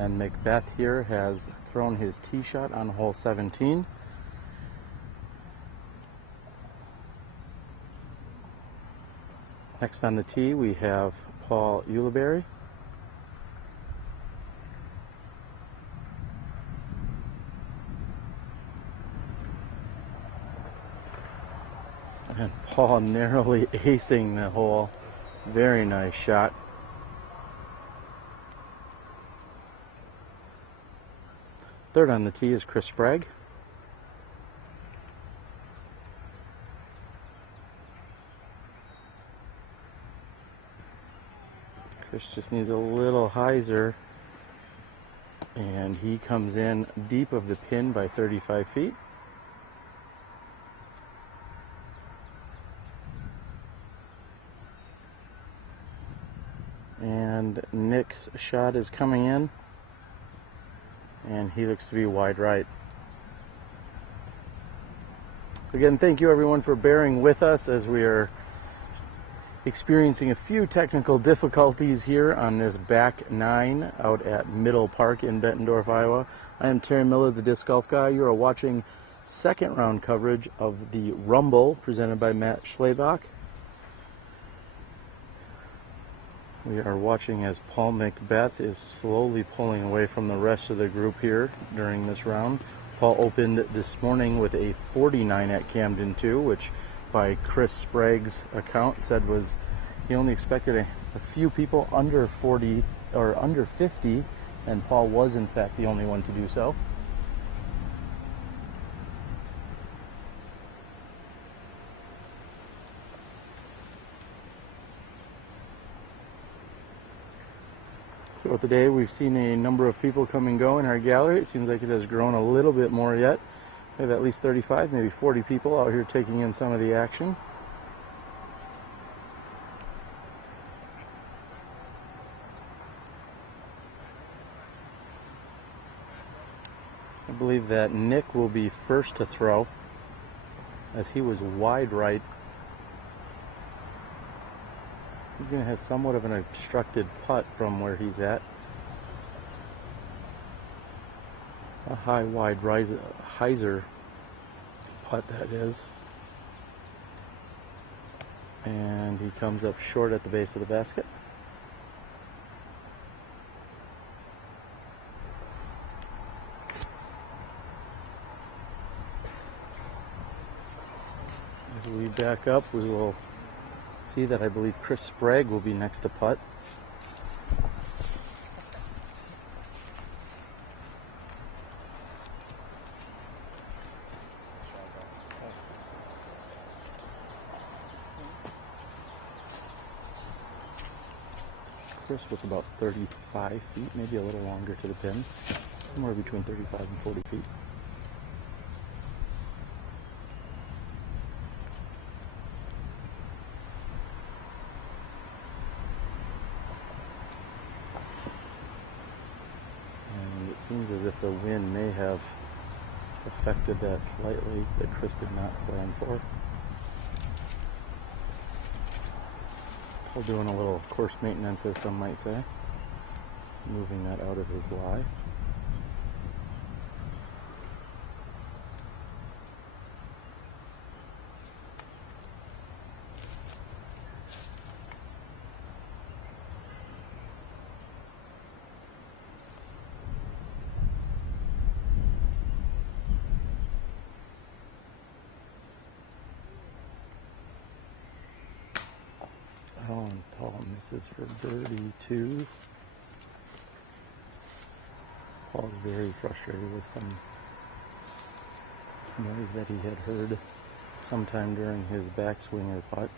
And McBeth here has thrown his tee shot on hole 17. Next on the tee we have Paul Ulibarri. And Paul narrowly acing the hole. Very nice shot. Third on the tee is Sprague. Chris just needs a little hyzer, and he comes in deep of the pin by 35 feet. And Nick's shot is coming in, and he looks to be wide right. Again, thank you everyone for bearing with us as we are experiencing a few technical difficulties here on this back nine out at Middle Park in Bettendorf, Iowa. I am Terry Miller, the Disc Golf Guy. You are watching second round coverage of the Rumble presented by Matt Schlabach. We are watching as Paul McBeth is slowly pulling away from the rest of the group here during this round. Paul opened this morning with a 49 at Camden 2, which by Chris Sprague's account said was he only expected a few people under 40 or under 50, and Paul was in fact the only one to do so. Throughout the day we've seen a number of people come and go in our gallery. It seems like it has grown a little bit more yet. We have at least 35, maybe 40 people out here taking in some of the action. I believe that Nick will be first to throw, as he was wide right. He's going to have somewhat of an obstructed putt from where he's at. A high, wide hyzer putt, that is. And he comes up short at the base of the basket. As we back up, we will see that I believe Chris Sprague will be next to putt. Chris with about 35 feet, maybe a little longer to the pin, somewhere between 35 and 40 feet. And it seems as if the wind may have affected that slightly, that Chris did not plan for. We're doing a little course maintenance, as some might say. Moving that out of his lie. Oh, and Paul misses for birdie 2. Paul's very frustrated with some noise that he had heard sometime during his backswinger putt.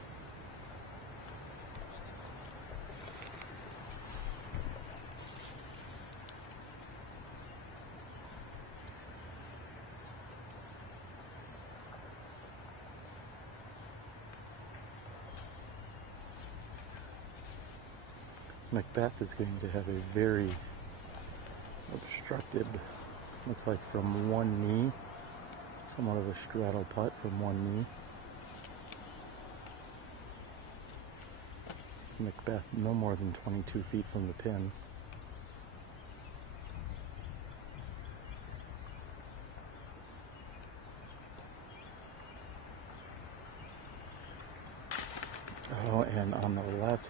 McBeth is going to have a very obstructed, looks like from one knee, somewhat of a straddle putt from one knee. McBeth no more than 22 feet from the pin.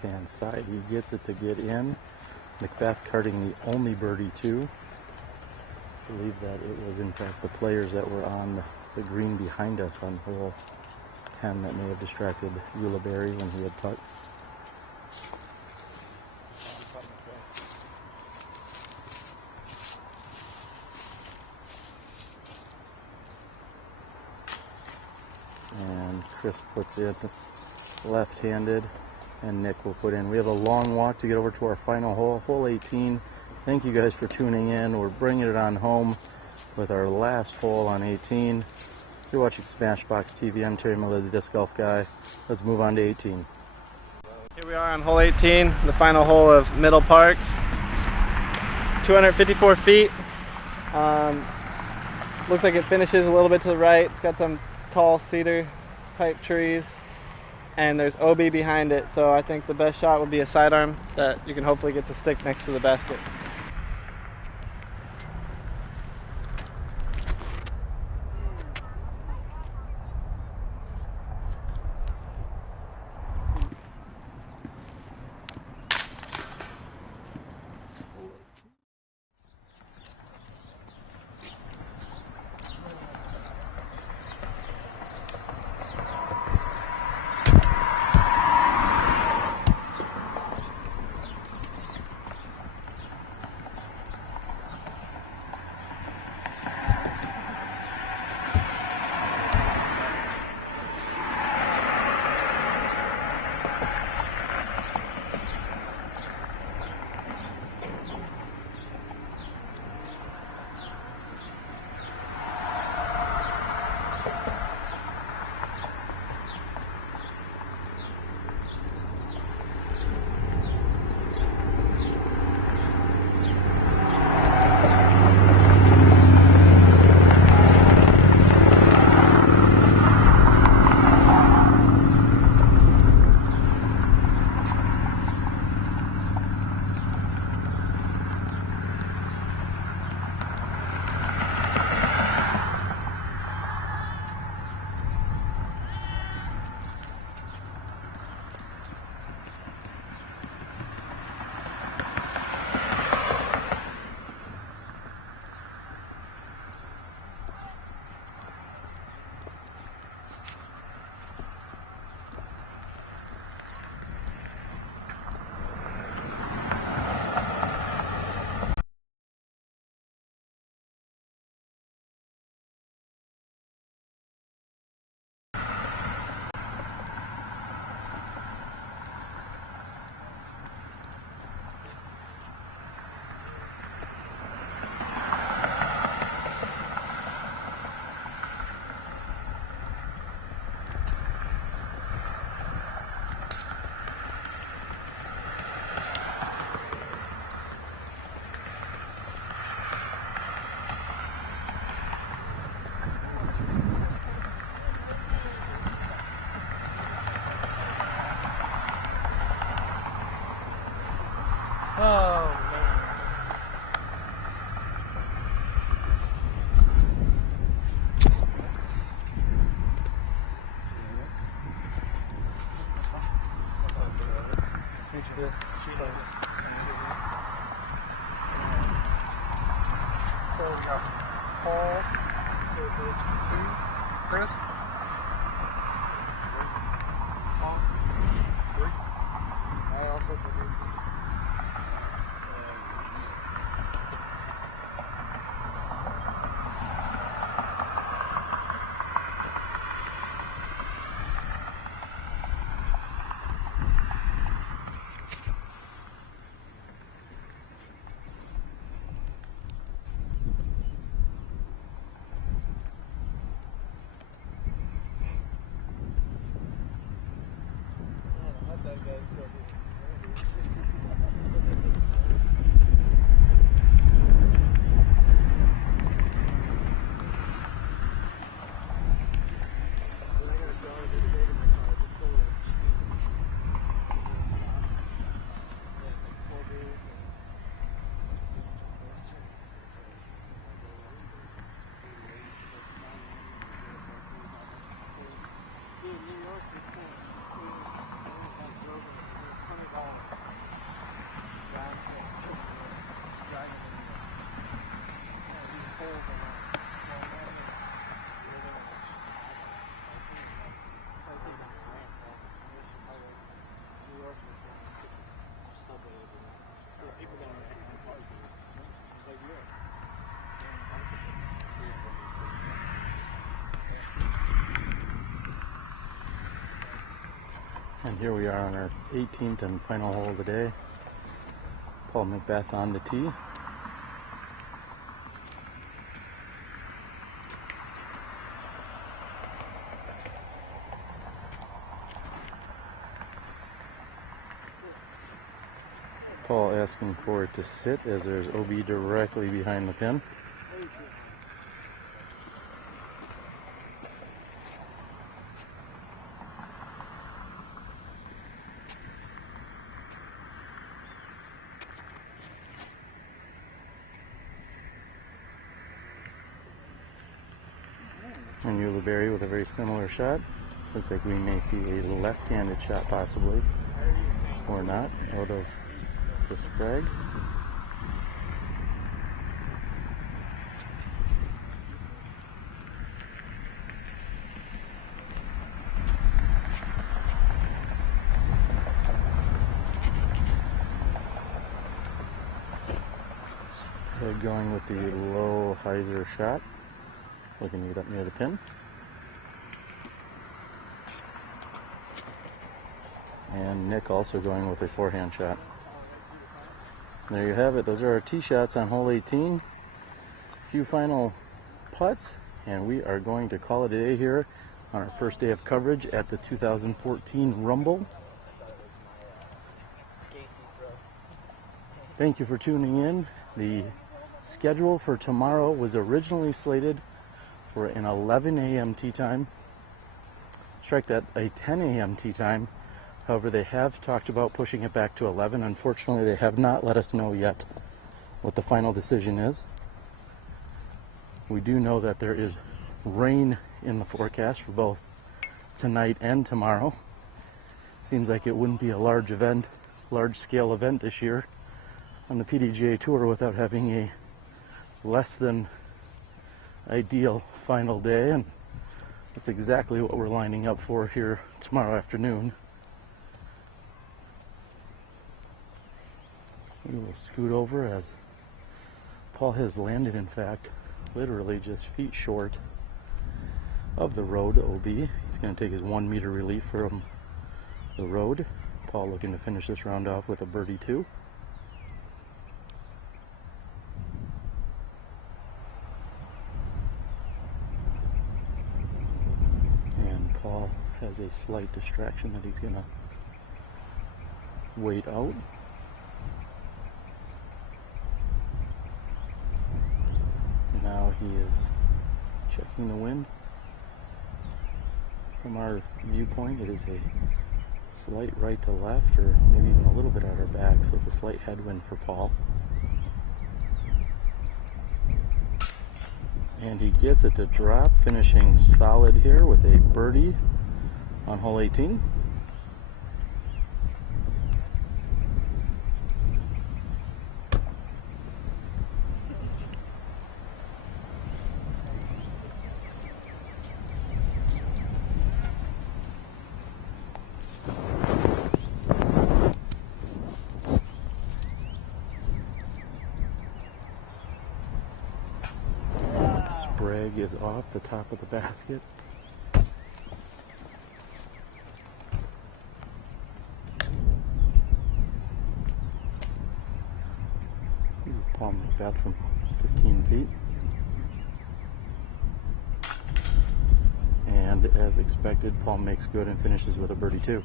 left-hand side. He gets it to get in. McBeth carting the only birdie too. I believe that it was in fact the players that were on the green behind us on hole 10 that may have distracted Ulibarri when he had putt. And Chris puts it left-handed, and Nick will put in. We have a long walk to get over to our final hole, hole 18. Thank you guys for tuning in. We're bringing it on home with our last hole on 18. You're watching SmashboxxTV. I'm Terry Miller, the disc golf guy. Let's move on to 18. Here we are on hole 18, the final hole of Middle Park. It's 254 feet. Looks like it finishes a little bit to the right. It's got some tall cedar type trees, and there's OB behind it, so I think the best shot would be a sidearm that you can hopefully get to stick next to the basket. So we got Paul, Chris. Paul, 3. I also put And here we are on our 18th and final hole of the day. Paul McBeth on the tee. Paul asking for it to sit as there's OB directly behind the pin. And Ulibarri with a very similar shot. Looks like we may see a left-handed shot possibly, or not, out of Sprague. Sprague going with the low hyzer shot, looking to get up near the pin. And Nick also going with a forehand shot. There you have it. Those are our tee shots on hole 18. A few final putts, and we are going to call it a day here on our first day of coverage at the 2014 Rumble. Thank you for tuning in. The schedule for tomorrow was originally slated for an 11 a.m. tee time. Strike that, a 10 a.m. tee time. However, they have talked about pushing it back to 11. Unfortunately, they have not let us know yet what the final decision is. We do know that there is rain in the forecast for both tonight and tomorrow. Seems like it wouldn't be a large scale event this year on the PDGA Tour without having a less than ideal final day, and that's exactly what we're lining up for here tomorrow afternoon. We will scoot over as Paul has landed, in fact, literally just feet short of the road OB. He's going to take his 1 meter relief from the road. Paul looking to finish this round off with a birdie 2. And Paul has a slight distraction that he's going to wait out. Now he is checking the wind. From our viewpoint, it is a slight right to left, or maybe even a little bit at our back, so it's a slight headwind for Paul. And he gets it to drop, finishing solid here with a birdie on hole 18. Sprague is off the top of the basket. This is Paul McBeth from 15 feet. And as expected, Paul makes good and finishes with a birdie 2.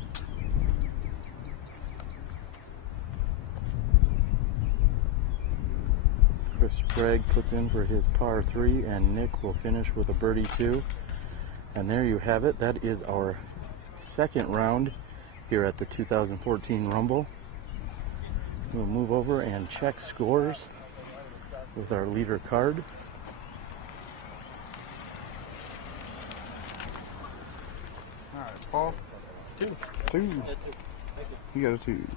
Sprague puts in for his par 3, and Nick will finish with a birdie 2. And there you have it. That is our second round here at the 2014 Rumble. We'll move over and check scores with our leader card. All right, Paul. 2. You got a 2.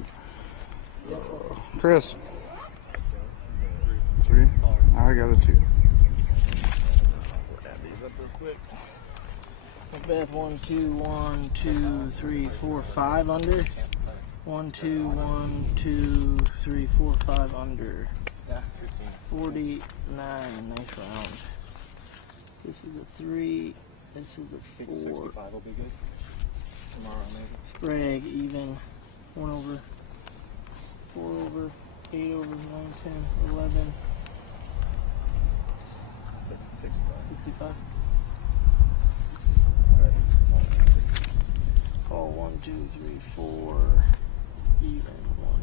Chris. 3. I got a 2. We'll add these up real quick. McBeth 1, 2, 1, 2, 3, 4, 5 under. 1, 2, 1, 2, 3, 4, 5 under. 49, nice round. This is a 3. This is a 4. 65 will be good. Sprague, even. 1 over. 4 over. 8 over. 9, 10, 11. 65. Paul 1, 2, 3, 4. Even 1,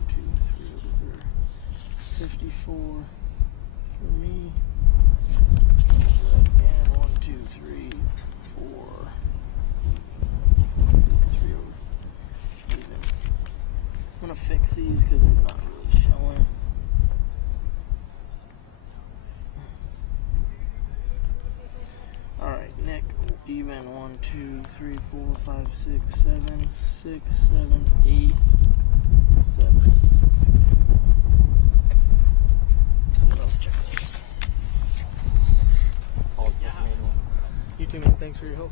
2, 3 over. 54 for me. And 1, 2, 3, 4. 3 over. Even. I'm gonna fix these because they're not really showing. Alright, Nick, even 1, 2, 3, 4, 5, 6, 7, 6, 7, 8, 7. Someone else check those. You too, man. Thanks for your help.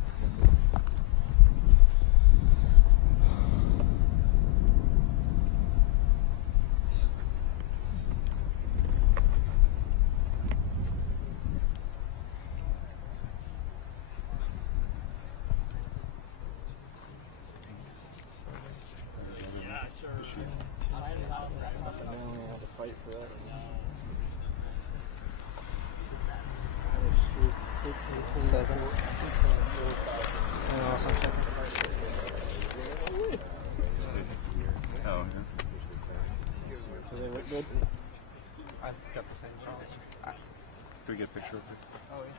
So they look good? I've got the same problem. Can we get a picture of it? Oh, yeah.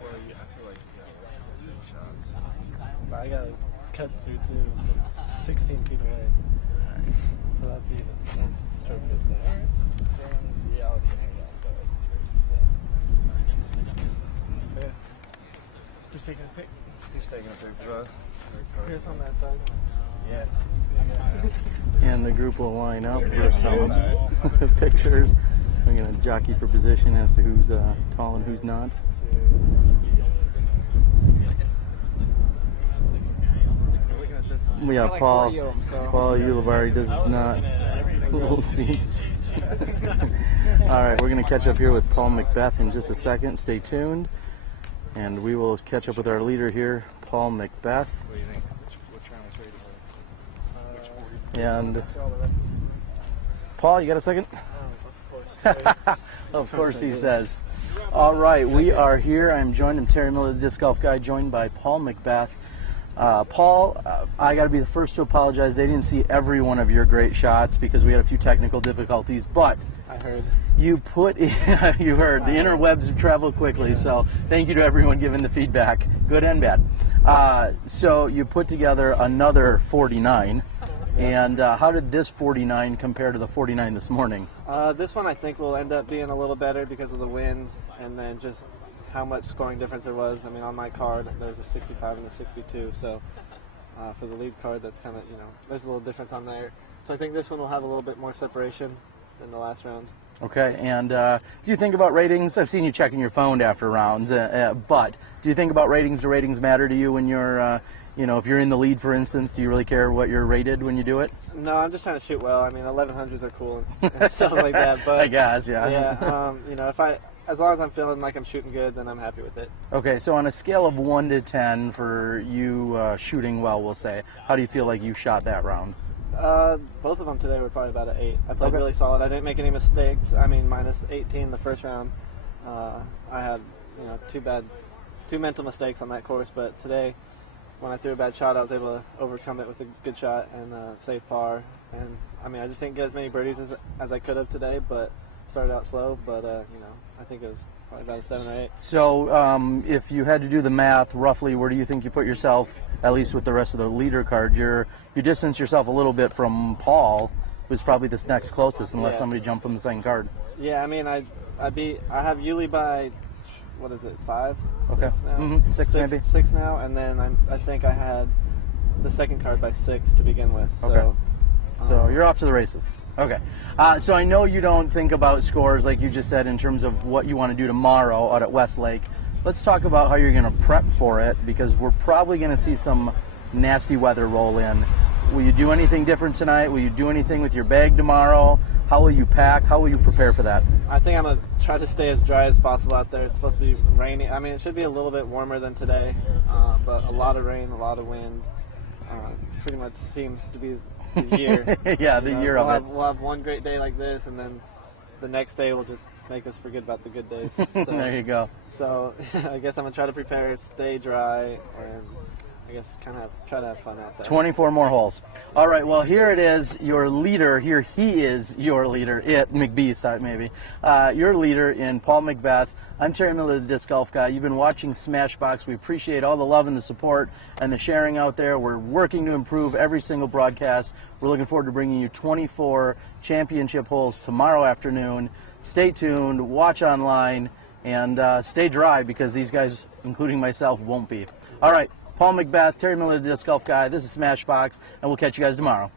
Well, yeah, I feel like you got a lot of good shots. But I gotta cut through too, 16 feet away. So that's even. That's stroke it there. Alright. So in reality, yeah. Just taking a pic. Just taking a picture. Here's on that side. Yeah. And the group will line up for some pictures. I'm going to jockey for position as to who's tall and who's not. Yeah, Paul Ulibarri does not. We'll see. All right, we're going to catch up here with Paul McBeth in just a second. Stay tuned. And we will catch up with our leader here, Paul McBeth. What do you think? Which round is ready? And Paul, you got a second? Of course he says. All right, we are here. I'm joined, I'm Terry Miller, the Disc Golf Guy, joined by Paul McBeth. Paul, I got to be the first to apologize. They didn't see every one of your great shots because we had a few technical difficulties, but I heard. You put in, you heard, the interwebs travel quickly, so thank you to everyone giving the feedback, good and bad. So you put together another 49, and how did this 49 compare to the 49 this morning? This one I think will end up being a little better because of the wind and then just how much scoring difference there was. I mean, on my card, there's a 65 and a 62, so for the lead card, that's kind of, you know, there's a little difference on there. So I think this one will have a little bit more separation than the last round. Okay, and do you think about ratings? I've seen you checking your phone after rounds, but do you think about ratings? Do ratings matter to you when you're, you know, if you're in the lead, for instance? Do you really care what you're rated when you do it? No, I'm just trying to shoot well. I mean, 1100s are cool and stuff like that. But I guess, yeah. Yeah, you know, as long as I'm feeling like I'm shooting good, then I'm happy with it. Okay, so on a scale of 1 to 10 for you shooting well, we'll say, how do you feel like you shot that round? Both of them today were probably about an 8. I played really solid. I didn't make any mistakes. I mean, minus 18 the first round. I had, you know, two mental mistakes on that course, but today, when I threw a bad shot, I was able to overcome it with a good shot and save par. And I mean, I just didn't get as many birdies as I could have today, but started out slow. But you know, I think it was probably about a 7 or 8. So if you had to do the math, roughly, where do you think you put yourself, at least with the rest of the leader card? You distance yourself a little bit from Paul, who's probably this next closest, unless somebody jumped from the second card. Yeah, I mean, I have Yuli by, what is it, 5? Okay. 6 now? 6 maybe? 6 now, and then I think I had the second card by 6 to begin with. So, okay. So you're off to the races. Okay. So I know you don't think about scores like you just said in terms of what you want to do tomorrow out at Westlake. Let's talk about how you're going to prep for it, because we're probably going to see some nasty weather roll in. Will you do anything different tonight? Will you do anything with your bag tomorrow? How will you pack? How will you prepare for that? I think I'm going to try to stay as dry as possible out there. It's supposed to be rainy. I mean, it should be a little bit warmer than today, but a lot of rain, a lot of wind. It pretty much seems to be the year. Yeah, the year of it. We'll have one great day like this, and then the next day will just make us forget about the good days. So, there you go. So I guess I'm going to try to prepare, stay dry, and I guess kind of try to have fun out there. 24 more holes. All right, well, here it is, your leader. Here he is, your leader. McBeast, maybe. Your leader in Paul McBeth. I'm Terry Miller, the Disc Golf Guy. You've been watching Smashbox. We appreciate all the love and the support and the sharing out there. We're working to improve every single broadcast. We're looking forward to bringing you 24 championship holes tomorrow afternoon. Stay tuned, watch online, and stay dry because these guys, including myself, won't be. All right. Paul McBeth, Terry Miller, the Disc Golf Guy. This is Smashbox, and we'll catch you guys tomorrow.